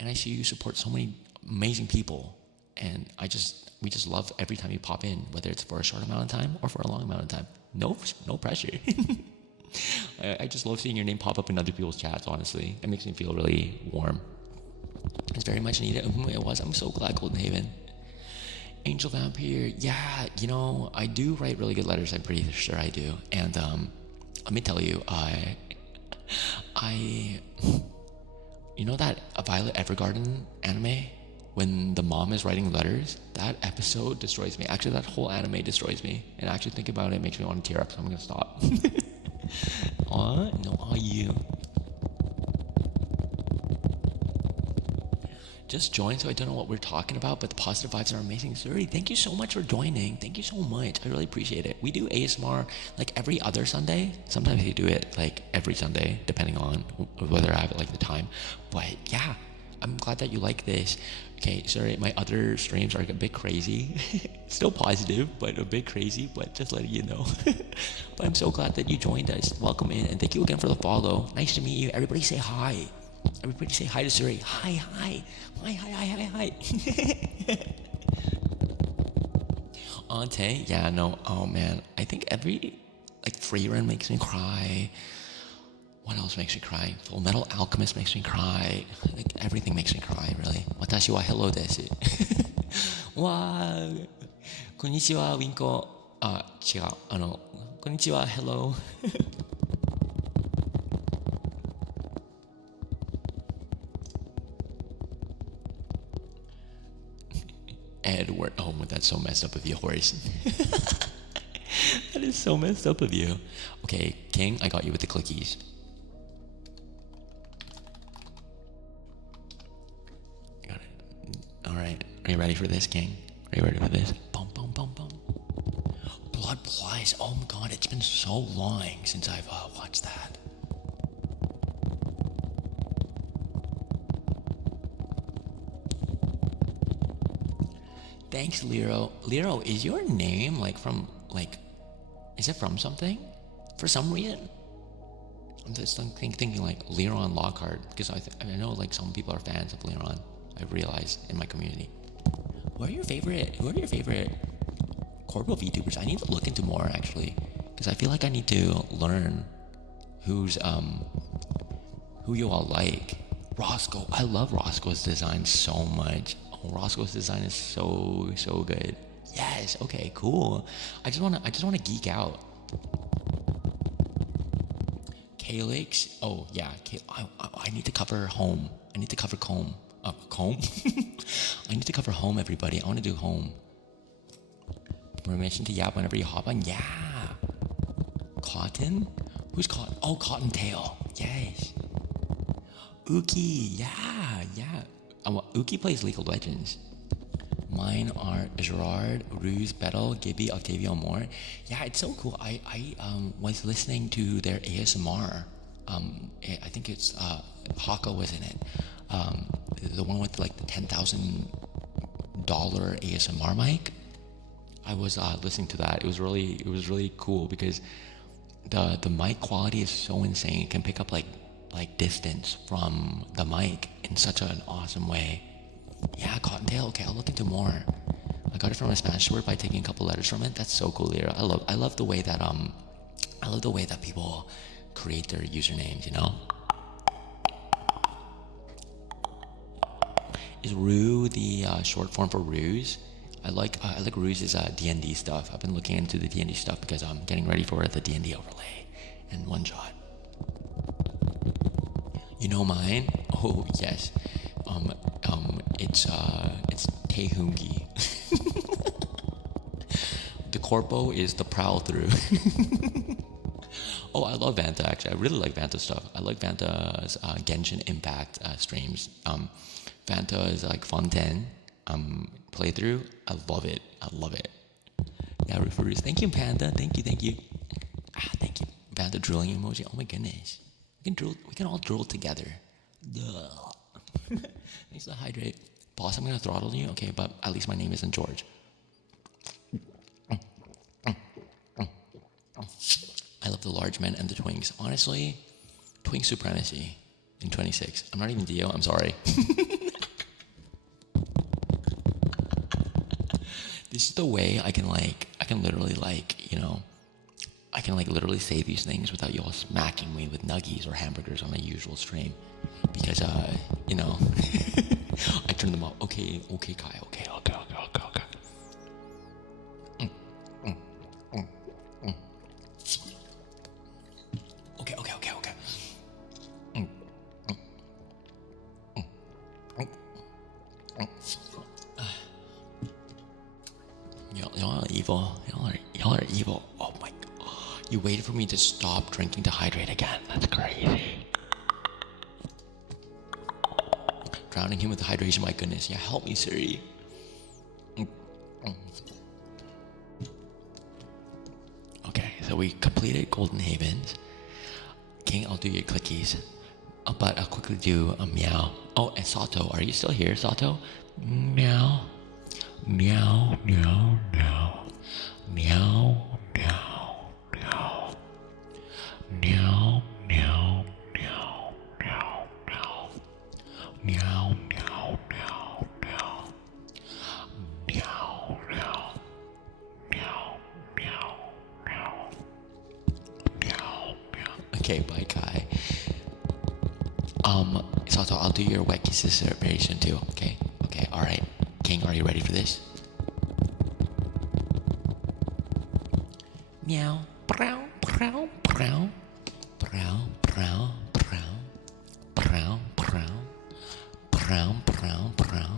and I see you support so many amazing people, and we just love every time you pop in, whether it's for a short amount of time or for a long amount of time. No pressure. I just love seeing your name pop up in other people's chats, honestly. It makes me feel really warm. It's very much needed. It was. I'm so glad, Golden Haven. Angel Vampire, yeah, I do write really good letters, I'm pretty sure I do. And let me tell you, I that Violet Evergarden anime, when the mom is writing letters, that episode destroys me. Actually, that whole anime destroys me. And actually think about it makes me want to tear up, so I'm going to stop. You. Just joined, so I don't know what we're talking about, but the positive vibes are amazing. Suri, thank you so much for joining. Thank you so much. I really appreciate it. We do ASMR like every other Sunday. Sometimes we do it like every Sunday, depending on whether I have like the time. But yeah, I'm glad that you like this. Okay, sorry, my other streams are a bit crazy. Still positive, but a bit crazy, but just letting you know. But I'm so glad that you joined us. Welcome in, and thank you again for the follow. Nice to meet you. Everybody say hi. Everybody say hi to Suri. Hi. Ante, yeah, no, oh man. I think every Like Free Run makes me cry. What else makes me cry? Full Metal Alchemist makes me cry. Like everything makes me cry, really. Watashi wa hello desu. Wa konnichiwa winko. 違う。konnichiwa hello. Edward. Oh, that's so messed up of you, Horace. That is so messed up of you. Okay, King, I got you with the clickies. Got it. Alright, are you ready for this, King? Are you ready for this? Boom, boom, boom, boom. Blood Plies. Oh my god, it's been so long since I've watched that. Thanks, Lero. Lero, is your name like from, like, is it from something? For some reason? I'm just thinking like Leron Lockhart, because I know like some people are fans of Leron. I've realized in my community. Who are your favorite corporal VTubers? I need to look into more actually, because I feel like I need to learn who you all like. Roscoe, I love Roscoe's design so much. Oh, Roscoe's design is so good. Yes, okay, cool. I just wanna geek out. Calyx, oh yeah, I need to cover home. I need to cover comb. Comb? I need to cover home, everybody. I want to do home. Permission to yap whenever you hop on. Yeah. Cotton? Who's Cotton? Oh, Cottontail. Yes. Uki. Yeah. Uki plays League of Legends. Mine are Gerard, Ruse, Bettel, Gibby, Octavio Moore. Yeah, it's so cool. I was listening to their ASMR. I think it's Haka was in it. The one with like the $10,000 ASMR mic. I was listening to that. It was really cool because the mic quality is so insane. It can pick up like distance from the mic in such an awesome way. Yeah, Cottontail. Okay, I'll look into more. I got it from a Spanish word by taking a couple letters from it. That's so cool, Lyra. I love the way that people create their usernames. You know. Is Rue the short form for Ruse? I like Ruse's D&D stuff. I've been looking into the D&D stuff because I'm getting ready for the D&D overlay and one shot. You know mine? Oh yes. It's Taehoongie. The corpo is the prowl through. Oh, I love Vanta actually. I really like Vanta stuff. I like Vanta's Genshin Impact streams. Vanta is like Fontaine playthrough. I love it. Yeah, refers. Thank you, Panda. Thank you. Thank you. Vanta drilling emoji. Oh my goodness. We can all drill together. Duh. Thanks to hydrate. Boss, I'm gonna throttle you. Okay, but at least my name isn't George. I love the large men and the twinks. Honestly, twink supremacy in 26. I'm not even Dio. I'm sorry. This is the way I can literally I can literally say these things without you all smacking me with nuggies or hamburgers on my usual stream. Because, I turn them off. Okay, Kai, okay. Y'all are evil. Y'all are evil. Oh my god. You waited for me to stop drinking to hydrate again. That's crazy. Drowning him with hydration, my goodness. Yeah, help me, Siri. Okay, so we completed Golden Havens. King, I'll do your clickies. But I'll quickly do a meow. Oh, and Sato, are you still here, Sato? Meow. Meow, meow, meow. Meow, meow, meow. Meow, meow, meow, meow, meow. Meow, meow, meow, meow. Meow, meow. Meow, meow, meow. Okay, bye, Kai. So I'll do your wet kisses very soon too. Okay. Okay. All right. King, are you ready for this? Meow. Brow. Brow. Brow. Brow. Brow. Brow. Brow. Brow. Brow. Brow. Brow.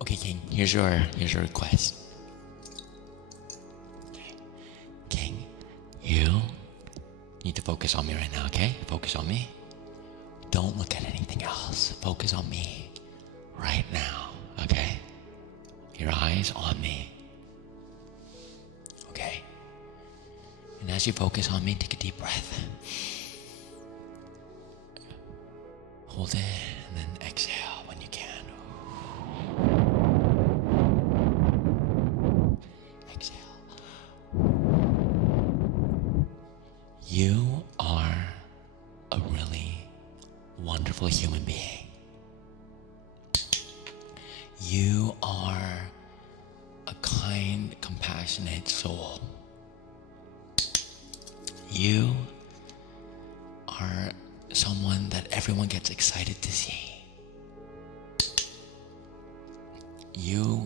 Okay, King, here's your request. Okay. King, you need to focus on me right now, okay? Focus on me. Don't look at anything else. Focus on me right now, okay? Your eyes on me. Okay? And as you focus on me, take a deep breath. Hold it and then exhale when you can. Exhale. You are a really wonderful human being. You are a kind, compassionate soul. You are someone that everyone gets excited to see. You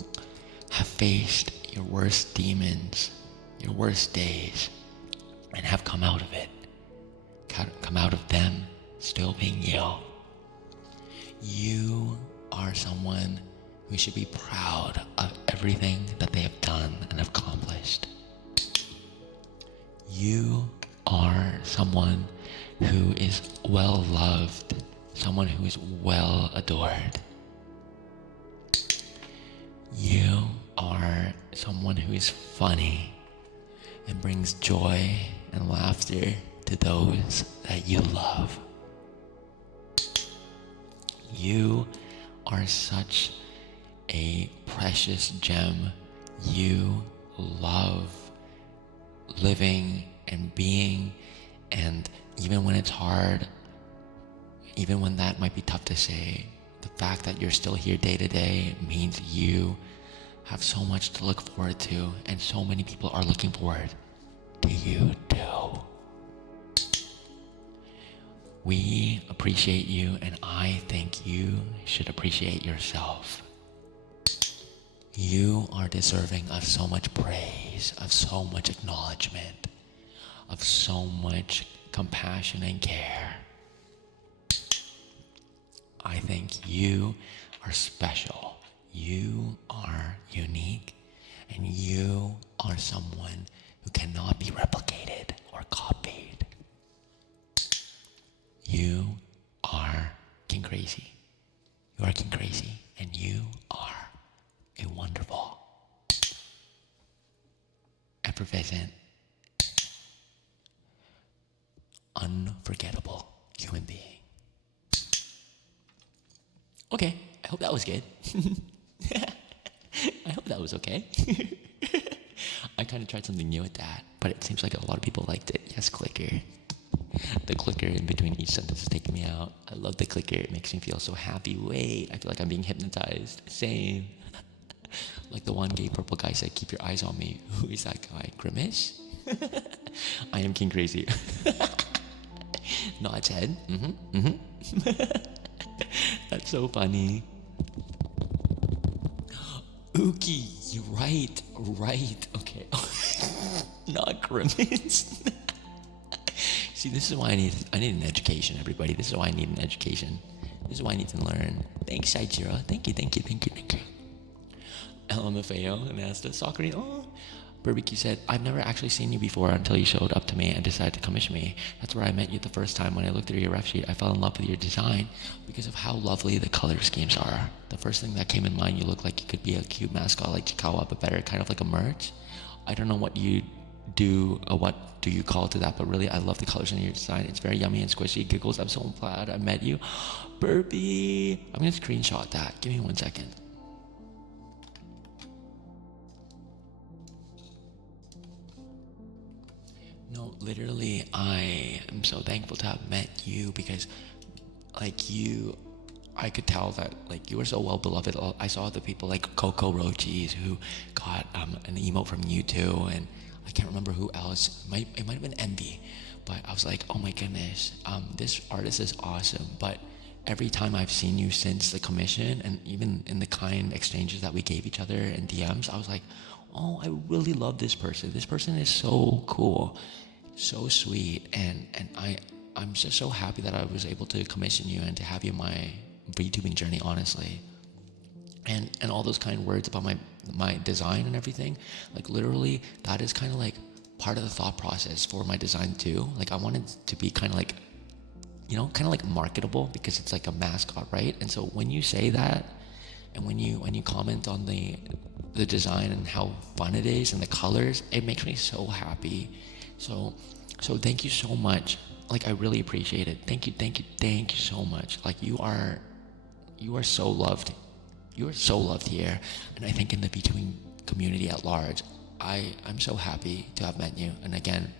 have faced your worst demons, your worst days, and have come out of it. Come out of them still being you. You are someone who should be proud of everything that they have done and accomplished. You are someone who is well loved, someone who is well adored. You are someone who is funny and brings joy and laughter to those that you love. You are such a precious gem. You love living and being, and even when it's hard, even when that might be tough to say, the fact that you're still here day to day means you have so much to look forward to, and so many people are looking forward to you too. We appreciate you, and I think you should appreciate yourself. You are deserving of so much praise, of so much acknowledgement, of so much compassion and care. I think you are special. You are unique, and you are someone who cannot be replicated or copied. You are King Crazy. You are King Crazy, and you are a wonderful, effervescent, unforgettable human being. Okay, I hope that was good. I hope that was okay. I kind of tried something new with that, but it seems like a lot of people liked it. Yes, clicker. The clicker in between each sentence is taking me out. I love the clicker. It makes me feel so happy. Wait, I feel like I'm being hypnotized. Same. Like the one gay purple guy said, keep your eyes on me. Who is that guy? Grimace? I am King Crazy. Nods head. That's so funny. Ookie, you're right. Okay. Not Grimace. See, this is why I need an education, everybody. This is why I need an education. This is why I need to learn. Thanks, Saijiro. Thank you. LMFAO and asked us, Sakura, oh. Barbecue said, I've never actually seen you before until you showed up to me and decided to commission me. That's where I met you the first time. When I looked through your ref sheet, I fell in love with your design because of how lovely the color schemes are. The first thing that came in mind, you look like you could be a cute mascot like Chikawa, but better, kind of like a merch. I don't know what you do what do you call to that, but really I love the colors in your design. It's very yummy and squishy. Giggles, I'm so glad I met you. Burpee, I'm gonna screenshot that. Give me 1 second. No, literally, I am so thankful to have met you because, like, I could tell that, like, you were so well beloved. I saw other people like Coco Rochis who got an emote from you too, and I can't remember who else. It might have been Envy, but I was like, oh my goodness, this artist is awesome. But every time I've seen you since the commission, and even in the kind exchanges that we gave each other in DMs, I was like, oh, I really love this person. This person is so cool, so sweet, and I'm just so happy that I was able to commission you and to have you in my VTubing journey, honestly. And all those kind words about my design and everything, like literally that is kind of like part of the thought process for my design too. Like I wanted to be kind of like, you know, kind of like marketable because it's like a mascot, right? And so when you say that, and when you comment on the design and how fun it is and the colors, it makes me so happy. So thank you so much. Like I really appreciate it. Thank you so much. Like you are so loved. You are so loved here, and I think in the VTubing community at large. I'm so happy to have met you. And again,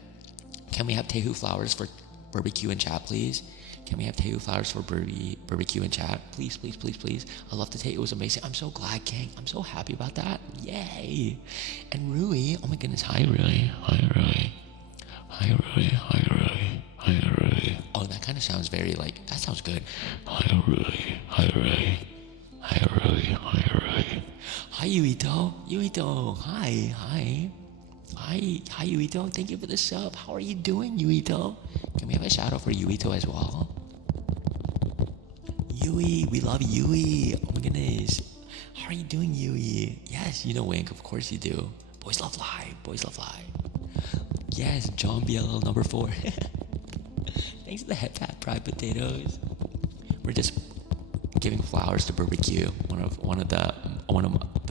can we have Taehoongie flowers for barbecue in chat, please? Can we have Taehoongie flowers for barbecue in chat? Please, please, please, please. I love the Taehoongie. It was amazing. I'm so glad, King. I'm so happy about that. Yay. And Rui. Oh my goodness. Hi, Rui. Hi, Rui. Hi, Rui. Hi, Rui. Hi, Rui. Oh, that kind of sounds very like, that sounds good. Hi, Rui. Hi, Rui. Hi, Rui. Hi, Rui. Hi, Yuito. Yuito. Hi. Hi. Hi, Yuito. Thank you for the sub. How are you doing, Yuito? Can we have a shout out for Yuito as well? Yui, we love Yui. Oh my goodness. How are you doing, Yui? Yes, you know Wink, of course you do. Boys love live. Boys love live. Yes, John BLL number 4. Thanks for the head pat, Pride Potatoes. We're just giving flowers to barbecue, one of the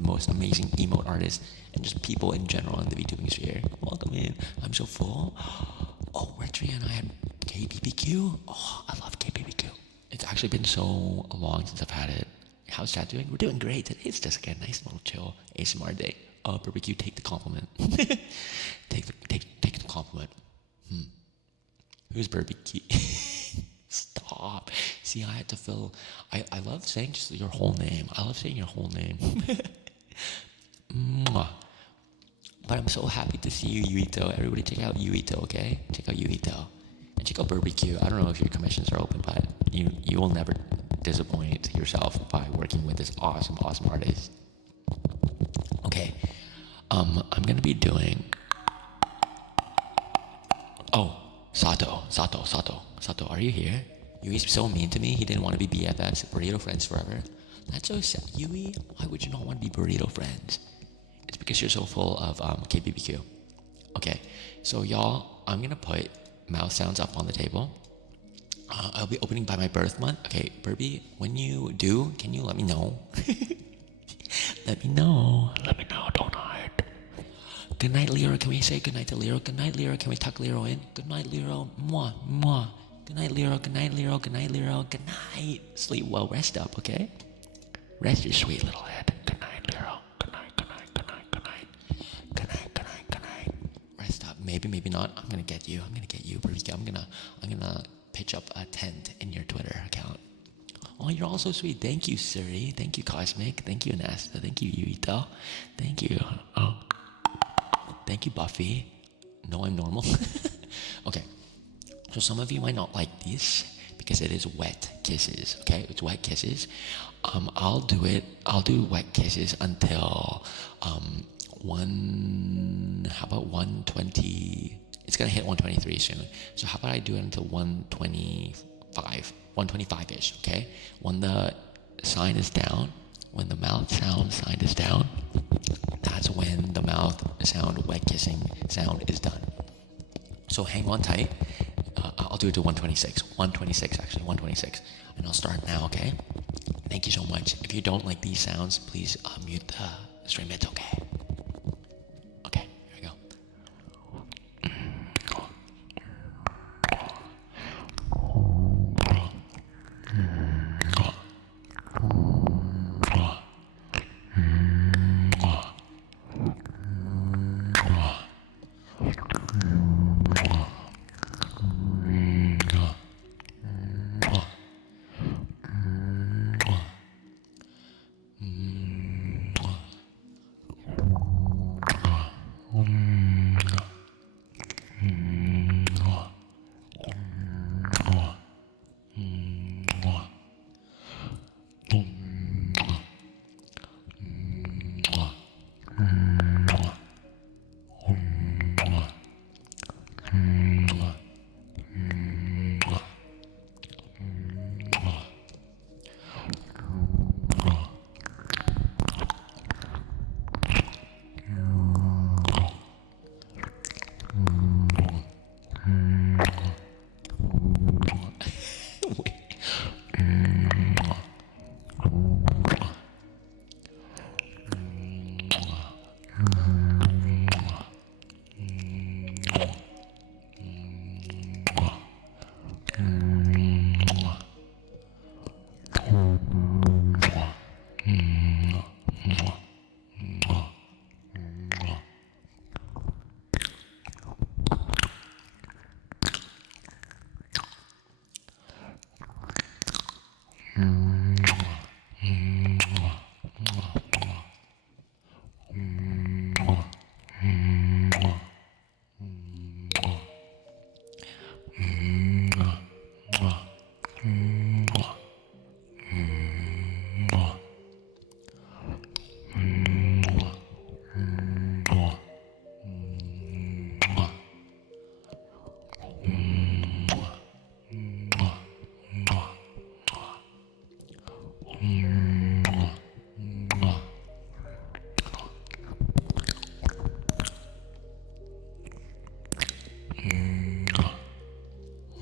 most amazing emote artists and just people in general in the VTubing sphere. Welcome in. I'm so full. Oh, Retri and I had KBBQ. Oh, I love KBBQ. It's actually been so long since I've had it. How's chat doing? We're doing great. It's just like a nice little chill ASMR day. Barbecue, take the compliment. take the compliment. Who's barbecue? Stop. See, I had to fill. I love saying just your whole name. I love saying your whole name. Mwah. But I'm so happy to see you, Yuito. Everybody check out Yuito, okay? Check out Yuito. And check out barbecue. I don't know if your commissions are open, but you will never disappoint yourself by working with this awesome artist. Okay. I'm gonna be doing. Oh, Sato, are you here? Yui's so mean to me. He didn't want to be BFFs, burrito friends forever. That's so sad. Yui, why would you not want to be burrito friends? It's because you're so full of KBBQ. Okay, so y'all, I'm gonna put mouth sounds up on the table. I'll be opening by my birth month. Okay, Burby, when you do, can you let me know? Let me know, don't hide. Good night, Lero. Can we say good night to Lero? Good night, Lero. Can we tuck Lero in? Good night, Lero. Mwah, mwah. Good night, Lero. Good night, Lero. Good night, Lero. Good night. Sleep well. Rest up, okay? Rest your sweet little head. Good night, Lero. Good night, good night, good night, good night. Good night, good night, good night. Rest up. Maybe, maybe not. I'm gonna get you. I'm gonna pitch up a tent in your Twitter account. Oh, you're all so sweet. Thank you, Suri. Thank you, Cosmic. Thank you, Nasta. Thank you, Yuito. Thank you. Oh. Thank you, Buffy. No, I'm normal. Okay. So some of you might not like this because it is wet kisses. Okay, it's wet kisses. I'll do it. I'll do wet kisses until how about 120? It's gonna hit 123 soon. So how about I do it until 125-ish, okay? When the sign is down, when the mouth sound sign is down, that's when the mouth sound, wet kissing sound is done. So hang on tight. I'll do it to 126. 126, actually, 126. And I'll start now, okay? Thank you so much. If you don't like these sounds, please mute the stream. It's okay. Okay, here we go.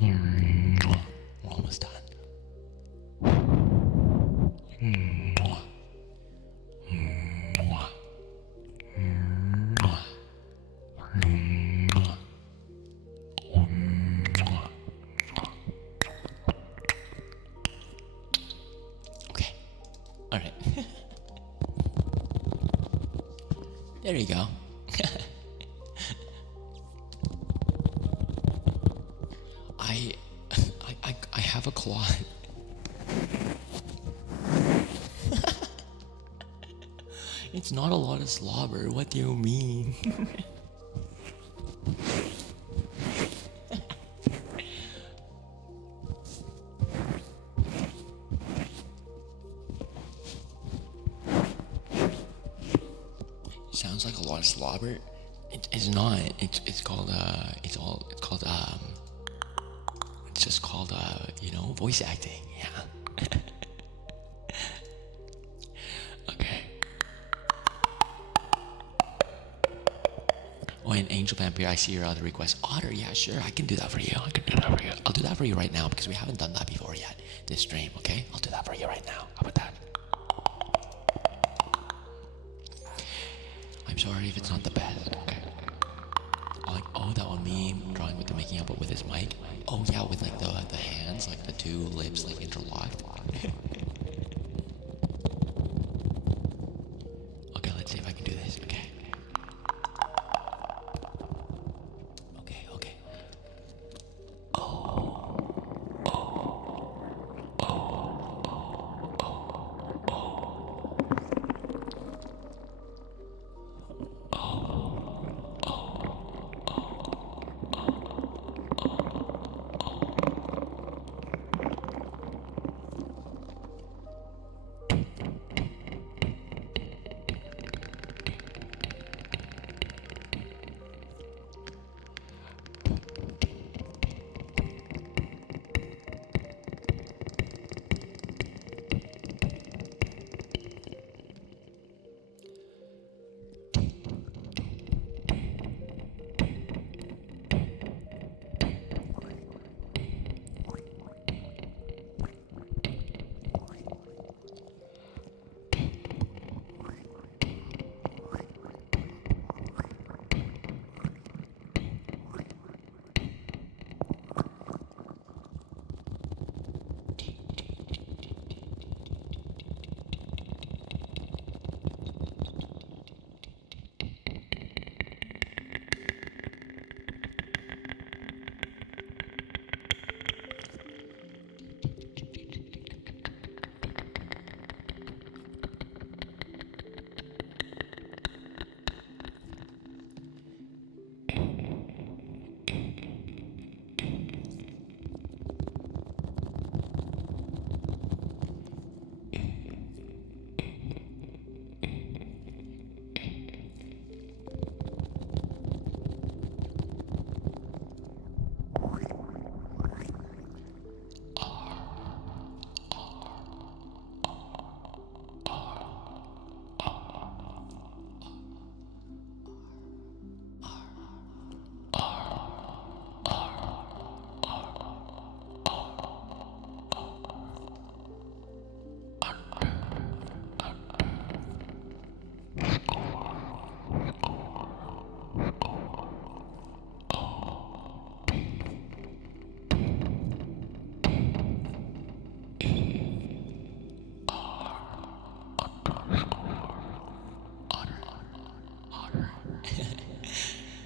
We're almost done. Okay. All right. There you go. I have a cloth. It's not a lot of slobber. What do you mean? Sounds like a lot of slobber. It's not. It's called it's just called voice acting. Yeah. Okay. Oh, and Angel Vampire, I see your other request. Otter, yeah, sure, I can do that for you. I'll do that for you right now because we haven't done that before yet. This stream, okay? I'll do that for you right now. How about that? I'm sorry if it's not the best. Okay. Like, oh, that one meme drawing with the making up, but with his mic. Oh yeah, with like the hands, like the two lips like interlocked. Okay, let's see if I can do this. Okay. Okay.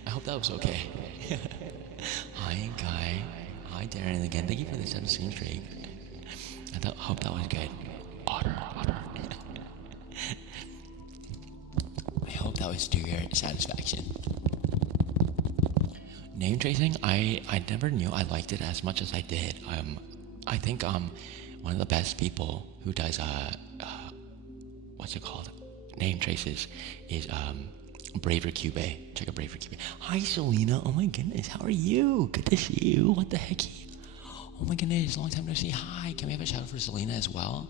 I hope that was okay. Hi, Guy. Hi, Darren again. Thank you for the 7 stream streak. Hope that was good. Otter. I hope that was to your satisfaction. Name tracing, I never knew I liked it as much as I did. I think one of the best people who does what's it called? Name traces is Braver Cube. Check out Braver Cube. Hi Selena. Oh my goodness, how are you? Good to see you. What the heck? Oh my goodness, long time no see. Hi, can we have a shout out for Selena as well?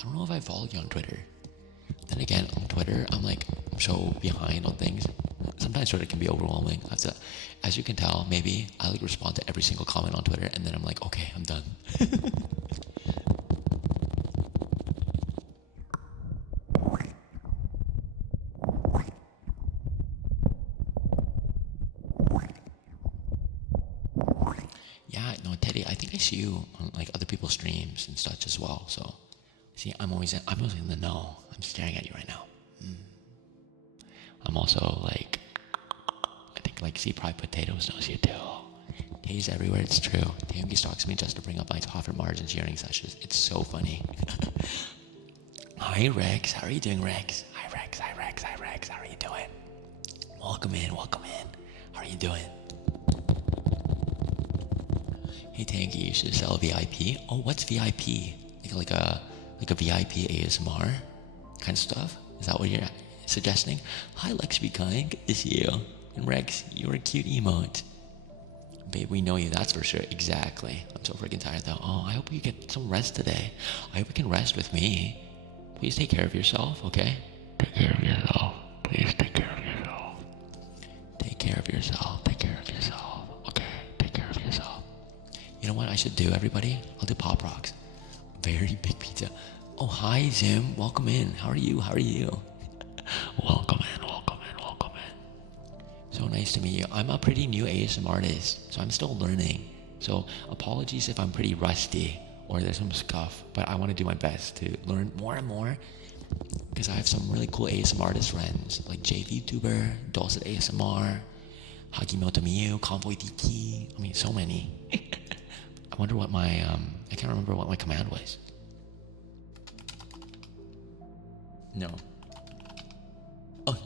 I don't know if I follow you on Twitter. Then again, on Twitter, I'm so behind on things. Sometimes Twitter can be overwhelming. As you can tell, maybe I respond to every single comment on Twitter, and then I'm like, okay, I'm done. Yeah, no, Teddy, I think I see you on other people's streams and such as well. So, see, I'm always in the know. I'm staring at you right now. I'm also I think C Pride Potatoes knows you too. Tay's everywhere, it's true. Taehoongie stalks me just to bring up my profit margins sharing sessions. It's so funny. Hi Rex, how are you doing, Rex? Hi Rex, how are you doing? Welcome in. How are you doing? Hey Taehoongie, you should sell VIP. Oh, what's VIP? Like a VIP ASMR kind of stuff? Is that what you're suggesting? Hi Lex, be kind. Good to see you. And Rex, you're a cute emote. Babe, we know you, that's for sure. Exactly. I'm so freaking tired though. Oh, I hope you get some rest today. I hope you can rest with me. Please take care of yourself, okay? Take care of yourself. Please take care of yourself. Take care of yourself. Take care of yourself. Okay? Take care of yourself. You know what I should do, everybody? I'll do Pop Rocks. Very big pizza. Oh, hi, Zim. Welcome in. How are you? Welcome in. So nice to meet you. I'm a pretty new ASMR artist, so I'm still learning. So apologies if I'm pretty rusty or there's some scuff, but I want to do my best to learn more and more because I have some really cool ASMR artist friends like vtuber, Dulcet ASMR, Hagimoto Miyu, Convoy Tiki. I mean, so many. I wonder what I can't remember what my command was. No. Oh,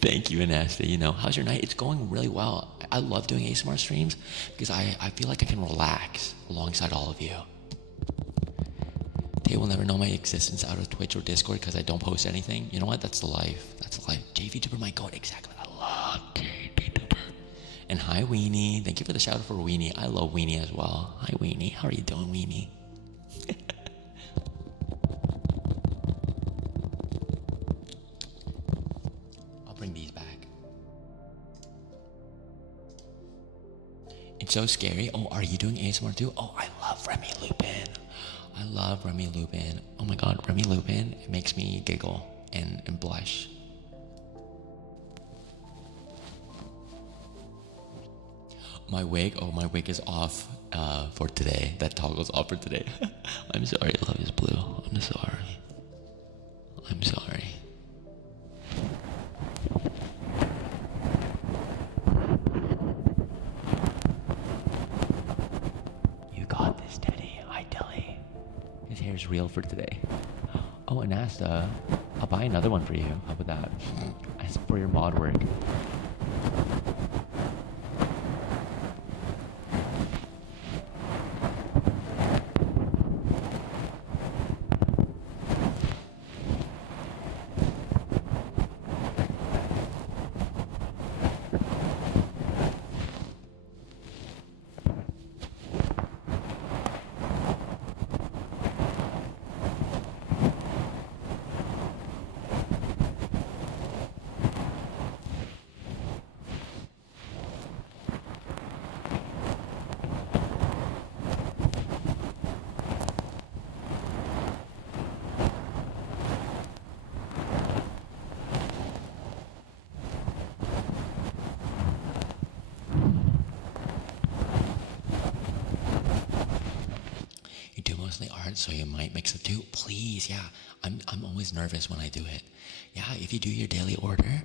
thank you, Anasta. How's your night? It's going really well. I love doing ASMR streams because I feel like I can relax alongside all of you. They will never know my existence out of Twitch or Discord because I don't post anything. You know what? That's the life. JVTuber, my god, exactly. I love JVTuber. And hi, Weenie. Thank you for the shout out for Weenie. I love Weenie as well. Hi, Weenie. How are you doing, Weenie? I'll bring these back. It's so scary. Oh, are you doing ASMR too? Oh, I love Remy Lupin. Oh my god, Remy Lupin, it makes me giggle and blush. My wig is off for today. That toggle's off for today. I'm sorry, love is blue. I'm sorry. You got this, Teddy. Hi, Dilly. His hair's real for today. Oh, and Asta, I'll buy another one for you. How about that? As for your mod work. You do mostly art, so you might mix the two. Please, yeah. I'm always nervous when I do it. Yeah, if you do your daily order,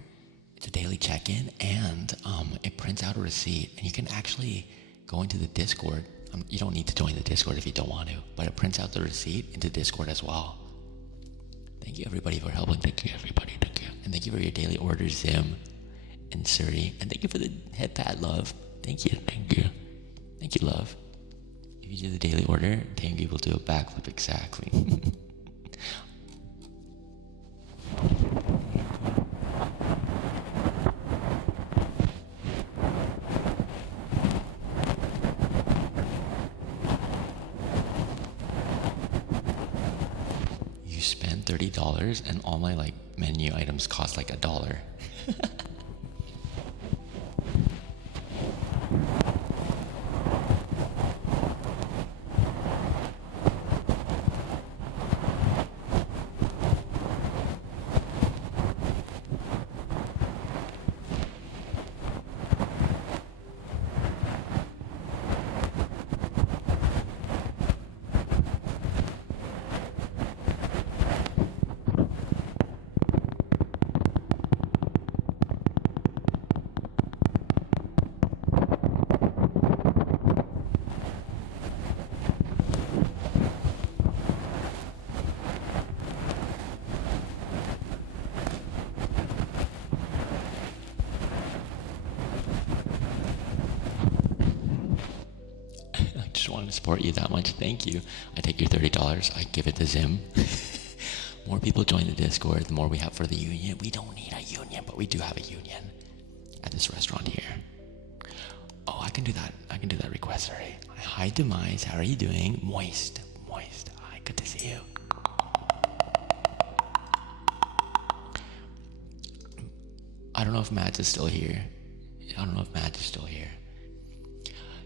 it's a daily check-in, and it prints out a receipt, and you can actually go into the Discord. You don't need to join the Discord if you don't want to, but it prints out the receipt into Discord as well. Thank you, everybody, for helping. Thank you, everybody. Thank you. And thank you for your daily orders, Zim and Suri. And thank you for the head pat, love. Thank you. Thank you. Thank you, love. If you do the daily order, Taehoongie will do a backflip exactly. $30 and all my like menu items cost like $1. Just wanted to support you that much. Thank you. I take your $30. I give it to Zim. More people join the Discord, the more we have for the union. We don't need a union, but we do have a union at this restaurant here. Oh, I can do that. I can do that request. Sorry. Hi, Demise. How are you doing? Moist. Hi, good to see you. I don't know if Matt is still here.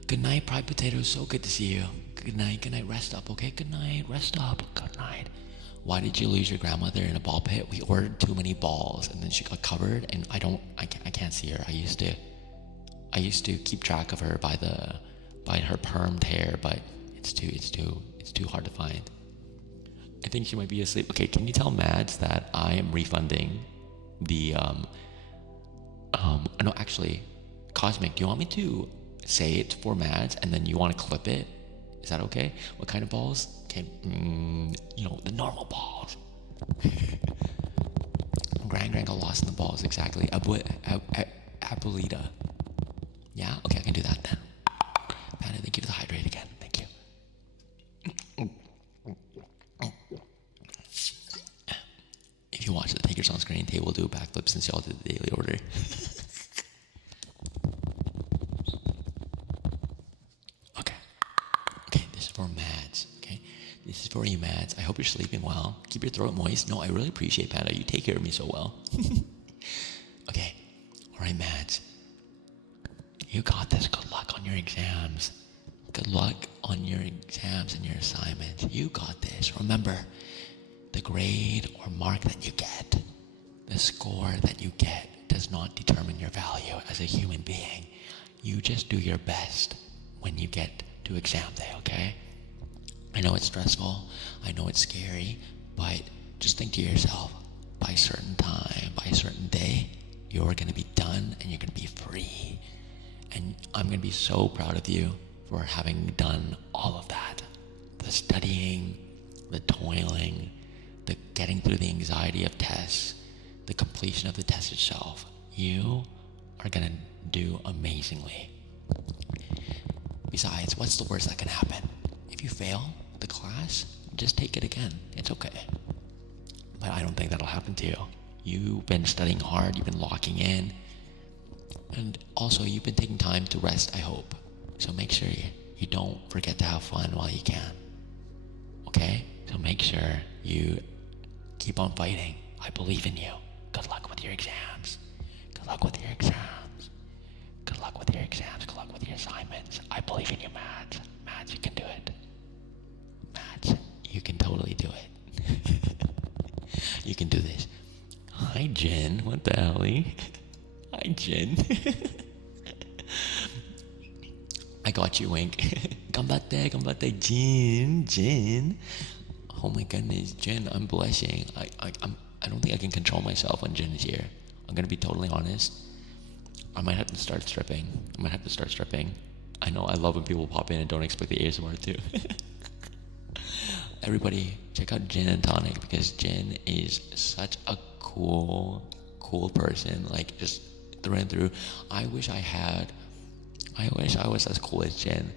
Good night, Pride Potato. So good to see you. Good night. Rest up, okay? Good night. Rest up. Good night. Why did you lose your grandmother in a ball pit? We ordered too many balls, and then she got covered. And I can't see her. I used to keep track of her by her permed hair, but it's too hard to find. I think she might be asleep. Okay, can you tell Mads that I am refunding the no, actually, Cosmic, do you want me to say it for Mads and then you want to clip it? Is that okay? What kind of balls? Okay, the normal balls. Gran got lost in the balls, exactly. Abuelita. Yeah? Okay, I can do that then. Panda, thank you for the hydrate again. Thank you. If you watch the takers on screen, they will do a backflip since y'all did the daily order. Okay, this is for Mads. Okay, this is for you, Mads. I hope you're sleeping well. Keep your throat moist. No, I really appreciate Panda. You take care of me so well. Okay, all right, Mads. You got this. Good luck on your exams. Good luck on your exams and your assignments. You got this. Remember, the grade or mark that you get, the score that you get, does not determine your value as a human being. You just do your best when you get to exam day, okay? I know it's stressful, I know it's scary, but just think to yourself, by a certain time, by a certain day, you're gonna be done and you're gonna be free. And I'm gonna be so proud of you for having done all of that. The studying, the toiling, the getting through the anxiety of tests, the completion of the test itself. You are gonna do amazingly. Besides, what's the worst that can happen? If you fail the class, just take it again. It's okay. But I don't think that'll happen to you. You've been studying hard, you've been locking in, and also you've been taking time to rest, I hope. So make sure you don't forget to have fun while you can. Okay? So make sure you keep on fighting. I believe in you. Good luck with your exams. Good luck with your exams. Good luck with your exams. Good luck with your assignments. I believe in you, Mads. Mads, you can do it. Mads, you can totally do it. You can do this. Hi, Jen. What the hell? Hi, Jen. I got you, Wink. Gambatte, Jen. Oh my goodness, Jen, I'm blushing. I don't think I can control myself when Jen is here. I'm gonna be totally honest. I might have to start stripping. I know I love when people pop in and don't expect the ASMR too. Everybody, check out Jen and Tonic because Jen is such a cool person. Like, just through and through. I wish I was as cool as Jen.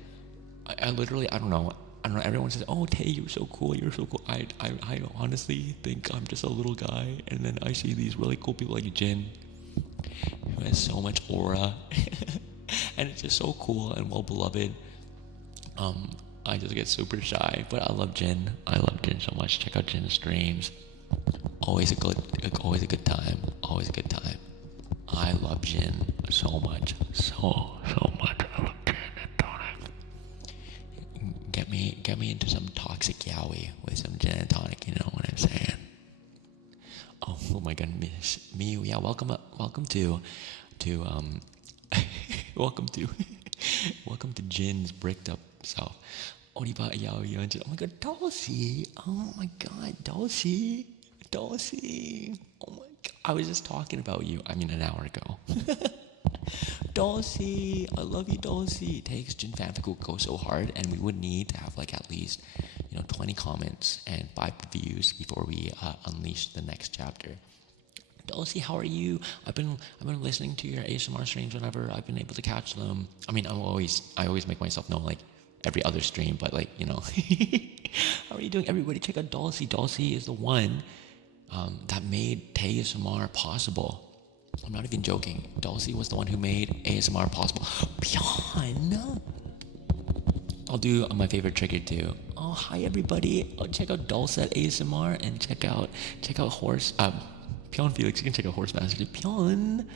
I literally, I don't know. Everyone says, "Oh, Tay, you're so cool. I honestly think I'm just a little guy, and then I see these really cool people like Jen, who has so much aura, and it's just so cool and well beloved. I just get super shy, but I love Jen. I love Jen so much. Check out Jen's streams. Always a good time. Always a good time. I love gin so much. So much. I love gin and tonic. Get me into some toxic yaoi with some gin and tonic, you know what I'm saying? Oh my goodness. Me, yeah, welcome to welcome to welcome to Jin's bricked up self. Oriba yaoi and oh my god, Dulcie. Oh my god, Dulcie. Dulcie. Oh my god. I was just talking about you. I mean an hour ago. Dulcie, I love you, Dulcie. Takes Jin fanfic will go so hard, and we would need to have like at least 20 comments and 5 views before we unleash the next chapter. Dulcie, how are you? I've been listening to your ASMR streams whenever I've been able to catch them. I mean, I always make myself known like every other stream, but like how are you doing, everybody? Check out Dulcie. Dulcie is the one that made ASMR possible. I'm not even joking. Dulcie was the one who made ASMR possible. Pion! I'll do my favorite trigger too. Oh, hi everybody. Oh, check out Dulcet ASMR and check out Horse. Pion Felix, you can check out Horse Master. Pion,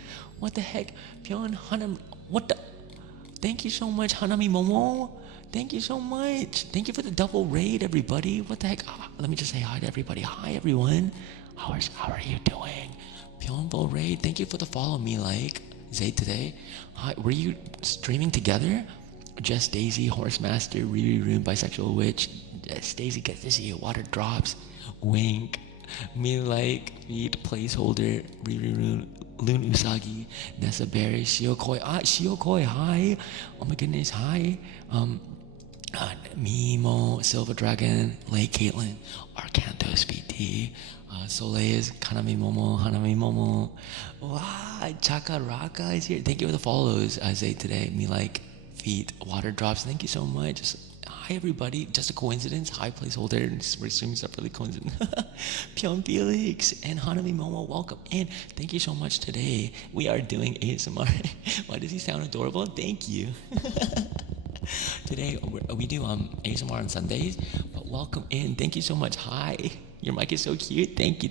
what the heck? Pion Hanami, what the? Thank you so much, Hanami Momo. Thank you so much. Thank you for the double raid, everybody. What the heck? Let me just say hi to everybody. Hi everyone. How are you doing? Pyonbo Raid, thank you for the follow me like Zay today. Hi, were you streaming together? Jess Daisy, Horsemaster, Riri Rune, Bisexual Witch. Jess Daisy, get to see you. Water drops. Wink. Me like, feed, placeholder, Riri Rune, Loon Usagi, Nessa Berry, Shiokoi. Shiokoi, hi. Oh my goodness, hi. Mimo, Silver Dragon, Lake Caitlin, Arcantos BT, Soleil's Kanami Momo, wow, Chakaraka is here. Thank you for the follows, Zay today. Me like, feet, water drops, thank you so much. Hi everybody, just a coincidence. Hi placeholder, we're streaming separately, coincidence. Pion Felix and Hanami Momo, welcome in. Thank you so much today. We are doing ASMR. Why does he sound adorable? Thank you. Today we do ASMR on Sundays, but welcome in. Thank you so much. Hi, your mic is so cute. Thank you.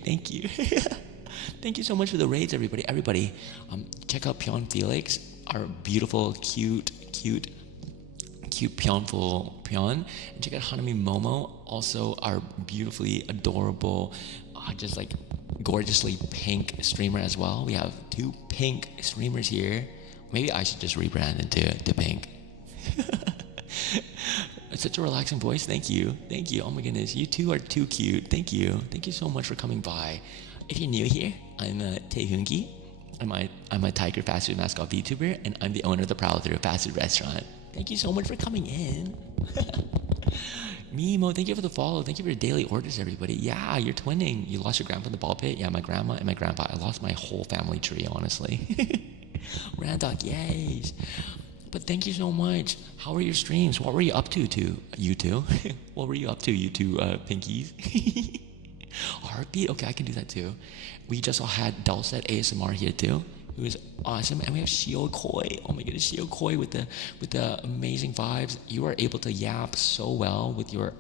Thank you so much for the raids, everybody. Check out Pion Felix, our beautiful, cute Pionful Pion, and check out Hanami Momo, also our beautifully adorable, just like gorgeously pink streamer as well. We have 2 pink streamers here. Maybe I should just rebrand into pink. It's such a relaxing voice. Thank you. Oh my goodness, you two are too cute. Thank you so much for coming by. If you're new here, I'm Taehoongie. I'm a tiger fast food mascot VTuber, and I'm the owner of the Prowler fast food restaurant. Thank you so much for coming in. Mimo, thank you for the follow. Thank you for your daily orders, everybody. Yeah, you're twinning. You lost your grandpa in the ball pit. Yeah, my grandma and my grandpa. I lost my whole family tree, honestly. Randok, yay. But thank you so much. How are your streams? What were you up to you two? What were you up to, you two pinkies? Heartbeat? Okay, I can do that too. We just all had Dulcet ASMR here too. It was awesome. And we have Shio Koi. Oh my goodness, Shio Koi with the amazing vibes. You are able to yap so well with your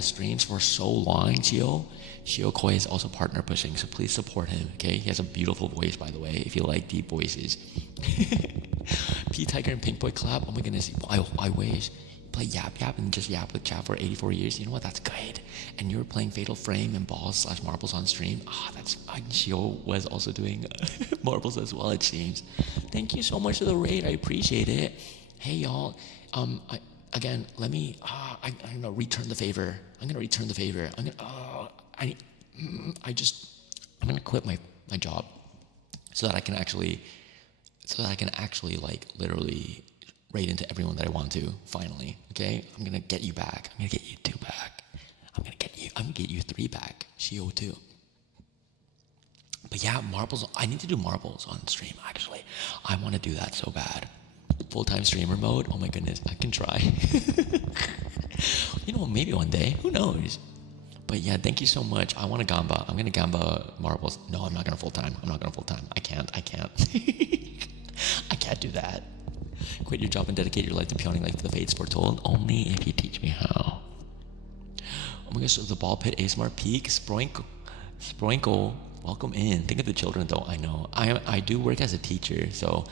streams for so long, Shio. Shio Koi is also partner pushing, so please support him, okay? He has a beautiful voice, by the way, if you like deep voices. P Tiger and Pink Boy collab. Oh my goodness, I wish. Play Yap Yap and just yap with chat for 84 years. You know what? That's good. And you were playing Fatal Frame and balls/marbles on stream. That's Shio was also doing marbles as well, it seems. Thank you so much for the raid. I appreciate it. Hey y'all. I'm gonna return the favor. I'm gonna quit my job so that I can actually like literally raid into everyone that I want to finally. Okay, I'm gonna get you back. I'm gonna get you 2 back. I'm gonna get you 3 back. Shio 2. But yeah, marbles. I need to do marbles on stream. Actually, I want to do that so bad. Full-time streamer mode. Oh my goodness, I can try. Maybe one day. Who knows? But yeah, thank you so much. I want to gamba. I'm gonna gamba marbles. No, I'm not gonna full-time. I can't. I can't do that. Quit your job and dedicate your life to pioning life to the fates foretold. Only if you teach me how. Oh my gosh, so the ball pit ASMR peak, Sproinkle, welcome in. Think of the children though, I know. I do work as a teacher, so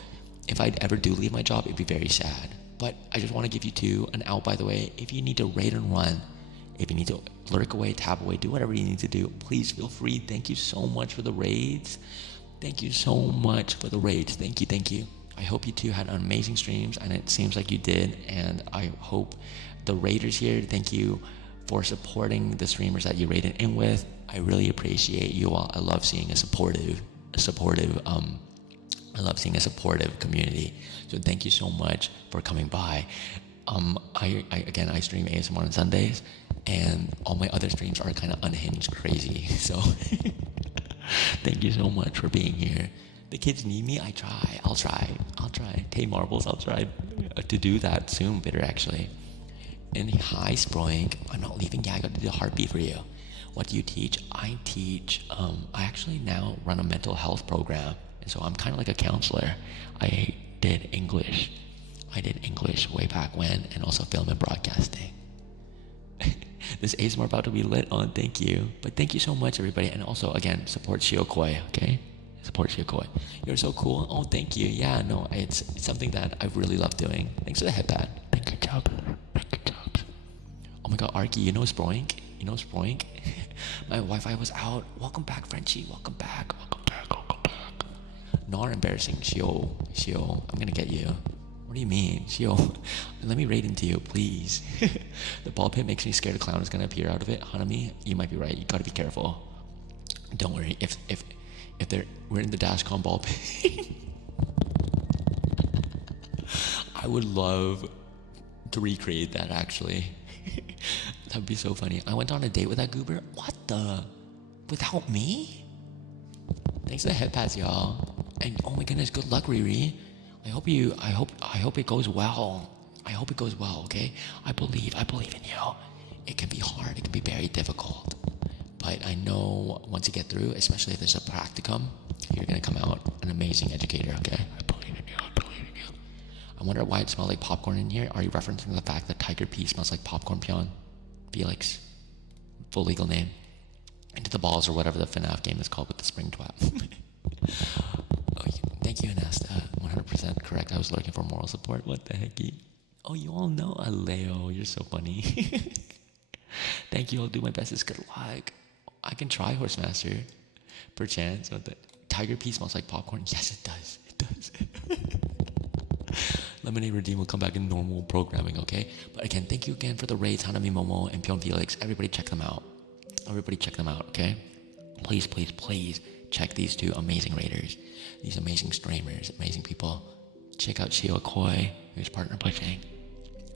if I ever do leave my job, it'd be very sad. But I just want to give you two an out, by the way. If you need to raid and run, if you need to lurk away, tap away, do whatever you need to do, please feel free. Thank you so much for the raids. Thank you so much for the raids. Thank you, thank you. I hope you two had amazing streams, and it seems like you did. And I hope the raiders here, thank you for supporting the streamers that you raided in with. I really appreciate you all. I love seeing a supportive community. So thank you so much for coming by. I stream ASMR on Sundays, and all my other streams are kind of unhinged crazy. So thank you so much for being here. The kids need me. I'll try. Tay Marbles, I'll try to do that soon, Bitter, actually. And hi, Sproink. I'm not leaving. Yeah, I got to do a heartbeat for you. What do you teach? I teach, I actually now run a mental health program. And so I'm kind of like a counselor. I did English way back when, and also film and broadcasting. This ASMR about to be lit on, thank you. But thank you so much, everybody. And also, again, support Shiokoi, okay? Support Shiokoi. You're so cool. Oh, thank you. Yeah, no, it's something that I really love doing. Thanks for the headband. Thank you, Chubb. Oh my god, Arky, you know Sproink? My Wi-Fi was out. Welcome back, Frenchie. Welcome back. Not embarrassing, Shio. I'm gonna get you. What do you mean? Shio, let me raid into you, please. The ball pit makes me scared a clown is gonna appear out of it. Hanami, you might be right. You gotta be careful. Don't worry. If we're in the Dashcon ball pit, I would love to recreate that, actually. That'd be so funny. I went on a date with that goober. What the? Without me? Thanks for the head pass, y'all. And oh my goodness, good luck, Riri. I hope it goes well. I hope it goes well, okay? I believe in you. It can be hard, it can be very difficult. But I know once you get through, especially if there's a practicum, you're gonna come out an amazing educator, okay? I believe in you. I wonder why it smells like popcorn in here. Are you referencing the fact that Tiger P smells like popcorn, Pion? Felix. Full legal name. Into the balls, or whatever the FNAF game is called with the spring twat. Oh, thank you, Anasta. 100% correct. I was looking for moral support. What the hecky? Oh, you all know Aleo. You're so funny. Thank you. I'll do my best. It's good luck. I can try, Horsemaster. Perchance. What the? Tiger P smells like popcorn. Yes, it does. Lemonade Redeem will come back in normal programming, okay? But again, thank you again for the raids, Hanami Momo and Pion Felix. Everybody check them out, okay? Please check these two amazing raiders, these amazing streamers, amazing people. Check out Shio Koi, who's partner pushing.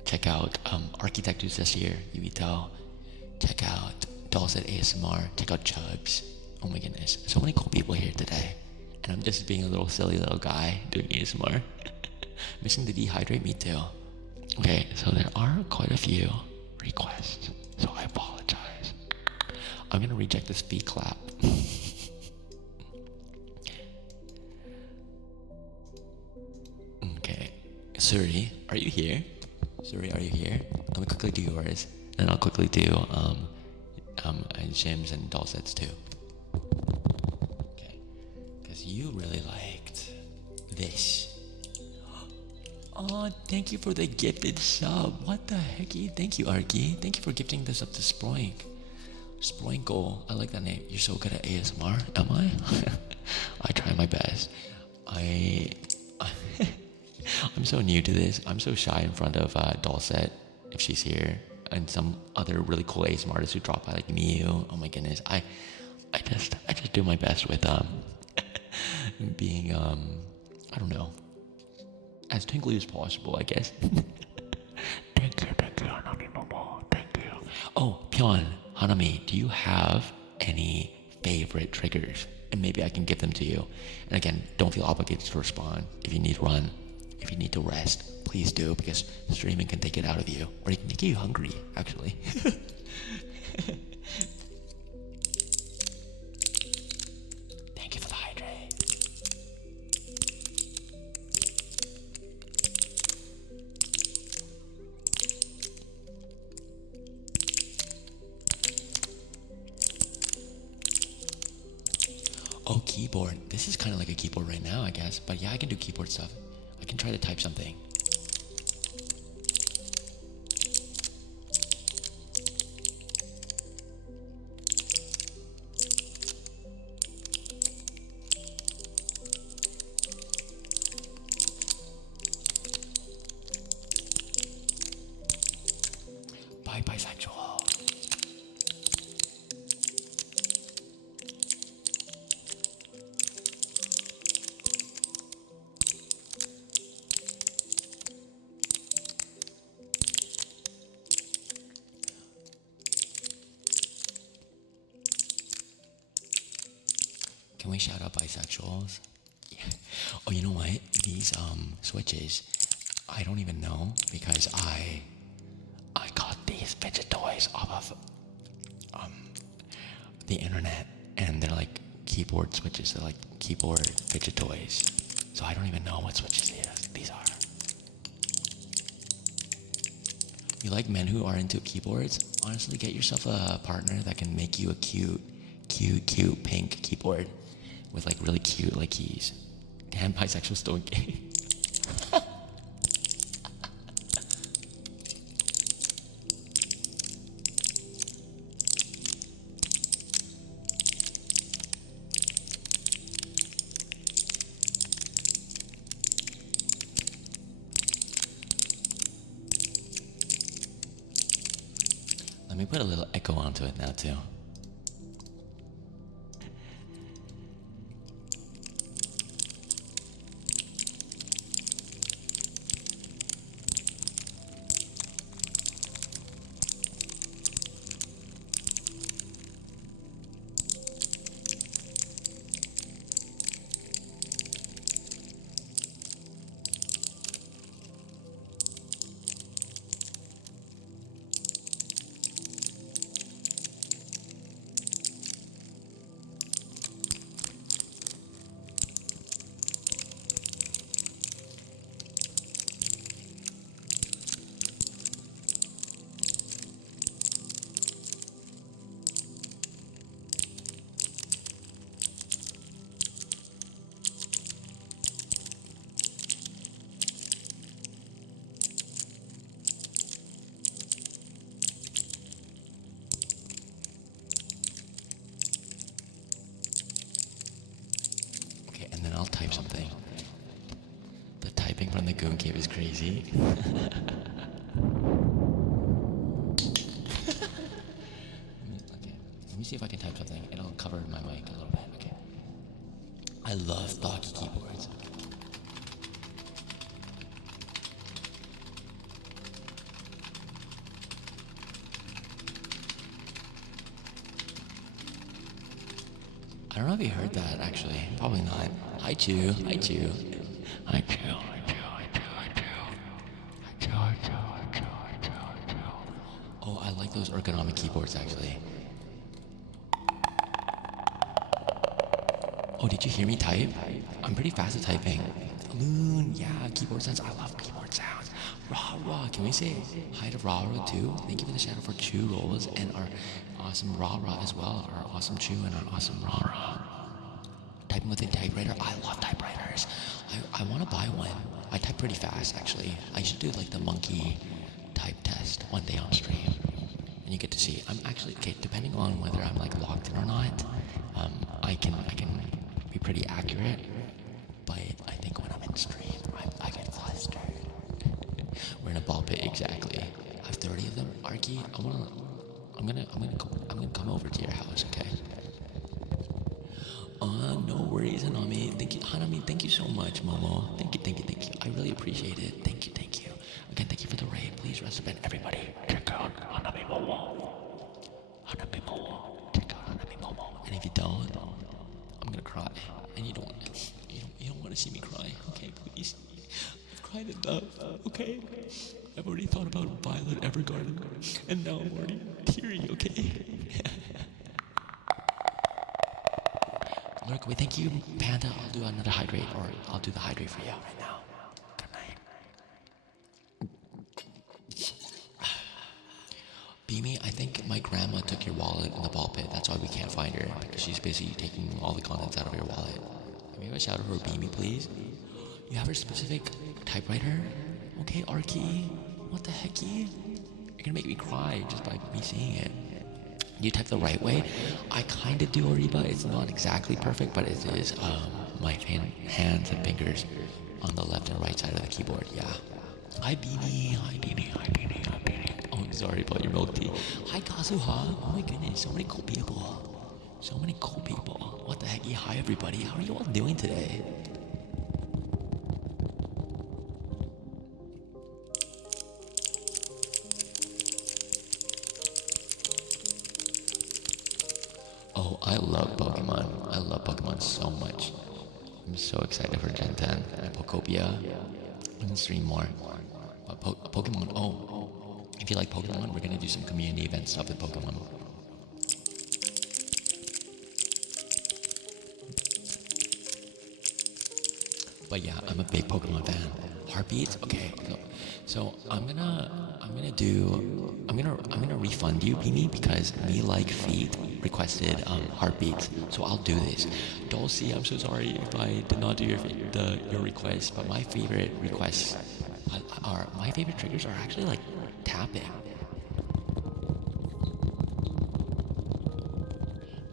Check out Architect who's this year, Yuito. Check out Dulcet ASMR. Check out Chubbs. Oh my goodness, so many cool people here today. And I'm just being a little silly little guy doing ASMR. Missing the dehydrate, me too. Okay, so there are quite a few requests, so I apologize. I'm gonna reject this feet clap. Okay, Suri, are you here? Let me quickly do yours, and I'll quickly do Jim's and Dulcet's too. Okay, because you really liked this. Oh, thank you for the gifted sub. What the hecky? Thank you, Arky. Thank you for gifting this up to Sproink. Sproinkle. I like that name. You're so good at ASMR. Am I? I try my best. I'm so new to this. I'm so shy in front of Dulcet, if she's here, and some other really cool ASMR artists who drop by, like Miu. Oh my goodness. I just do my best with being I don't know, as tingly as possible, I guess. Thank you, Hanami Momo. Thank you. Oh, Pion, Hanami, do you have any favorite triggers? And maybe I can give them to you. And again, don't feel obligated to respond. If you need to run, if you need to rest, please do, because streaming can take it out of you. Or it can make you hungry, actually. Thank you for the hydrate. Oh, keyboard. This is kind of like a keyboard right now, I guess. But yeah, I can do keyboard stuff. I can try to type something. Bye, bisexual. Can we shout out bisexuals? Yeah. Oh, you know what? These switches, I don't even know because I got these fidget toys off of the internet, and they're like keyboard switches. They're like keyboard fidget toys. So I don't even know what switches these are. You like men who are into keyboards? Honestly, get yourself a partner that can make you a cute pink keyboard with like really cute like keys. Damn, bisexual still gay. Let me put a little echo onto it now too. And then I'll type something. The typing from the Goon Cave is crazy. Okay. Let me see if I can type something. It'll cover my mic a little bit. Okay. I love doggy keyboards. I don't know if you heard that, actually. Probably not. Hi, Chew. Hi, Chew. Hi, Chew. Oh, I like those ergonomic keyboards, actually. Oh, did you hear me type? I'm pretty fast at typing. Loon, yeah, keyboard sounds. I love keyboard sounds. Rah. Can we say hi to Rah too? Thank you for the shout out for Chew Rolls and our awesome Rah as well. Our awesome Chew and our awesome Rah. Typing with a typewriter. I love typewriters. I want to buy one. I type pretty fast, actually. I should do like the monkey type test one day on stream, and you get to see. I'm actually okay. Depending on whether I'm like locked in or not, I can be pretty accurate. But I think when I'm in stream, I get flustered. We're in a ball pit, exactly. I have 30 of them. Arky, I'm gonna come over to your house, okay? No worries, Hanami. Thank you, Hanami. Thank you so much, Momo. Thank you. I really appreciate it. Thank you. Again, thank you for the raid. Please respect everybody. Check out Hanami Momo. Check out Hanami Momo. And if you don't, I'm gonna cry. And you don't want to see me cry, okay? Please. I've cried enough, okay? I've already thought about Violet Evergarden, and now I'm already teary, okay? Lurk, wait, thank you, Panda. I'll do another hydrate, or I'll do the hydrate for you right now. Good night. Beamy, I think my grandma took your wallet in the ball pit. That's why we can't find her, because she's busy taking all the contents out of your wallet. Can we have a shout out for Beamy, please? You have her specific typewriter? Okay, Arky. What the hecky? You're gonna make me cry just by me saying it. You type the right way? I kind of do, Oriba. It's not exactly perfect, but it is my hands and fingers on the left and right side of the keyboard. Yeah. Hi, Beanie. Hi, Beanie. Hi, Beanie. Hi, Beanie. Oh, I'm sorry about your milk tea. Hi, Kazuha. Oh my goodness, so many cool people. So many cool people. What the heck? Yeah, hi, everybody. How are you all doing today? Oh, I love Pokemon. I love Pokemon so much. I'm so excited for Gen 10 and Pokopia. I'm gonna stream more. But Pokemon, oh, if you like Pokemon, we're gonna do some community event stuff with Pokemon. But yeah, I'm a big Pokemon fan. Heartbeats? Okay, so I'm gonna refund you, Beanie, because Me Like Feet requested heartbeats. So I'll do this. Dulcie, I'm so sorry if I did not do your request, but my favorite requests are my favorite triggers are actually like tapping.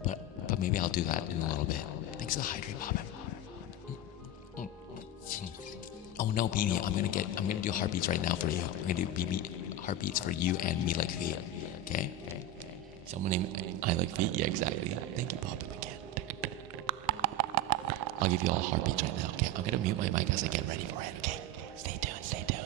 But maybe I'll do that in a little bit. Thanks for the hydrate, Poppin'. Oh no, Beanie, I'm gonna do heartbeats right now for you. I'm gonna do BB heartbeats for you and Me Like Feet. Okay? Someone named I Like Feet? Yeah, exactly. Thank you, Pop Up again. I'll give you all heartbeats right now, okay? I'm gonna mute my mic as I get ready for it, okay? Stay tuned, stay tuned.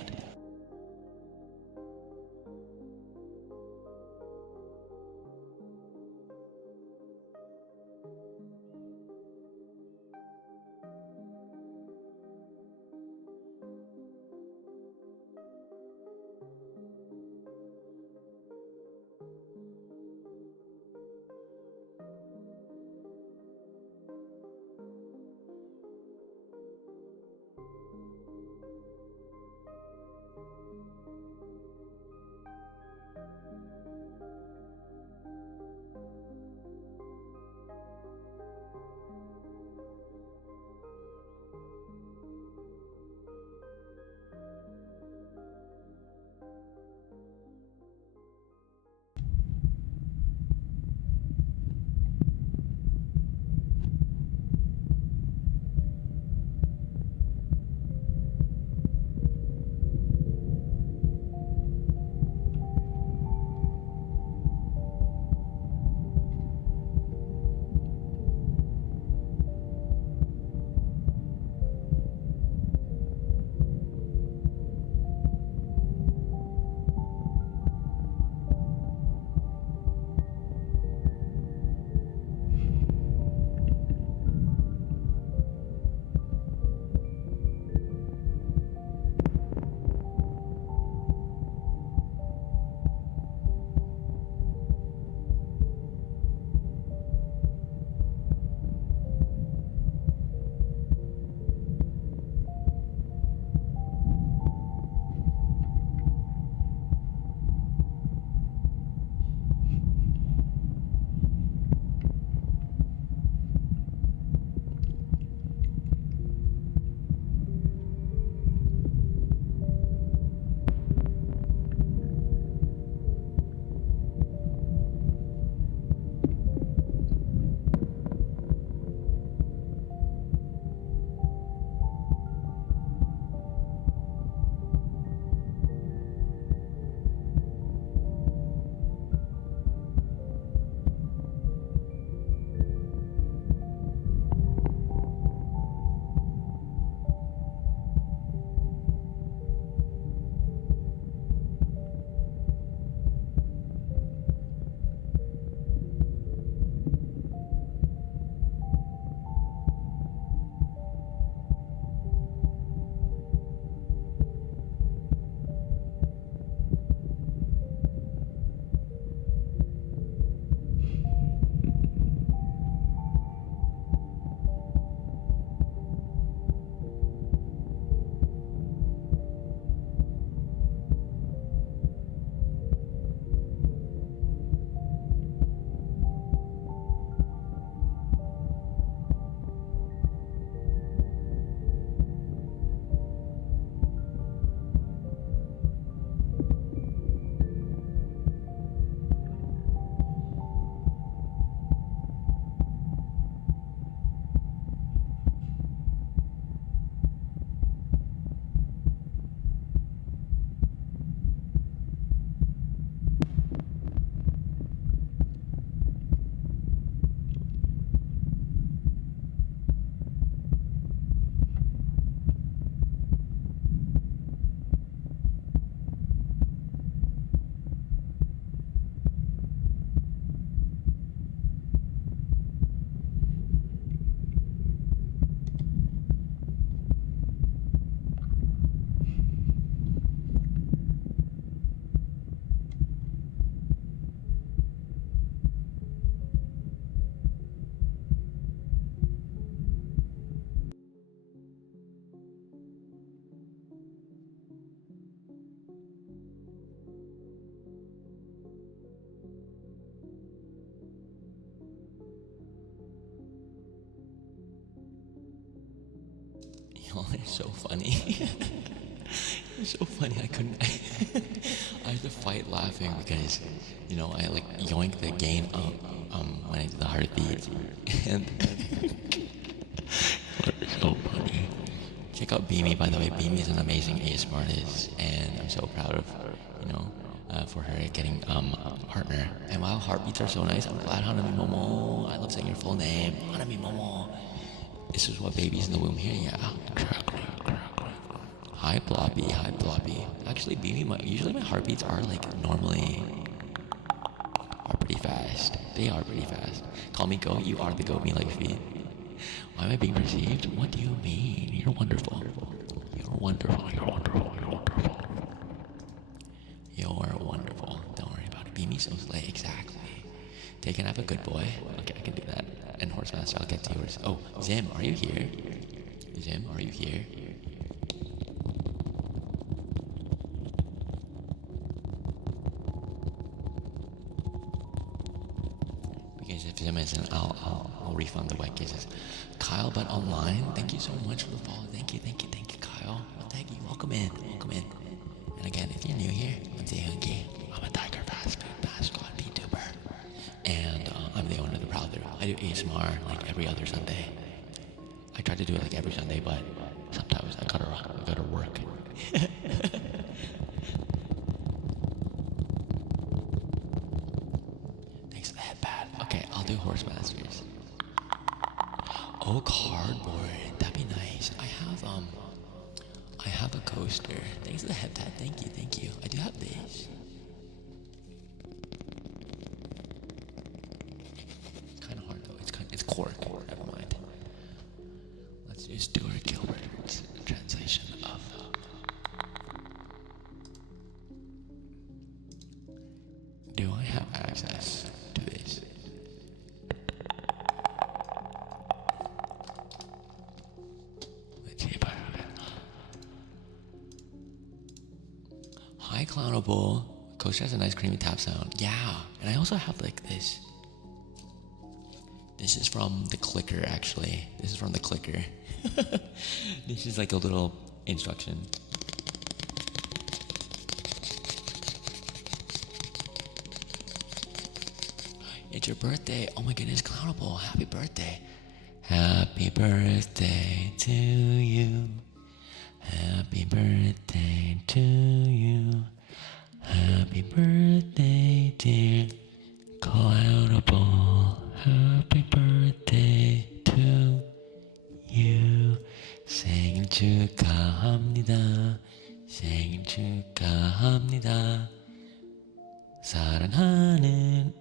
Y'all are so funny. You're so funny. I couldn't. I had to fight laughing because, I like yoink the gain up when I did the heartbeat, and you're so funny. Check out Beamy, by the way. Beamy is an amazing ASMR artist, and I'm so proud of, for her getting partner. And wow, heartbeats are so nice. I'm glad Hanami Momo. I love saying your full name, Hanami Momo. This is what babies in the womb hear, yeah. Exactly. Hi Bloppy, hi Bloppy. Actually, Beamy, usually my heartbeats are like normally are pretty fast. They are pretty fast. Call me Goat, you are the Goat me like feet. Why am I being perceived? What do you mean? You're wonderful. You're wonderful. You're wonderful. You're wonderful. You're wonderful. Don't worry about it. Beamy so slay. Exactly. Take a nap, a good boy. Okay, I can do that. And Horsemaster, I'll get to yours. Oh, Zim, are you here? Zim, are you here? Because if Zim isn't, I'll refund the wet kisses. Kyle, but online. Thank you so much for the follow. Thank you, Kyle. Well, thank you. Welcome in. And again, if you're new here, I'm Taehoongie. I'm a tiger fast food mascot VTuber. And I'm the owner of the Proud Little. I do ASMR like every other Sunday. I try to do it like every Sunday, but sometimes I gotta work. Thanks for the headpad. Okay, I'll do Horse Masters. Oh, cardboard. That'd be nice. I have a coaster. Thanks for the headpad. Thank you. I do have these. It's kind of hard though. It's cork. Never mind. Let's do Stuart Gilbert's translation of. Do I have access to this? Let's see if I have it. Hi, Clownable. Coaster has a nice creamy tap sound. Yeah, and I also have like this. This is from the clicker, actually. This is from the clicker. This is like a little instruction. It's your birthday. Oh my goodness, Clownable. Happy birthday. Happy birthday to you. Happy birthday to you. Happy birthday, dear Clownable. Happy birthday to you. 생일 축하합니다. 생일 축하합니다. 사랑하는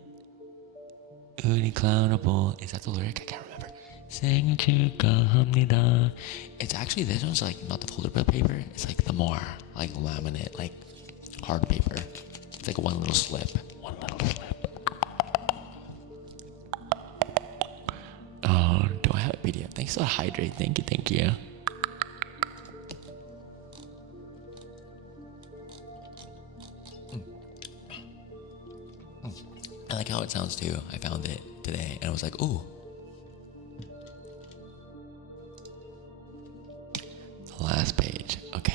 우리 Clownable. Is that the lyric? I can't remember. 생일 축하합니다. It's actually, this one's like not the folder paper. It's like the more like laminate, like hard paper. It's like one little slip. Oh, do I have a PDF? Thanks for the hydrate. Thank you. I like how it sounds too. I found it today and I was like, ooh. The last page. Okay.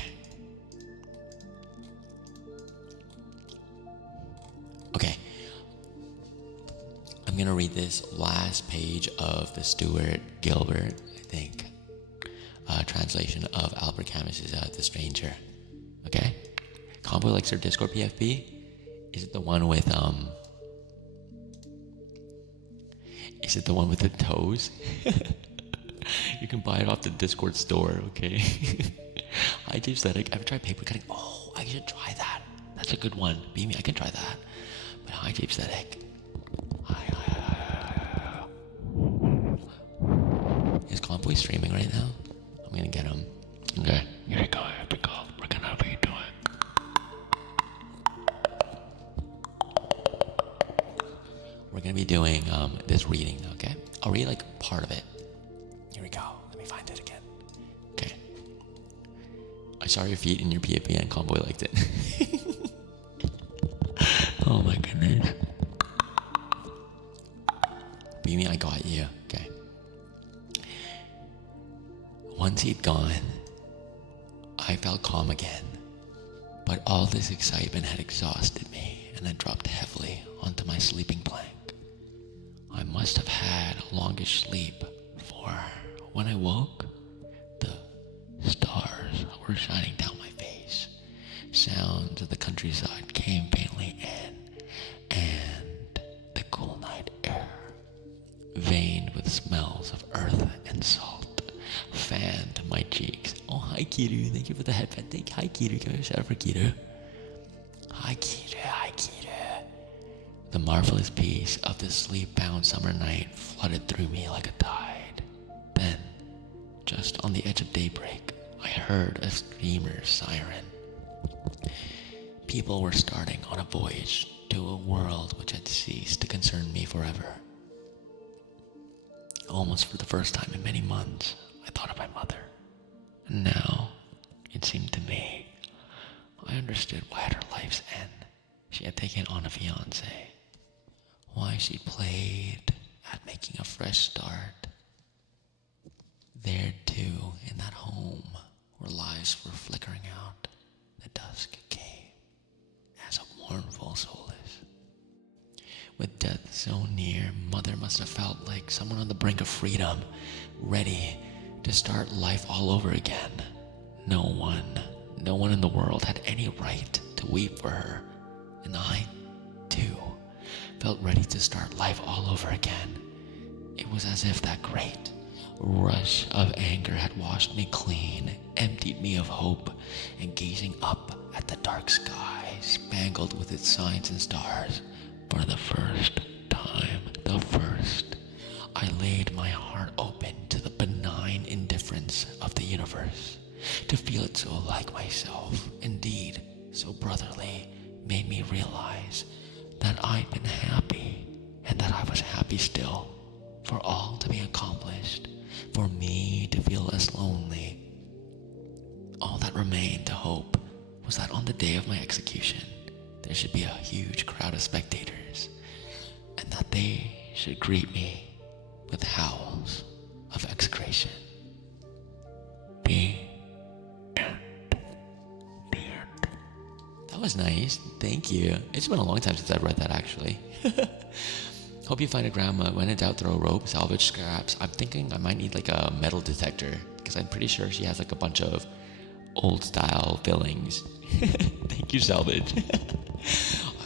I'm gonna read this last page of the Stuart Gilbert, I think, translation of Albert Camus's The Stranger. Okay? Combo likes her Discord PFP. Is it the one with Is it the one with the toes? You can buy it off the Discord store, okay? Hi, James Aesthetic. Ever tried paper cutting? Oh, I should try that. That's a good one. Beamy, I can try that. But hi, James Aesthetic. Hi. Is Convoy streaming right now? I'm gonna get him. Okay. Here we go. We're gonna be doing. We're gonna be doing this reading, okay? I'll read like part of it. Here we go. Let me find it again. Okay. I saw your feet in your PFP and Convoy liked it. Oh my goodness. Beamy, I got you. Okay. Once he'd gone, I felt calm again, but all this excitement had exhausted me, and I dropped heavily onto my sleeping plank. I must have had a longish sleep, for when I woke, the stars were shining down my face. Sounds of the countryside came faintly in, and the cool night air, veined with smells of earth and salt, fanned my cheeks. Oh, hi, Kiru. Thank you for the headband. Hi, Kiru. Give me a shout out for Kiru. Hi, Kiru. Hi, Kiru. The marvelous peace of this sleep-bound summer night flooded through me like a tide. Then, just on the edge of daybreak, I heard a steamer siren. People were starting on a voyage to a world which had ceased to concern me forever. Almost for the first time in many months, I thought of my mother. And now, it seemed to me, I understood why at her life's end she had taken on a fiancé. Why she'd played at making a fresh start. There too, in that home where lives were flickering out, the dusk came as a mournful solace. With death so near, Mother must have felt like someone on the brink of freedom, ready to start life all over again. No one in the world had any right to weep for her, and I, too, felt ready to start life all over again. It was as if that great rush of anger had washed me clean, emptied me of hope, and gazing up at the dark sky, spangled with its signs and stars, for the first time, I laid my heart open to the benign indifference of the universe. To feel it so like myself, indeed, so brotherly, made me realize that I'd been happy, and that I was happy still, for all to be accomplished, for me to feel less lonely. All that remained to hope was that on the day of my execution, there should be a huge crowd of spectators, and that they should greet me with howls of execration. The end. That was nice. Thank you. It's been a long time since I've read that, actually. Hope you find a grandma. When in doubt, throw a rope, salvage scraps. I'm thinking I might need like a metal detector, because I'm pretty sure she has like a bunch of old style fillings. Thank you, salvage.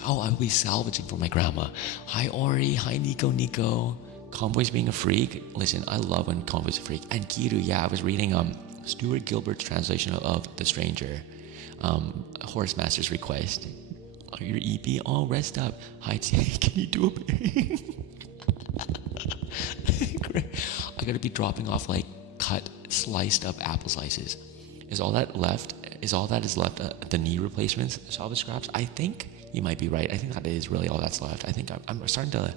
Oh, I'll be salvaging for my grandma. Hi, Ori. Hi, Nico. Convoy's being a freak. Listen, I love when Convoy's a freak. And Kiru, yeah, I was reading Stuart Gilbert's translation of The Stranger. Horse Master's Request. Oh, your EP? Oh, rest up. Hi, T. Can you do it? I gotta be dropping off like cut, sliced up apple slices. Is all that is left the knee replacements, salvage scraps? I think you might be right. I think that is really all that's left. I think I'm starting to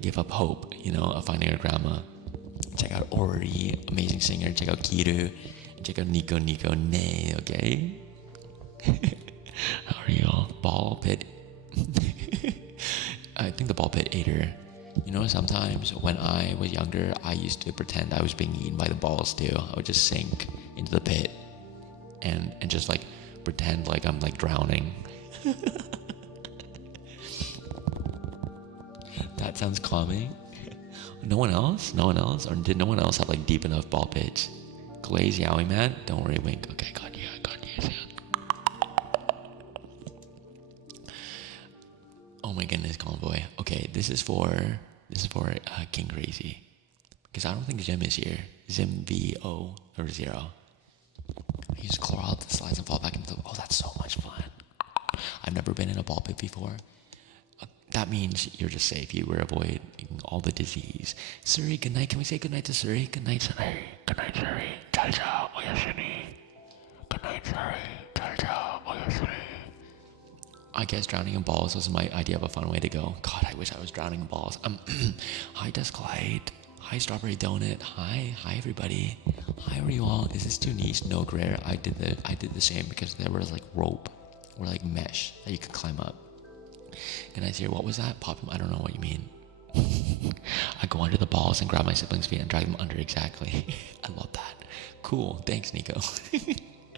give up hope, of finding a grandma. Check out Ori, amazing singer. Check out Kiru. And check out Nico Nay, okay? How are y'all? Ball pit. I think the ball pit ate her. Sometimes when I was younger, I used to pretend I was being eaten by the balls too. I would just sink into the pit and just like pretend like I'm like drowning. That sounds calming. No one else? Or did no one else have like deep enough ball pits? Glaze Yowie man? Don't worry, wink. Okay, got you. Oh my goodness, Convoy. Okay, this is for King Crazy. Because I don't think Zim is here. Zim VO or 0. You just claw out the slides and fall back into the... Oh, that's so much fun. I've never been in a ball pit before. That means you're just safe. You were avoiding all the disease. Suri, good night. Can we say good night to Suri? Good night, Suri. Good night, Suri. Ciao, oyasumi. Good night, Suri. Ciao, oyasumi. I guess drowning in balls was my idea of a fun way to go. God, I wish I was drowning in balls. Hi, Dusk Light. Hi, Strawberry Donut. Hi everybody. Hi, are you all? Is this too niche? No, Greer. I did the same because there was like rope or like mesh that you could climb up. Can I see what was that? Pop them. I don't know what you mean. I go under the balls and grab my siblings' feet and drag them under. Exactly. I love that. Cool. Thanks, Nico.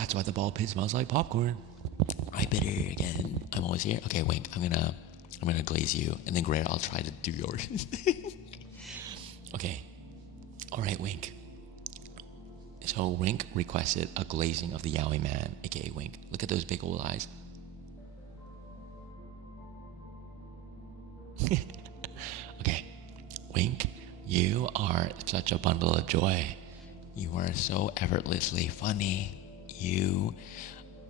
That's why the ball pit smells like popcorn. I bit it again. I'm always here. Okay, Wink. I'm gonna glaze you, and then Great, I'll try to do yours. Okay. All right, Wink. So Wink requested a glazing of the Yowie Man, aka Wink. Look at those big old eyes. Okay, Wink, you are such a bundle of joy. You are so effortlessly funny. You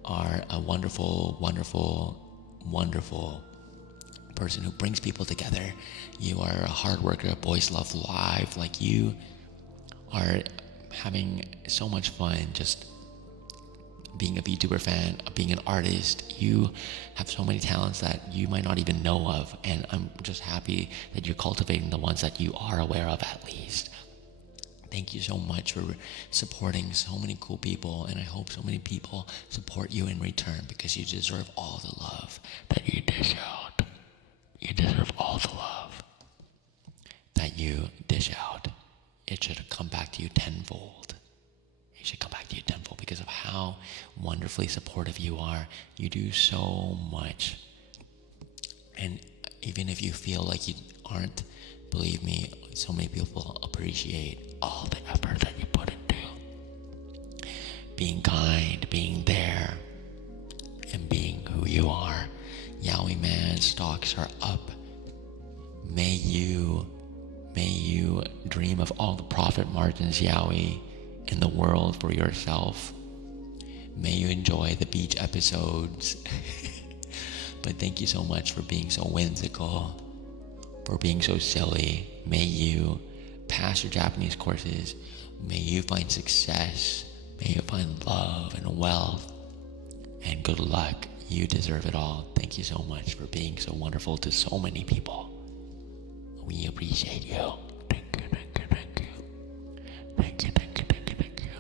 are a wonderful, wonderful, wonderful person who brings people together. You are a hard worker, boys love live. Like, you are having so much fun just being a VTuber fan, being an artist. You have so many talents that you might not even know of, and I'm just happy that you're cultivating the ones that you are aware of at least. Thank you so much for supporting so many cool people, and I hope so many people support you in return, because you deserve all the love that you dish out. You deserve all the love that you dish out. It should come back to you tenfold. It should come back to you tenfold because of how wonderfully supportive you are. You do so much. And even if you feel like you aren't, believe me, so many people appreciate all the effort that you put into being kind, being there, and being who you are. Yowie Man, stocks are up. May you dream of all the profit margins, Yowie, in the world for yourself. May you enjoy the beach episodes. But thank you so much for being so whimsical, for being so silly. May you pass your Japanese courses. May you find success. May you find love and wealth. And good luck. You deserve it all. Thank you so much for being so wonderful to so many people. We appreciate you. Thank you, thank you, thank you. Thank you, thank you, thank you, thank you.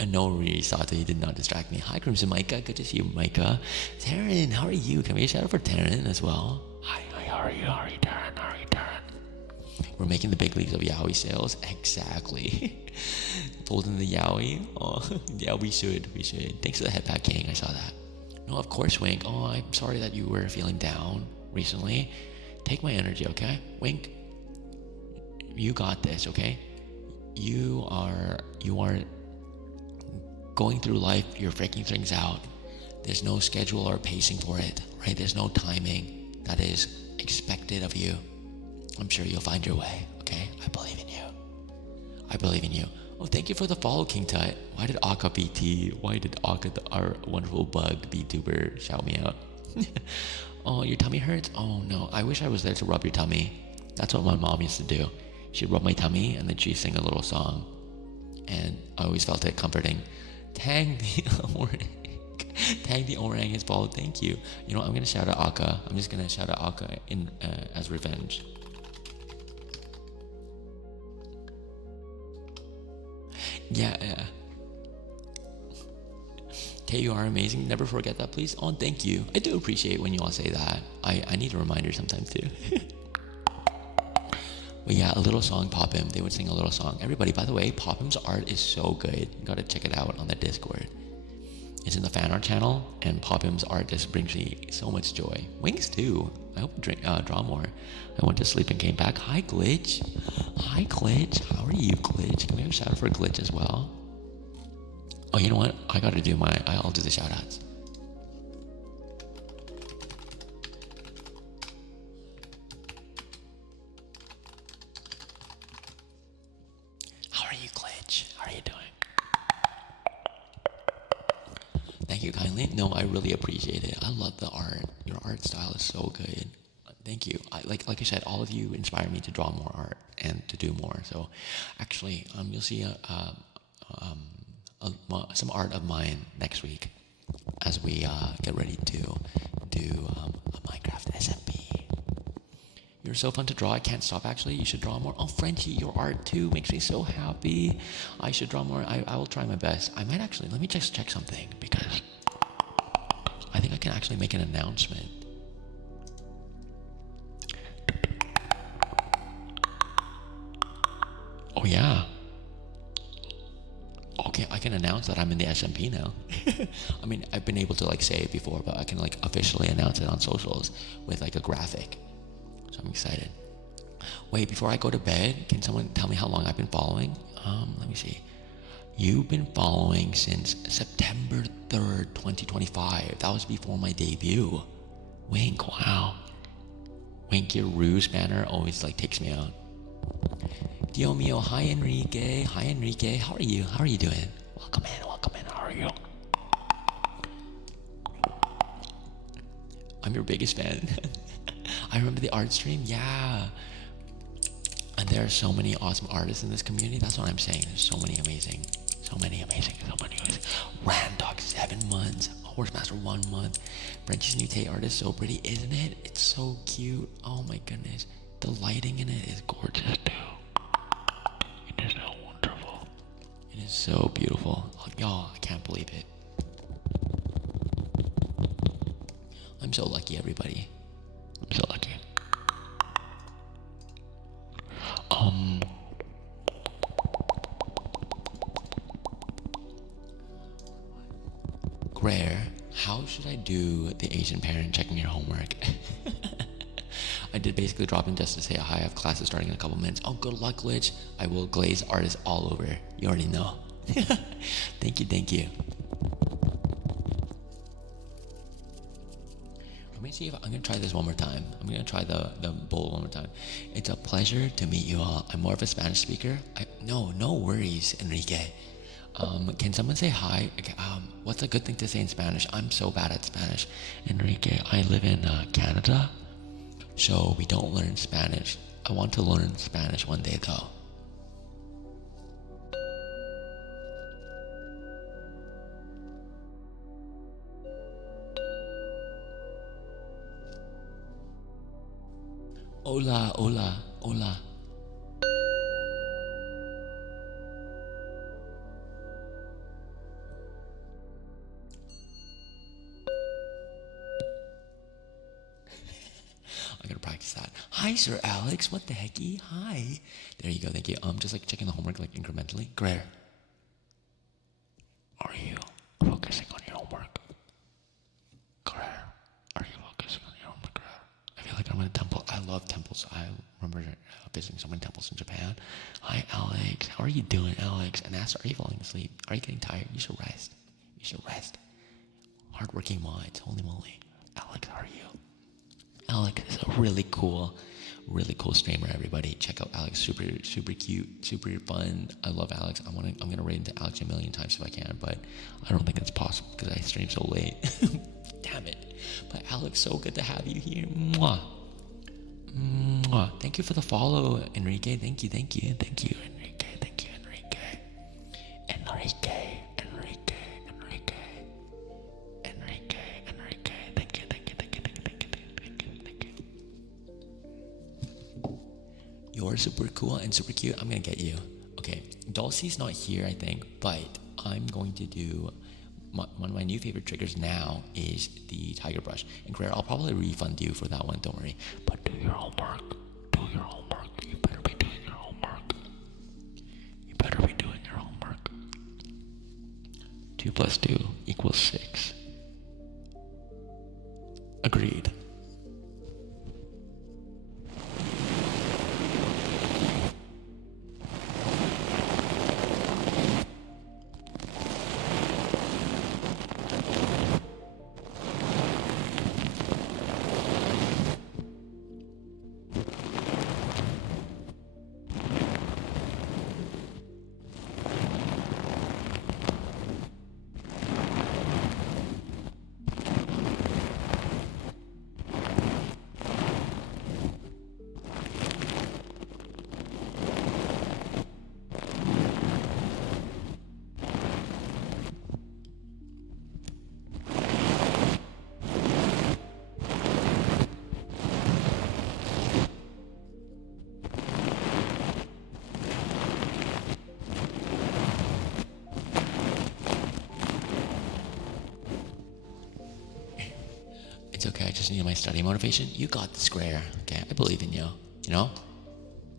And no really thought that you did not distract me. Hi, Crimson Micah. Good to see you, Micah. Taryn, how are you? Can we get a shout out for Taryn as well? Hi, how are you? How are you, Taryn? How are you, Taryn? We're making the big leagues of Yowie sales. Exactly. Folding the Yowie. Oh, yeah, we should. Thanks for the headpack, King. I saw that. No, of course, Wink. Oh, I'm sorry that you were feeling down recently. Take my energy, okay? Wink, you got this, okay? You are going through life, you're freaking things out. There's no schedule or pacing for it, right? There's no timing that is expected of you. I'm sure you'll find your way, okay? I believe in you. Oh, thank you for the follow, King Tut. Why did Akka BT, our wonderful bug VTuber, shout me out? Oh, your tummy hurts? Oh no, I wish I was there to rub your tummy. That's what my mom used to do. She'd rub my tummy and then she'd sing a little song. And I always felt it comforting. Tang the orang. Tag the orang is followed. Thank you. You know, I'm gonna shout out Akka. I'm just gonna shout out Akka in as revenge. Yeah. Tay, you are amazing. Never forget that, please. Oh, thank you. I do appreciate when you all say that. I need a reminder sometimes too. But yeah, a little song, Pop-Him. They would sing a little song. Everybody, by the way, Pop-Him's art is so good. You gotta check it out on the Discord. It's in the fan art channel, and Pop-Him's art just brings me so much joy. Wings too. I hope you draw more. I went to sleep and came back. Hi, Glitch. Hi, Glitch. How are you, Glitch? Can we have a shout out for Glitch as well? Oh, you know what? I'll do the shout outs. How are you, Glitch? How are you doing? Thank you kindly. No, I really appreciate it. I love the art. Your art style is so good. Thank you. Like I said, all of you inspire me to draw more art and to do more. So, actually, you'll see some art of mine next week as we get ready to do a Minecraft SMP. You're so fun to draw. I can't stop. Actually, you should draw more. Oh, Frenchie, your art too makes me so happy. I should draw more. I will try my best. I might actually. Let me just check something because I think I can actually make an announcement. Oh yeah. Okay, I can announce that I'm in the SMP now. I mean, I've been able to like say it before, but I can like officially announce it on socials with like a graphic. So I'm excited. Wait, before I go to bed, can someone tell me how long I've been following? Let me see. You've been following since September 3rd, 2025. That was before my debut. Wink, wow. Wink, your ruse banner always like takes me out. Dio mio, hi Enrique. Hi Enrique, how are you? How are you doing? Welcome in, how are you? I'm your biggest fan. I remember the art stream, yeah. And there are so many awesome artists in this community. That's what I'm saying. There's so many amazing. Randog 7 months. Horsemaster 1 month. Frenchie's new Tay art is so pretty, isn't it? It's so cute. Oh my goodness. The lighting in it is gorgeous too. It is so wonderful. It is so beautiful. Oh, y'all, I can't believe it. I'm so lucky, everybody. I'm so lucky. Rare, how should I do the Asian parent checking your homework? I did basically drop in just to say hi. I have classes starting in a couple minutes. Oh, good luck, Lich. I will glaze artists all over. You already know. Thank you. Let me see if I'm gonna try this one more time. I'm gonna try the bowl one more time. It's a pleasure to meet you all. I'm more of a Spanish speaker. No worries, Enrique. Can someone say hi? Okay, what's a good thing to say in Spanish? I'm so bad at Spanish. Enrique, I live in Canada, so we don't learn Spanish. I want to learn Spanish one day though. Hola. I'm gonna practice that. Hi, Sir Alex. What the hecky? Hi. There you go. Thank you. Just like checking the homework like incrementally. Greer, are you focusing on your homework? Greer, are you focusing on your homework? Greer? I feel like I'm in a temple. I love temples. I remember visiting so many temples in Japan. Hi, Alex. How are you doing, Alex? And ask, are you falling asleep? Are you getting tired? You should rest. Hardworking minds. Holy moly. Alex, how are you? Alex is a really cool streamer. Everybody, check out Alex. Super cute, super fun. I love Alex. I'm gonna rate into Alex a million times if I can, but I don't think it's possible because I stream so late. Damn it! But Alex, so good to have you here. Mwah. Thank you for the follow, Enrique. Thank you, Enrique. Thank you, Enrique. You're super cool and super cute. I'm gonna get you. Okay, Dulcie's not here, I think, but I'm going to do one of my new favorite triggers now is the tiger brush. And Claire, I'll probably refund you for that one. Don't worry. But do your homework. You better be doing your homework. 2 + 2 = 6. Agreed. It's okay, I just need my study motivation. You got this, Square. Okay, I believe in you. You know?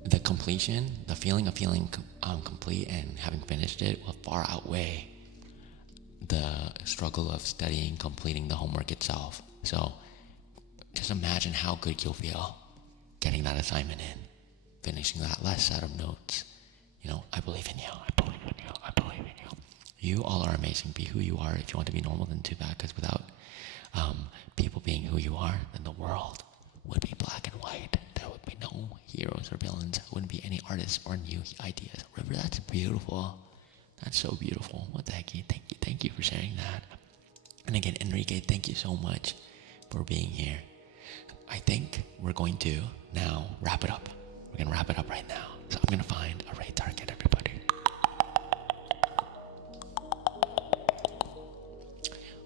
the completion, the feeling of feeling complete and having finished it will far outweigh the struggle of studying, completing the homework itself. So just imagine how good you'll feel getting that assignment in, finishing that last set of notes. You know, I believe in you. I believe in you. I believe in you. You all are amazing. Be who you are. If you want to be normal, then too bad. Because without people being who you are, then the world would be black and white. There would be no heroes or villains. There wouldn't be any artists or new ideas. River, that's beautiful. That's so beautiful. What the heck? Thank you for sharing that. And again, Enrique, thank you so much for being here. I think we're going to now wrap it up. We're going to wrap it up right now. So I'm going to find a raid target, everybody.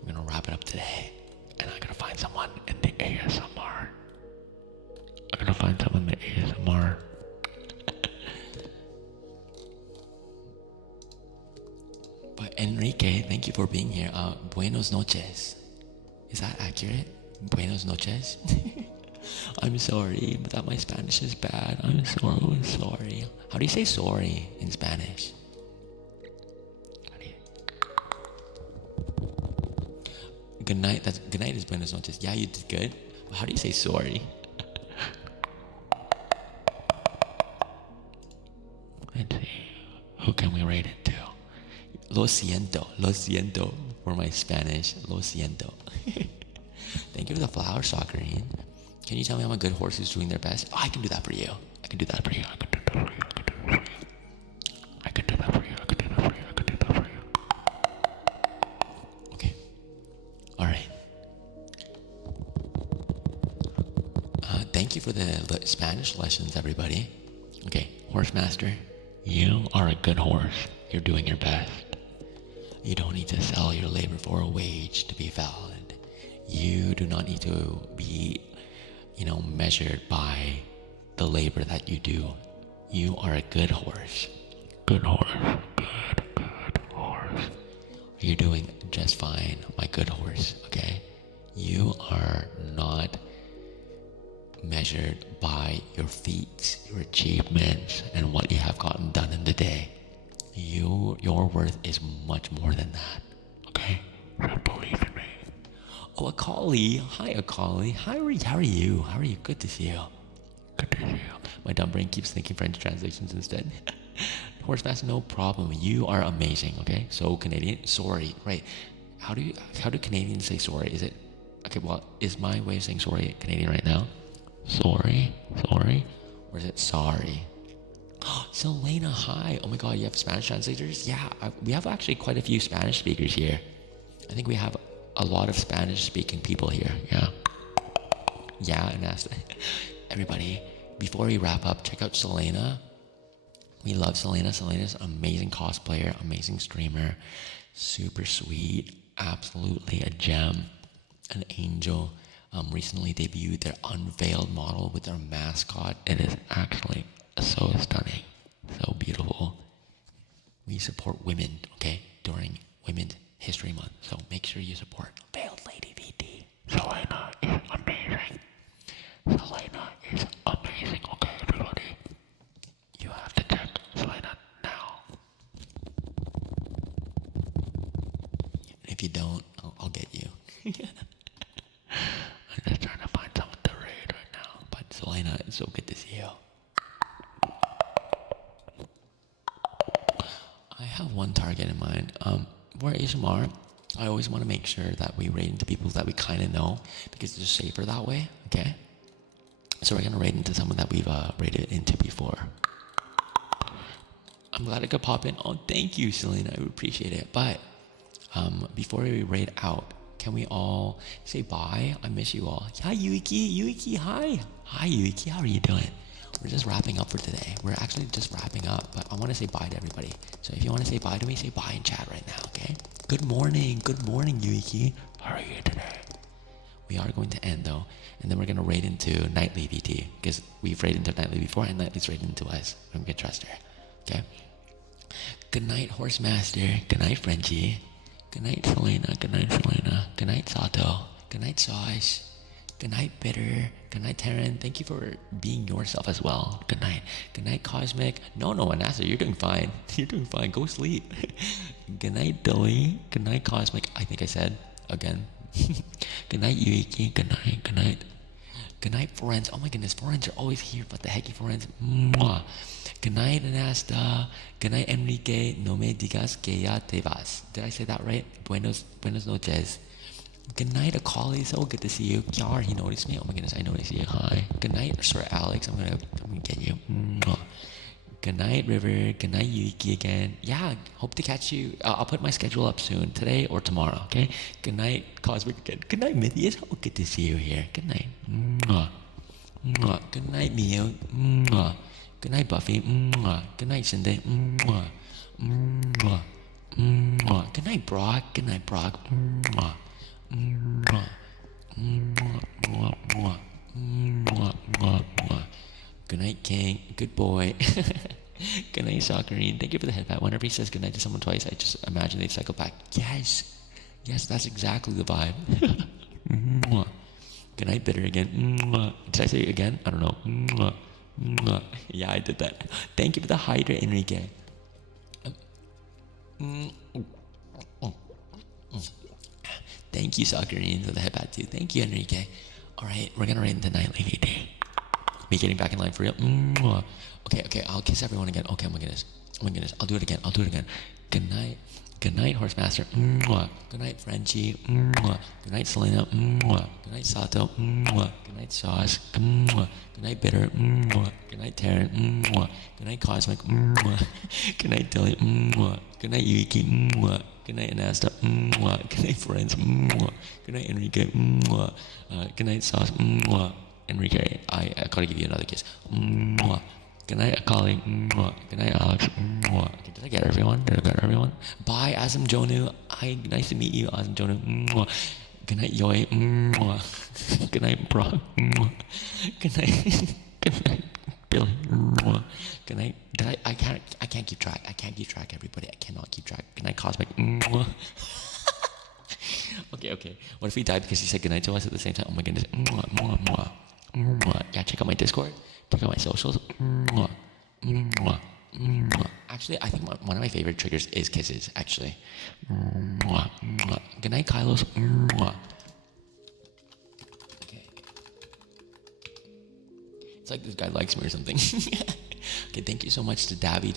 We're going to wrap it up today. And I'm going to find someone in the ASMR. I'm going to find someone in the ASMR. But Enrique, thank you for being here. Buenos noches. Is that accurate? Buenos noches? I'm sorry, but that my Spanish is bad. I'm so sorry. How do you say sorry in Spanish? Good night. Good night is buenos noches. Yeah, you did good. But how do you say sorry? Let's see. Who can we rate it to? Lo siento for my Spanish. Lo siento. Thank you for the flower, Sakurine. Can you tell me I'm a good horse who's doing their best? Oh, I can do that for you. I can do that for you. I can do that for you. I can do that for you. I can do that for you. I can do that for you. Okay. All right. Thank you for the Spanish lessons, everybody. Okay, horse master, you are a good horse. You're doing your best. You don't need to sell your labor for a wage to be valid. You do not need to be, measured by the labor that you do. You are a good horse. Good horse. Good horse. You're doing just fine, my good horse, okay? You are not measured by your feats, your achievements, and what you have gotten done in the day. Your worth is much more than that, okay? So believe in me. Oh, Akali. Hi, Akali. How are you? How are you? Good to see you. Good to see you. My dumb brain keeps thinking French translations instead. Horsemaster, no problem. You are amazing, okay? So Canadian, sorry, right. How do Canadians say sorry? Is it, okay, well, is my way of saying sorry Canadian right now? Sorry? Or is it sorry? Selena, hi. Oh my god, you have Spanish translators? Yeah, we have actually quite a few Spanish speakers here. I think we have a lot of Spanish speaking people here, yeah. Yeah, and ask everybody, before we wrap up, check out Selena. We love Selena. Selena's an amazing cosplayer, amazing streamer, super sweet, absolutely a gem, an angel. Recently debuted their unveiled model with their mascot. It is actually so stunning, so beautiful. We support women, okay, during Women's History Month, so make sure you support Veiled Lady VT. Selena is amazing. Selena is amazing, okay, everybody? You have to check Selena now. If you don't, I'll get you. I'm just trying to find someone to raid right now. But Selena, it's so good to see you. I have one target in mind. For ASMR, I always want to make sure that we raid into people that we kind of know, because it's just safer that way, okay? So we're going to raid into someone that we've raided into before. I'm glad I could pop in. Oh, thank you, Selena. I appreciate it. But before we raid out, can we all say bye? I miss you all. Hi, Yuiki. Yuiki, hi. Hi, Yuiki. How are you doing? We're just wrapping up for today. We're actually just wrapping up, but I want to say bye to everybody. So if you want to say bye to me, say bye in chat right now, okay? Good morning, Yuiki. How are you today? We are going to end though, and then we're going to raid into Nightly VT, because we've raided into Nightly before, and Nightly's raided into us, and we can trust her, okay? Good night, Horsemaster. Good night, Frenchie. Good night, Selena. Good night, Selena. Good night, Sato. Good night, Sauce. Good night, Bitter. Good night, Taryn. Thank you for being yourself as well. Good night. Good night, Cosmic. No, Anasa, you're doing fine. You're doing fine. Go sleep. Good night, Dolly. Good night, Cosmic. I think I said again. Good night, Yuiki. Good night. Good night. Good night, friends. Oh my goodness, friends are always here, but the hecky friends. Mwah. Good night, Anasta. Good night, Enrique. No me digas que ya te vas. Did I say that right? Buenos noches. Good night, Akali. So good to see you. Yar, he noticed me. Oh my goodness, I noticed you. Hi. Good night, Sir Alex. I'm gonna get you. Mwah. Good night, River. Good night, Yuki again. Yeah, hope to catch you. I'll put my schedule up soon, today or tomorrow, okay? Good night, Cosmic again. Good night, Mythius. Oh, good to see you here. Good night. Mwah. Mwah. Good night, Mio. Mwah. Good night, Buffy. Mwah. Good night, Cindy. Mwah. Mwah. Mwah. Good night, Brock. Good night, Brock. Mwah. Mwah. Mwah. Mwah. Mwah. Mwah. Mwah. Mwah. Good night, King. Good boy. Good night, Sakurine. Thank you for the head pat. Whenever he says good night to someone twice, I just imagine they cycle back. Yes. Yes, that's exactly the vibe. Good night, Bitter again. Did I say it again? I don't know. Yeah, I did that. Thank you for the Hydra, Enrique. Thank you, Sakurine, for the head pat too. Thank you, Enrique. Alright, we're gonna rate into Nightly VD. Me getting back in line for real. Okay, I'll kiss everyone again. Okay, oh my goodness. I'll do it again. Good night. Good night, Horsemaster. Good night, Frenchie. Good night, Selena. Good night, Sato. Good night, Sauce. Good night, Bitter. Good night, Taryn. Good night, Cosmic. Good night, Dilly. Good night, Yuiki. Good night, Anasta. Good night, friends. Good night, Enrique. Good night, Sauce. Enrique, I gotta give you another kiss. Good night, Akali. Good night, Alex. Okay, did I get everyone? Bye, Azam Jonu. Hi, nice to meet you, Azam Jonu. Good night, Yoi. Good night, Brock. Good night. Good night, Billy. Good night. I can't keep track. Everybody. I cannot keep track. Good night, Cosmic. Okay. What if he died because he said goodnight to us at the same time? Oh my goodness. Yeah, check out my Discord. Check out my socials. Actually, I think one of my favorite triggers is kisses, actually. Good night, Kylos. Okay. It's like this guy likes me or something. Okay, thank you so much to Davy,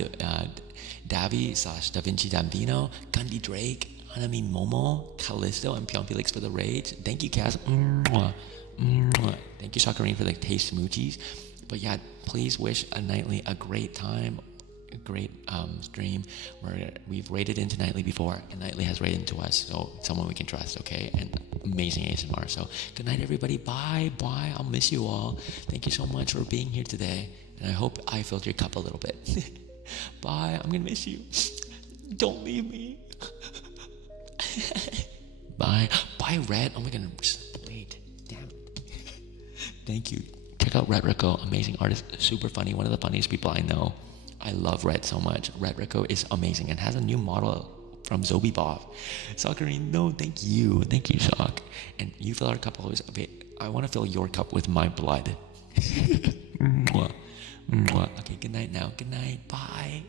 /DaVinci Dambino, Gandhi Drake, Hanami Momo, Callisto, and Pion Felix for the rage. Thank you, Kaz. Thank you, Sakurine, for the taste moochies. But yeah, please wish a Nightly a great time, a great stream where we've rated into Nightly before, and Nightly has rated into us, so someone we can trust, okay? And amazing ASMR. So good night, everybody. Bye. I'll miss you all. Thank you so much for being here today, and I hope I filled your cup a little bit. Bye. I'm gonna miss you. Don't leave me. Bye, Red. Oh my goodness. Wait, damn it. Thank you. Check out Red Rico, amazing artist, super funny, one of the funniest people I know. I love Red so much. Red Rico is amazing and has a new model from Zobibov. Sakurine, no, thank you, Sock. And you fill our cup always. I want to fill your cup with my blood. Mwah. Okay, good night now. Good night. Bye.